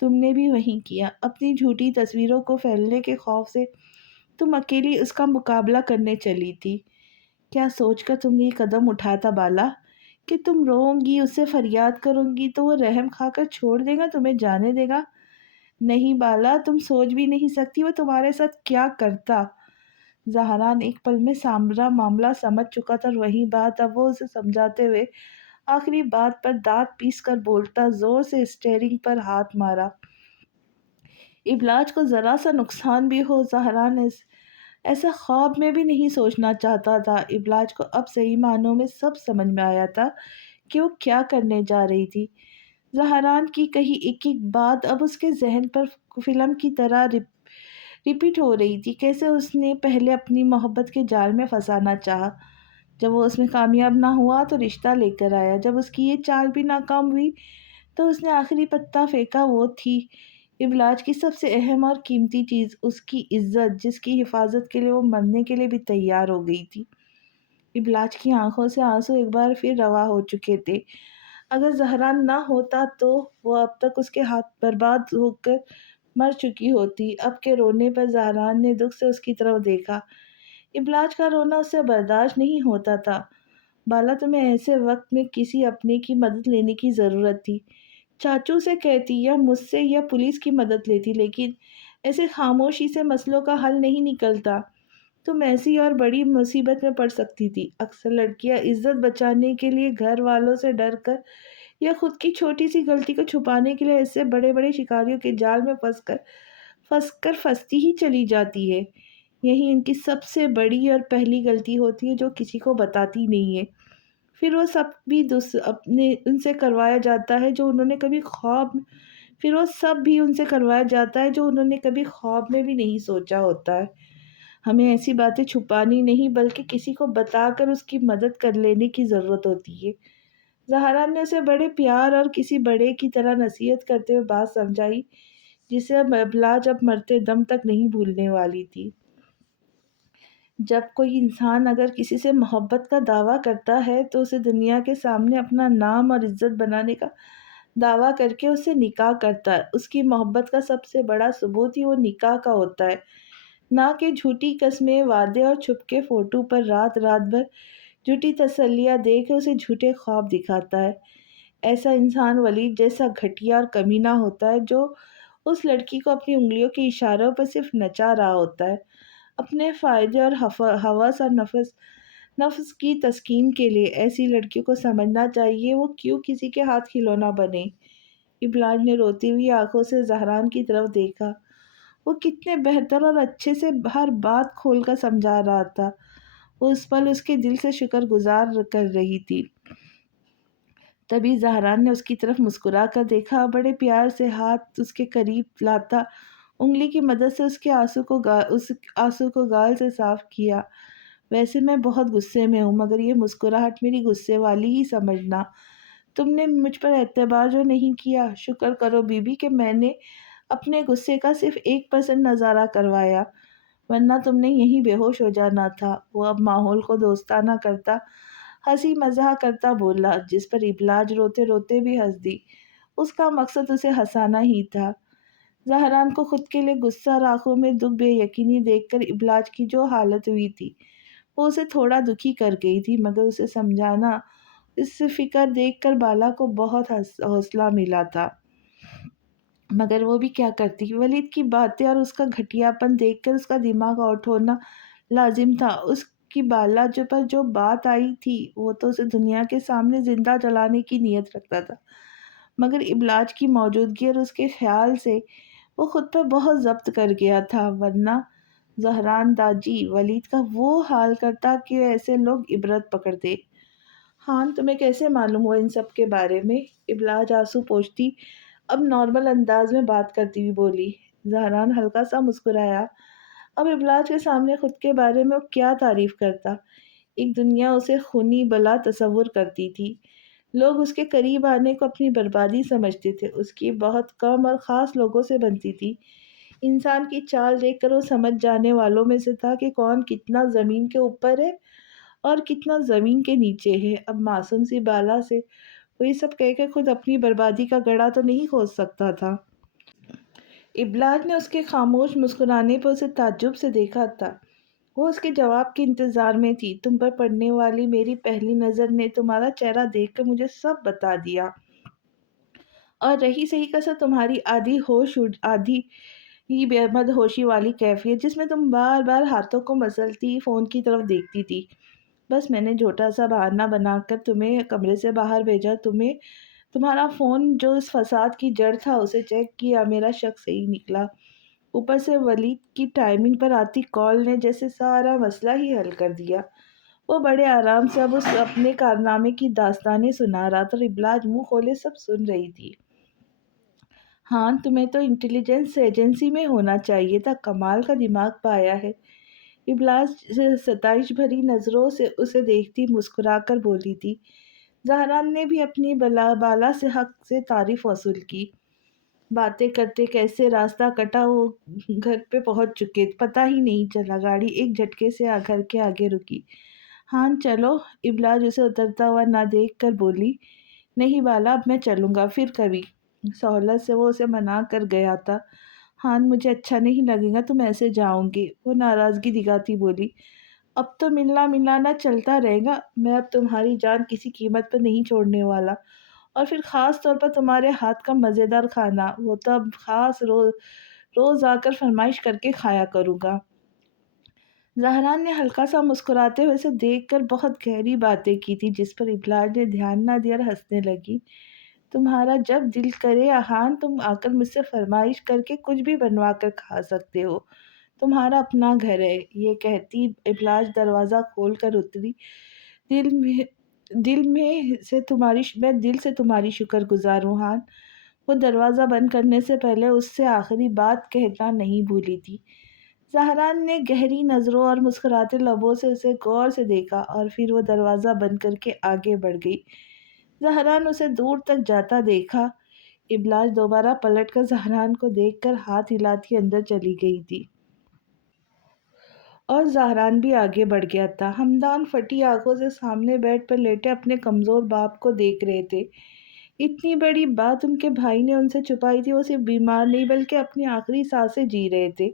تم نے بھی وہی کیا۔ اپنی جھوٹی تصویروں کو پھیلنے کے خوف سے تم اکیلی اس کا مقابلہ کرنے چلی تھی۔ کیا سوچ کر تم نے یہ قدم اٹھایا تھا بالا کہ تم روؤں گی، اس سے فریاد کروں گی تو وہ رحم کھا کر چھوڑ دے گا، تمہیں جانے دے گا؟ نہیں بالا، تم سوچ بھی نہیں سکتی وہ تمہارے ساتھ کیا کرتا۔ زہران ایک پل میں سامرا معاملہ سمجھ چکا تھا، اور وہی بات اب وہ اسے سمجھاتے ہوئے آخری بات پر دانت پیس کر بولتا زور سے اسٹیئرنگ پر ہاتھ مارا۔ ابلاج کو ذرا سا نقصان بھی ہو، زہران ایسا خواب میں بھی نہیں سوچنا چاہتا تھا۔ ابلاج کو اب صحیح معنوں میں سب سمجھ میں آیا تھا کہ وہ کیا کرنے جا رہی تھی۔ زہران کی کہی ایک ایک بات اب اس کے ذہن پر فلم کی طرح ریپیٹ ہو رہی تھی۔ کیسے اس نے پہلے اپنی محبت کے جال میں پھنسانا چاہا، جب وہ اس میں کامیاب نہ ہوا تو رشتہ لے کر آیا، جب اس کی یہ چال بھی ناکام ہوئی تو اس نے آخری پتا پھینکا۔ وہ تھی ابلاج کی سب سے اہم اور قیمتی چیز، اس کی عزت، جس کی حفاظت کے لیے وہ مرنے کے لیے بھی تیار ہو گئی تھی۔ ابلاج کی آنکھوں سے آنسو ایک بار پھر رواں ہو چکے تھے۔ اگر زہران نہ ہوتا تو وہ اب تک اس کے ہاتھ برباد ہو کر مر چکی ہوتی۔ اب کے رونے پر زہران نے دکھ سے اس کی طرف دیکھا۔ ابلاج کا رونا اسے برداشت نہیں ہوتا تھا۔ بالا، تمہیں ایسے وقت میں کسی اپنے کی مدد لینے کی ضرورت تھی۔ چاچو سے کہتی یا مجھ سے یا پولیس کی مدد لیتی، لیکن ایسے خاموشی سے مسئلوں کا حل نہیں نکلتا۔ تم ایسی اور بڑی مصیبت میں پڑ سکتی تھی۔ اکثر لڑکیاں عزت بچانے کے لیے گھر والوں سے ڈر کر یا خود کی چھوٹی سی غلطی کو چھپانے کے لیے ایسے بڑے بڑے شکاریوں کے جال میں پھنستی ہی چلی جاتی ہے۔ یہی ان کی سب سے بڑی اور پہلی غلطی ہوتی ہے جو کسی کو بتاتی نہیں ہے۔ پھر وہ سب بھی اپنے ان سے کروایا جاتا ہے جو انہوں نے کبھی خواب پھر وہ سب بھی ان سے کروایا جاتا ہے جو انہوں نے کبھی خواب میں بھی نہیں سوچا ہوتا ہے۔ ہمیں ایسی باتیں چھپانی نہیں بلکہ کسی کو بتا کر اس کی مدد کر لینے کی ضرورت ہوتی ہے۔ زہرا نے اسے بڑے پیار اور کسی بڑے کی طرح نصیحت کرتے ہوئے بات سمجھائی جسے اب ابلاج اب مرتے دم تک نہیں بھولنے والی تھی۔ جب کوئی انسان اگر کسی سے محبت کا دعویٰ کرتا ہے تو اسے دنیا کے سامنے اپنا نام اور عزت بنانے کا دعویٰ کر کے اس سے نکاح کرتا ہے۔ اس کی محبت کا سب سے بڑا ثبوت ہی وہ نکاح کا ہوتا ہے، نہ کہ جھوٹی قسمیں، وعدے اور چھپ کے فوٹو پر رات رات بھر جھوٹی تسلیاں دے کے اسے جھوٹے خواب دکھاتا ہے۔ ایسا انسان ولید جیسا گھٹیا اور کمینہ ہوتا ہے جو اس لڑکی کو اپنی انگلیوں کے اشاروں پر صرف نچا رہا ہوتا ہے، اپنے فائدے اور ہوس اور نفس کی تسکین کے لیے۔ ایسی لڑکیوں کو سمجھنا چاہیے وہ کیوں کسی کے ہاتھ کھلونا بنے۔ ابلاج نے روتی ہوئی آنکھوں سے زہران کی طرف دیکھا۔ وہ کتنے بہتر اور اچھے سے ہر بات کھول کر سمجھا رہا تھا۔ وہ اس پل اس کے دل سے شکر گزار کر رہی تھی۔ تبھی زہران نے اس کی طرف مسکرا کر دیکھا، بڑے پیار سے ہاتھ اس کے قریب لاتا انگلی کی مدد سے اس آنسو کو گال سے صاف کیا۔ ویسے میں بہت غصے میں ہوں، مگر یہ مسکراہٹ میری غصے والی ہی سمجھنا۔ تم نے مجھ پر اعتبار جو نہیں کیا، شکر کرو بی بی کہ میں نے اپنے غصے کا صرف 1% نظارہ کروایا، ورنہ تم نے یہیں بے ہوش ہو جانا تھا۔ وہ اب ماحول کو دوستانہ کرتا ہنسی مزاح کرتا بولا، جس پر ابلاج روتے روتے بھی ہنس دی۔ اس کا مقصد اسے ہنسانا ہی تھا۔ زہران کو خود کے لیے غصہ اور آنکھوں میں دکھ بے یقینی دیکھ کر ابلاج کی جو حالت ہوئی تھی وہ اسے تھوڑا دکھی کر گئی تھی، مگر اسے سمجھانا اس سے فکر دیکھ کر بالا کو بہت حوصلہ ملا تھا۔ مگر وہ بھی کیا کرتی، ولید کی باتیں اور اس کا گھٹیا پن دیکھ کر اس کا دماغ آؤٹ ہونا لازم تھا۔ اس کی بالا پر جو بات آئی تھی وہ تو اسے دنیا کے سامنے زندہ جلانے کی نیت رکھتا تھا، مگر ابلاج کی موجودگی اور اس کے خیال سے وہ خود پر بہت ضبط کر گیا تھا، ورنہ زہران داجی ولید کا وہ حال کرتا کہ ایسے لوگ عبرت پکڑتے۔ ہاں، تمہیں کیسے معلوم ہوا ان سب کے بارے میں؟ ابلاج آنسو پوچھتی اب نارمل انداز میں بات کرتی ہوئی بولی۔ زہران ہلکا سا مسکرایا۔ اب ابلاج کے سامنے خود کے بارے میں وہ کیا تعریف کرتا؟ ایک دنیا اسے خونی بلا تصور کرتی تھی۔ لوگ اس کے قریب آنے کو اپنی بربادی سمجھتے تھے۔ اس کی بہت کم اور خاص لوگوں سے بنتی تھی۔ انسان کی چال دیکھ کر وہ سمجھ جانے والوں میں سے تھا کہ کون کتنا زمین کے اوپر ہے اور کتنا زمین کے نیچے ہے۔ اب معصوم سی بالا سے وہ یہ سب کہہ کے خود اپنی بربادی کا گڑھا تو نہیں کھود سکتا تھا۔ ابلاج نے اس کے خاموش مسکرانے پر اسے تعجب سے دیکھا تھا۔ وہ اس کے جواب کے انتظار میں تھی۔ تم پر پڑنے والی میری پہلی نظر نے تمہارا چہرہ دیکھ کر مجھے سب بتا دیا، اور رہی صحیح کسر تمہاری آدھی ہی مد ہوشی والی کیفیت جس میں تم بار بار ہاتھوں کو مسلتی فون کی طرف دیکھتی تھی۔ بس میں نے جھوٹا سا بہانہ بنا کر تمہیں کمرے سے باہر بھیجا، تمہارا فون جو اس فساد کی جڑ تھا اسے چیک کیا، میرا شک صحیح نکلا۔ اوپر سے ولید کی ٹائمنگ پر آتی کال نے جیسے سارا مسئلہ ہی حل کر دیا۔ وہ بڑے آرام سے اب اس اپنے کارنامے کی داستانیں سنا رہا تھا اور ابلاج منہ کھولے سب سن رہی تھی۔ ہاں، تمہیں تو انٹیلیجنس ایجنسی میں ہونا چاہیے تھا، کمال کا دماغ پایا ہے۔ ابلاج ستائش بھری نظروں سے اسے دیکھتی مسکرا کر بولی تھی۔ زہران نے بھی اپنی بالا سے حق سے تعریف وصول کی۔ باتیں کرتے کیسے راستہ کٹا، وہ گھر پہ پہنچ چکے، پتہ ہی نہیں چلا۔ گاڑی ایک جھٹکے سے گھر کے آگے رکی۔ ہاں چلو، ابلاج اسے اترتا ہوا نہ دیکھ کر بولی۔ نہیں بالا، اب میں چلوں گا، پھر کبھی۔ سہولت سے وہ اسے منا کر گیا تھا۔ ہاں مجھے اچھا نہیں لگے گا تم ایسے جاؤں گی، وہ ناراضگی دکھاتی بولی۔ اب تو ملنا ملانا چلتا رہے گا، میں اب تمہاری جان کسی قیمت پر نہیں چھوڑنے والا، اور پھر خاص طور پر تمہارے ہاتھ کا مزیدار کھانا، وہ تو اب خاص روز روز آ کر فرمائش کر کے کھایا کروں گا۔ زہران نے ہلکا سا مسکراتے ہوئے اسے دیکھ کر بہت گہری باتیں کی تھی، جس پر ابلاج نے دھیان نہ دیا اور ہنسنے لگی۔ تمہارا جب دل کرے احان، تم آ کر مجھ سے فرمائش کر کے کچھ بھی بنوا کر کھا سکتے ہو، تمہارا اپنا گھر ہے۔ یہ کہتی ابلاج دروازہ کھول کر اتری۔ دل میں میں دل سے تمہاری شکر گزار ہوں ہان۔ وہ دروازہ بند کرنے سے پہلے اس سے آخری بات کہنا نہیں بھولی تھی۔ زہران نے گہری نظروں اور مسکراتے لبوں سے اسے غور سے دیکھا اور پھر وہ دروازہ بند کر کے آگے بڑھ گئی۔ زہران اسے دور تک جاتا دیکھا۔ ابلاج دوبارہ پلٹ کر زہران کو دیکھ کر ہاتھ ہلاتی اندر چلی گئی تھی، اور زہران بھی آگے بڑھ گیا تھا۔ ہمدان پھٹی آنکھوں سے سامنے بیڈ پر لیٹے اپنے کمزور باپ کو دیکھ رہے تھے۔ اتنی بڑی بات ان کے بھائی نے ان سے چھپائی تھی۔ وہ صرف بیمار نہیں بلکہ اپنی آخری سانسیں جی رہے تھے،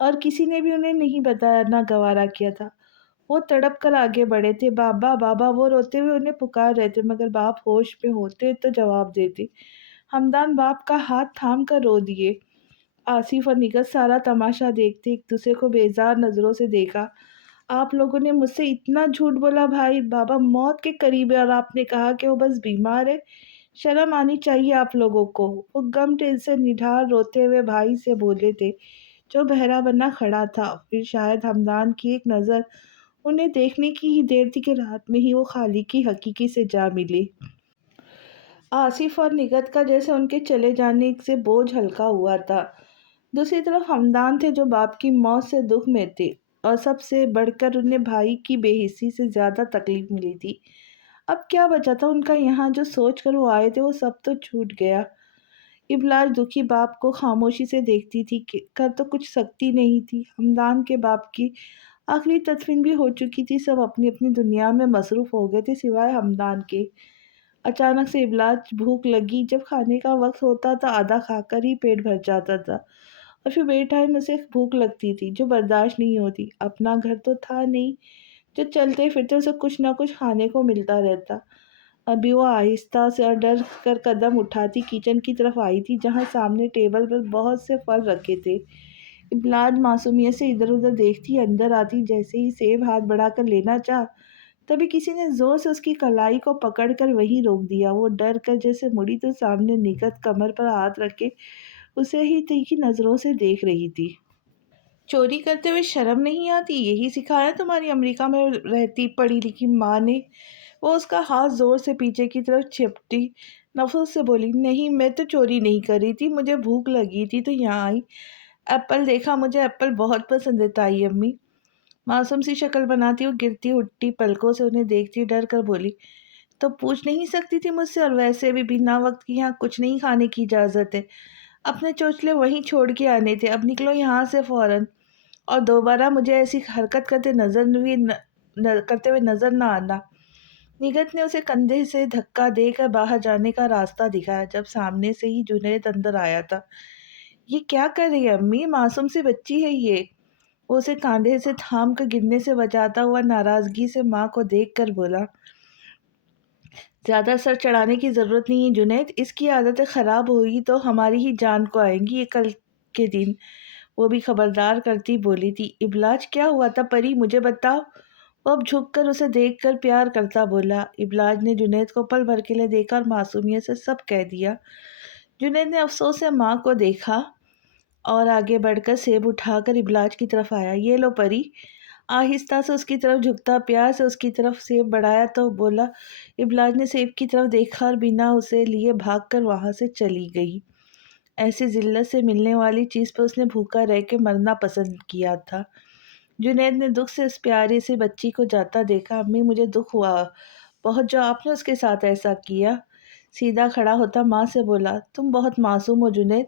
اور کسی نے بھی انہیں نہیں بتایا، نہ گوارا کیا تھا۔ وہ تڑپ کر آگے بڑھے تھے۔ بابا بابا، وہ روتے ہوئے انہیں پکار رہے تھے، مگر باپ ہوش میں ہوتے تو جواب دیتے۔ ہمدان باپ کا ہاتھ تھام کر رو دیے۔ آصف اور نگہت سارا تماشا دیکھتے ایک دوسرے کو بیزار نظروں سے دیکھا۔ آپ لوگوں نے مجھ سے اتنا جھوٹ بولا بھائی، بابا موت کے قریب ہے اور آپ نے کہا کہ وہ بس بیمار ہے، شرم آنی چاہیے آپ لوگوں کو۔ وہ غم دل سے نڈھال روتے ہوئے بھائی سے بولے تھے، جو بہرا بنا کھڑا تھا۔ پھر شاید ہمدان کی ایک نظر انہیں دیکھنے کی ہی دیر تھی کہ رات میں ہی وہ خالق کی حقیقی سے جا ملے۔ آصف اور نگہت کا جیسے ان کے چلے جانے سے بوجھ ہلکا ہوا تھا۔ دوسری طرف ہمدان تھے جو باپ کی موت سے دکھ میں تھے، اور سب سے بڑھ کر انہیں بھائی کی بے حسی سے زیادہ تکلیف ملی تھی۔ اب کیا بچا تھا ان کا یہاں؟ جو سوچ کر وہ آئے تھے وہ سب تو چھوٹ گیا۔ ابلاج دکھی باپ کو خاموشی سے دیکھتی تھی، کر تو کچھ سکتی نہیں تھی۔ ہمدان کے باپ کی آخری تدفین بھی ہو چکی تھی، سب اپنی اپنی دنیا میں مصروف ہو گئے تھے سوائے ہمدان کے۔ اچانک سے ابلاج بھوک لگی۔ جب کھانے کا وقت ہوتا تو آدھا کھا کر ہی پیٹ بھر جاتا تھا، اور پھر بے ٹائم اسے بھوک لگتی تھی جو برداشت نہیں ہوتی۔ اپنا گھر تو تھا نہیں جو چلتے پھرتے اسے کچھ نہ کچھ کھانے کو ملتا رہتا۔ ابھی وہ آہستہ سے اور ڈر کر قدم اٹھاتی کچن کی طرف آئی تھی، جہاں سامنے ٹیبل پر بہت سے پھل رکھے تھے۔ ابلاج معصومیت سے ادھر ادھر دیکھتی اندر آتی۔ جیسے ہی سیب ہاتھ بڑھا کر لینا چاہا، تبھی کسی نے زور سے اس کی کلائی کو پکڑ کر وہیں روک دیا۔ وہ ڈر کر جیسے مڑی تو سامنے نگہت کمر پر ہاتھ رکھے اسے ہی تیکھی نظروں سے دیکھ رہی تھی۔ چوری کرتے ہوئے شرم نہیں آتی؟ یہی سکھایا تمہاری امریکہ میں رہتی پڑھی لکھی ماں نے؟ وہ اس کا ہاتھ زور سے پیچھے کی طرف چپٹی نفرت سے بولی، نہیں میں تو چوری نہیں کر رہی تھی، مجھے بھوک لگی تھی تو یہاں آئی، ایپل دیکھا، مجھے ایپل بہت پسند ہے تائی امی۔ معصوم سی شکل بناتی وہ گرتی اٹھتی پلکوں سے انہیں دیکھتی ڈر کر بولی، تو پوچھ نہیں سکتی تھی مجھ سے؟ اور ویسے بھی بنا وقت کی یہاں کچھ نہیں کھانے کی اجازت ہے، اپنے چوچلے وہیں چھوڑ کے آنے تھے، اب نکلو یہاں سے فوراً، اور دوبارہ مجھے ایسی حرکت کرتے ہوئے نظر نہ آنا۔ نگہت نے اسے کندھے سے دھکا دے کر باہر جانے کا راستہ دکھایا، جب سامنے سے ہی جنید اندر آیا تھا۔ یہ کیا کر رہی ہے امی؟ معصوم سی بچی ہے یہ۔ وہ اسے کاندھے سے تھام کر گرنے سے بچاتا ہوا ناراضگی سے ماں کو دیکھ کر بولا، زیادہ سر چڑھانے کی ضرورت نہیں ہے جنید، اس کی عادتیں خراب ہوئی تو ہماری ہی جان کو آئیں گی یہ کل کے دن۔ وہ بھی خبردار کرتی بولی تھی، ابلاج کیا ہوا تھا پری، مجھے بتاؤ۔ وہ اب جھک کر اسے دیکھ کر پیار کرتا بولا۔ ابلاج نے جنید کو پل بھر کے لیے دیکھا اور معصومیت سے سب کہہ دیا۔ جنید نے افسوس سے ماں کو دیکھا اور آگے بڑھ کر سیب اٹھا کر ابلاج کی طرف آیا، یہ لو پری۔ آہستہ سے اس کی طرف جھکتا پیار سے اس کی طرف سیب بڑھایا تو بولا۔ ابلاج نے سیب کی طرف دیکھا اور بنا اسے لیے بھاگ کر وہاں سے چلی گئی۔ ایسی ذلت سے ملنے والی چیز پر اس نے بھوکا رہ کے مرنا پسند کیا تھا۔ جنید نے دکھ سے اس پیاری سی بچی کو جاتا دیکھا، امی مجھے دکھ ہوا بہت جو آپ نے اس کے ساتھ ایسا کیا۔ سیدھا کھڑا ہوتا ماں سے بولا، تم بہت معصوم ہو جنید،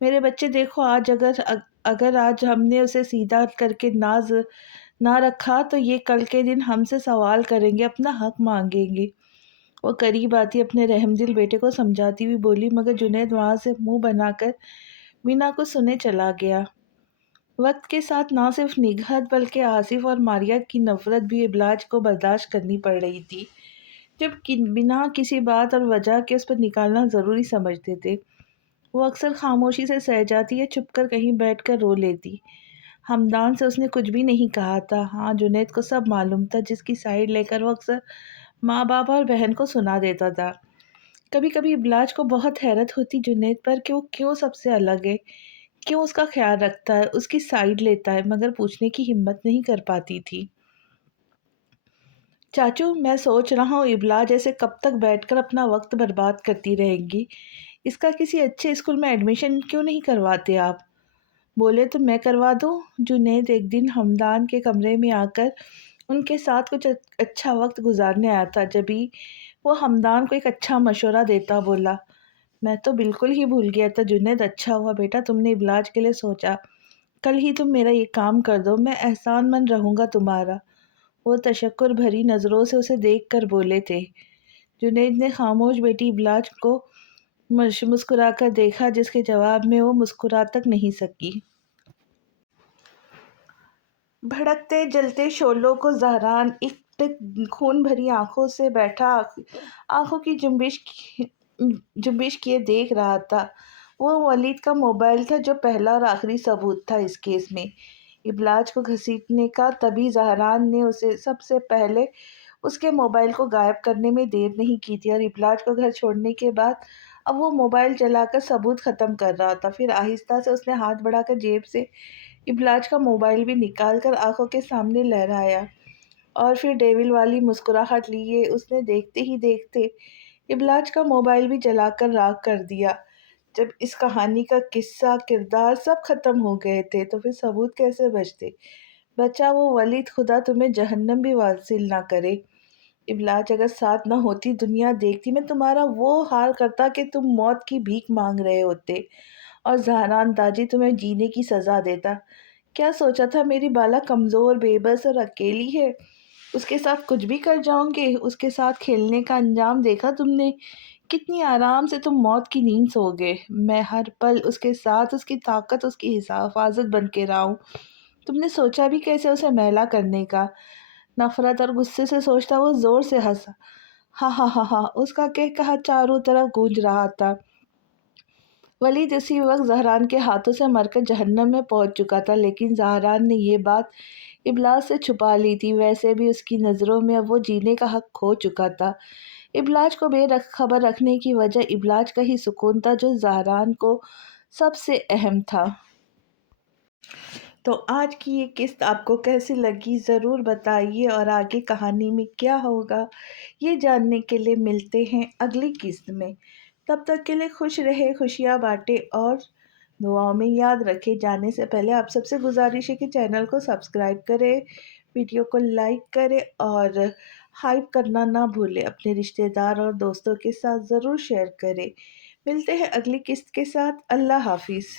میرے بچے دیکھو، اگر آج ہم نے اسے سیدھا کر کے ناز نہ رکھا تو یہ کل کے دن ہم سے سوال کریں گے، اپنا حق مانگیں گے۔ وہ قریب آتی اپنے رحم دل بیٹے کو سمجھاتی ہوئی بولی، مگر جنید وہاں سے منہ بنا کر مینا کو سنے چلا گیا۔ وقت کے ساتھ نہ صرف نگہت بلکہ آصف اور ماریہ کی نفرت بھی ابلاج کو برداشت کرنی پڑ رہی تھی، جب بنا کسی بات اور وجہ کے اس پر نکالنا ضروری سمجھتے تھے۔ وہ اکثر خاموشی سے سہ جاتی یا چھپ کر کہیں بیٹھ کر رو لیتی۔ ہمدان سے اس نے کچھ بھی نہیں کہا تھا، ہاں جنید کو سب معلوم تھا، جس کی سائیڈ لے کر وہ اکثر ماں باپ اور بہن کو سنا دیتا تھا۔ کبھی کبھی ابلاج کو بہت حیرت ہوتی جنید پر کہ وہ کیوں سب سے الگ ہے، کیوں اس کا خیال رکھتا ہے، اس کی سائیڈ لیتا ہے، مگر پوچھنے کی ہمت نہیں کر پاتی تھی۔ چاچو، میں سوچ رہا ہوں ابلاج ایسے کب تک بیٹھ کر اپنا وقت برباد کرتی رہے گی؟ اس کا کسی اچھے اسکول میں ایڈمیشن کیوں نہیں کرواتے آپ؟ بولے تو میں کروا دوں؟ جنید ایک دن ہمدان کے کمرے میں آ کر ان کے ساتھ کچھ اچھا وقت گزارنے آیا تھا، جبھی وہ ہمدان کو ایک اچھا مشورہ دیتا بولا، میں تو بالکل ہی بھول گیا تھا جنید، اچھا ہوا بیٹا تم نے ابلاج کے لیے سوچا، کل ہی تم میرا یہ کام کر دو، میں احسان مند رہوں گا تمہارا۔ وہ تشکر بھری نظروں سے اسے دیکھ کر بولے تھے۔ جنید نے خاموش بیٹی ابلاج کو مسکرا کر دیکھا، جس کے جواب میں وہ مسکرا تک نہیں سکی۔ بھڑکتے جلتے شعلوں کو زہران ایک ٹک خون بھری آنکھوں سے بیٹھا آنکھوں کی جنبش کیے دیکھ رہا تھا۔ وہ ولید کا موبائل تھا، جو پہلا اور آخری ثبوت تھا اس کیس میں، ابلاج کو گھسیٹنے کا۔ تبھی زہران نے اسے سب سے پہلے اس کے موبائل کو غائب کرنے میں دیر نہیں کی تھی، اور ابلاج کو گھر چھوڑنے کے بعد اب وہ موبائل چلا کر ثبوت ختم کر رہا تھا۔ پھر آہستہ سے اس نے ہاتھ بڑھا کر جیب سے ابلاج کا موبائل بھی نکال کر آنکھوں کے سامنے لہرایا، اور پھر ڈیول والی مسکراہٹ لیے اس نے دیکھتے ہی دیکھتے ابلاج کا موبائل بھی جلا کر راکھ کر دیا۔ جب اس کہانی کا قصہ، کردار سب ختم ہو گئے تھے تو پھر ثبوت کیسے بچتے؟ بچا وہ ولید، خدا تمہیں جہنم بھی واصل نہ کرے۔ ابلاج اگر ساتھ نہ ہوتی، دنیا دیکھتی میں تمہارا وہ حال کرتا کہ تم موت کی بھیک مانگ رہے ہوتے، اور زہران داجی تمہیں جینے کی سزا دیتا۔ کیا سوچا تھا میری بالا کمزور، بے بس اور اکیلی ہے، اس کے ساتھ کچھ بھی کر جاؤں گے؟ اس کے ساتھ کھیلنے کا انجام دیکھا تم نے؟ کتنی آرام سے تم موت کی نیند سو گے۔ میں ہر پل اس کے ساتھ، اس کی طاقت، اس کی حفاظت بن کے رہا ہوں۔ تم نے سوچا بھی کیسے اسے میلا کرنے کا؟ نفرت اور غصے سے سوچتا وہ زور سے ہنسا، ہاں ہاں ہاں ہاں، اس کا کہا چاروں طرف گونج رہا تھا۔ ولید اسی وقت زہران کے ہاتھوں سے مر کر جہنم میں پہنچ چکا تھا، لیکن زہران نے یہ بات ابلاج سے چھپا لی تھی۔ ویسے بھی اس کی نظروں میں اب وہ جینے کا حق کھو چکا تھا۔ ابلاج کو بے خبر رکھنے کی وجہ ابلاج کا ہی سکون تھا، جو زہران کو سب سے اہم تھا۔ تو آج کی یہ قسط آپ کو کیسی لگی ضرور بتائیے، اور آگے کہانی میں کیا ہوگا یہ جاننے کے لیے ملتے ہیں اگلی قسط میں۔ تب تک کے لیے خوش رہے، خوشیاں بانٹے اور دعاؤں میں یاد رکھے۔ جانے سے پہلے آپ سب سے گزارش ہے کہ چینل کو سبسکرائب کریں، ویڈیو کو لائک کریں اور ہائپ کرنا نہ بھولیں۔ اپنے رشتہ دار اور دوستوں کے ساتھ ضرور شیئر کریں۔ ملتے ہیں اگلی قسط کے ساتھ۔ اللہ حافظ۔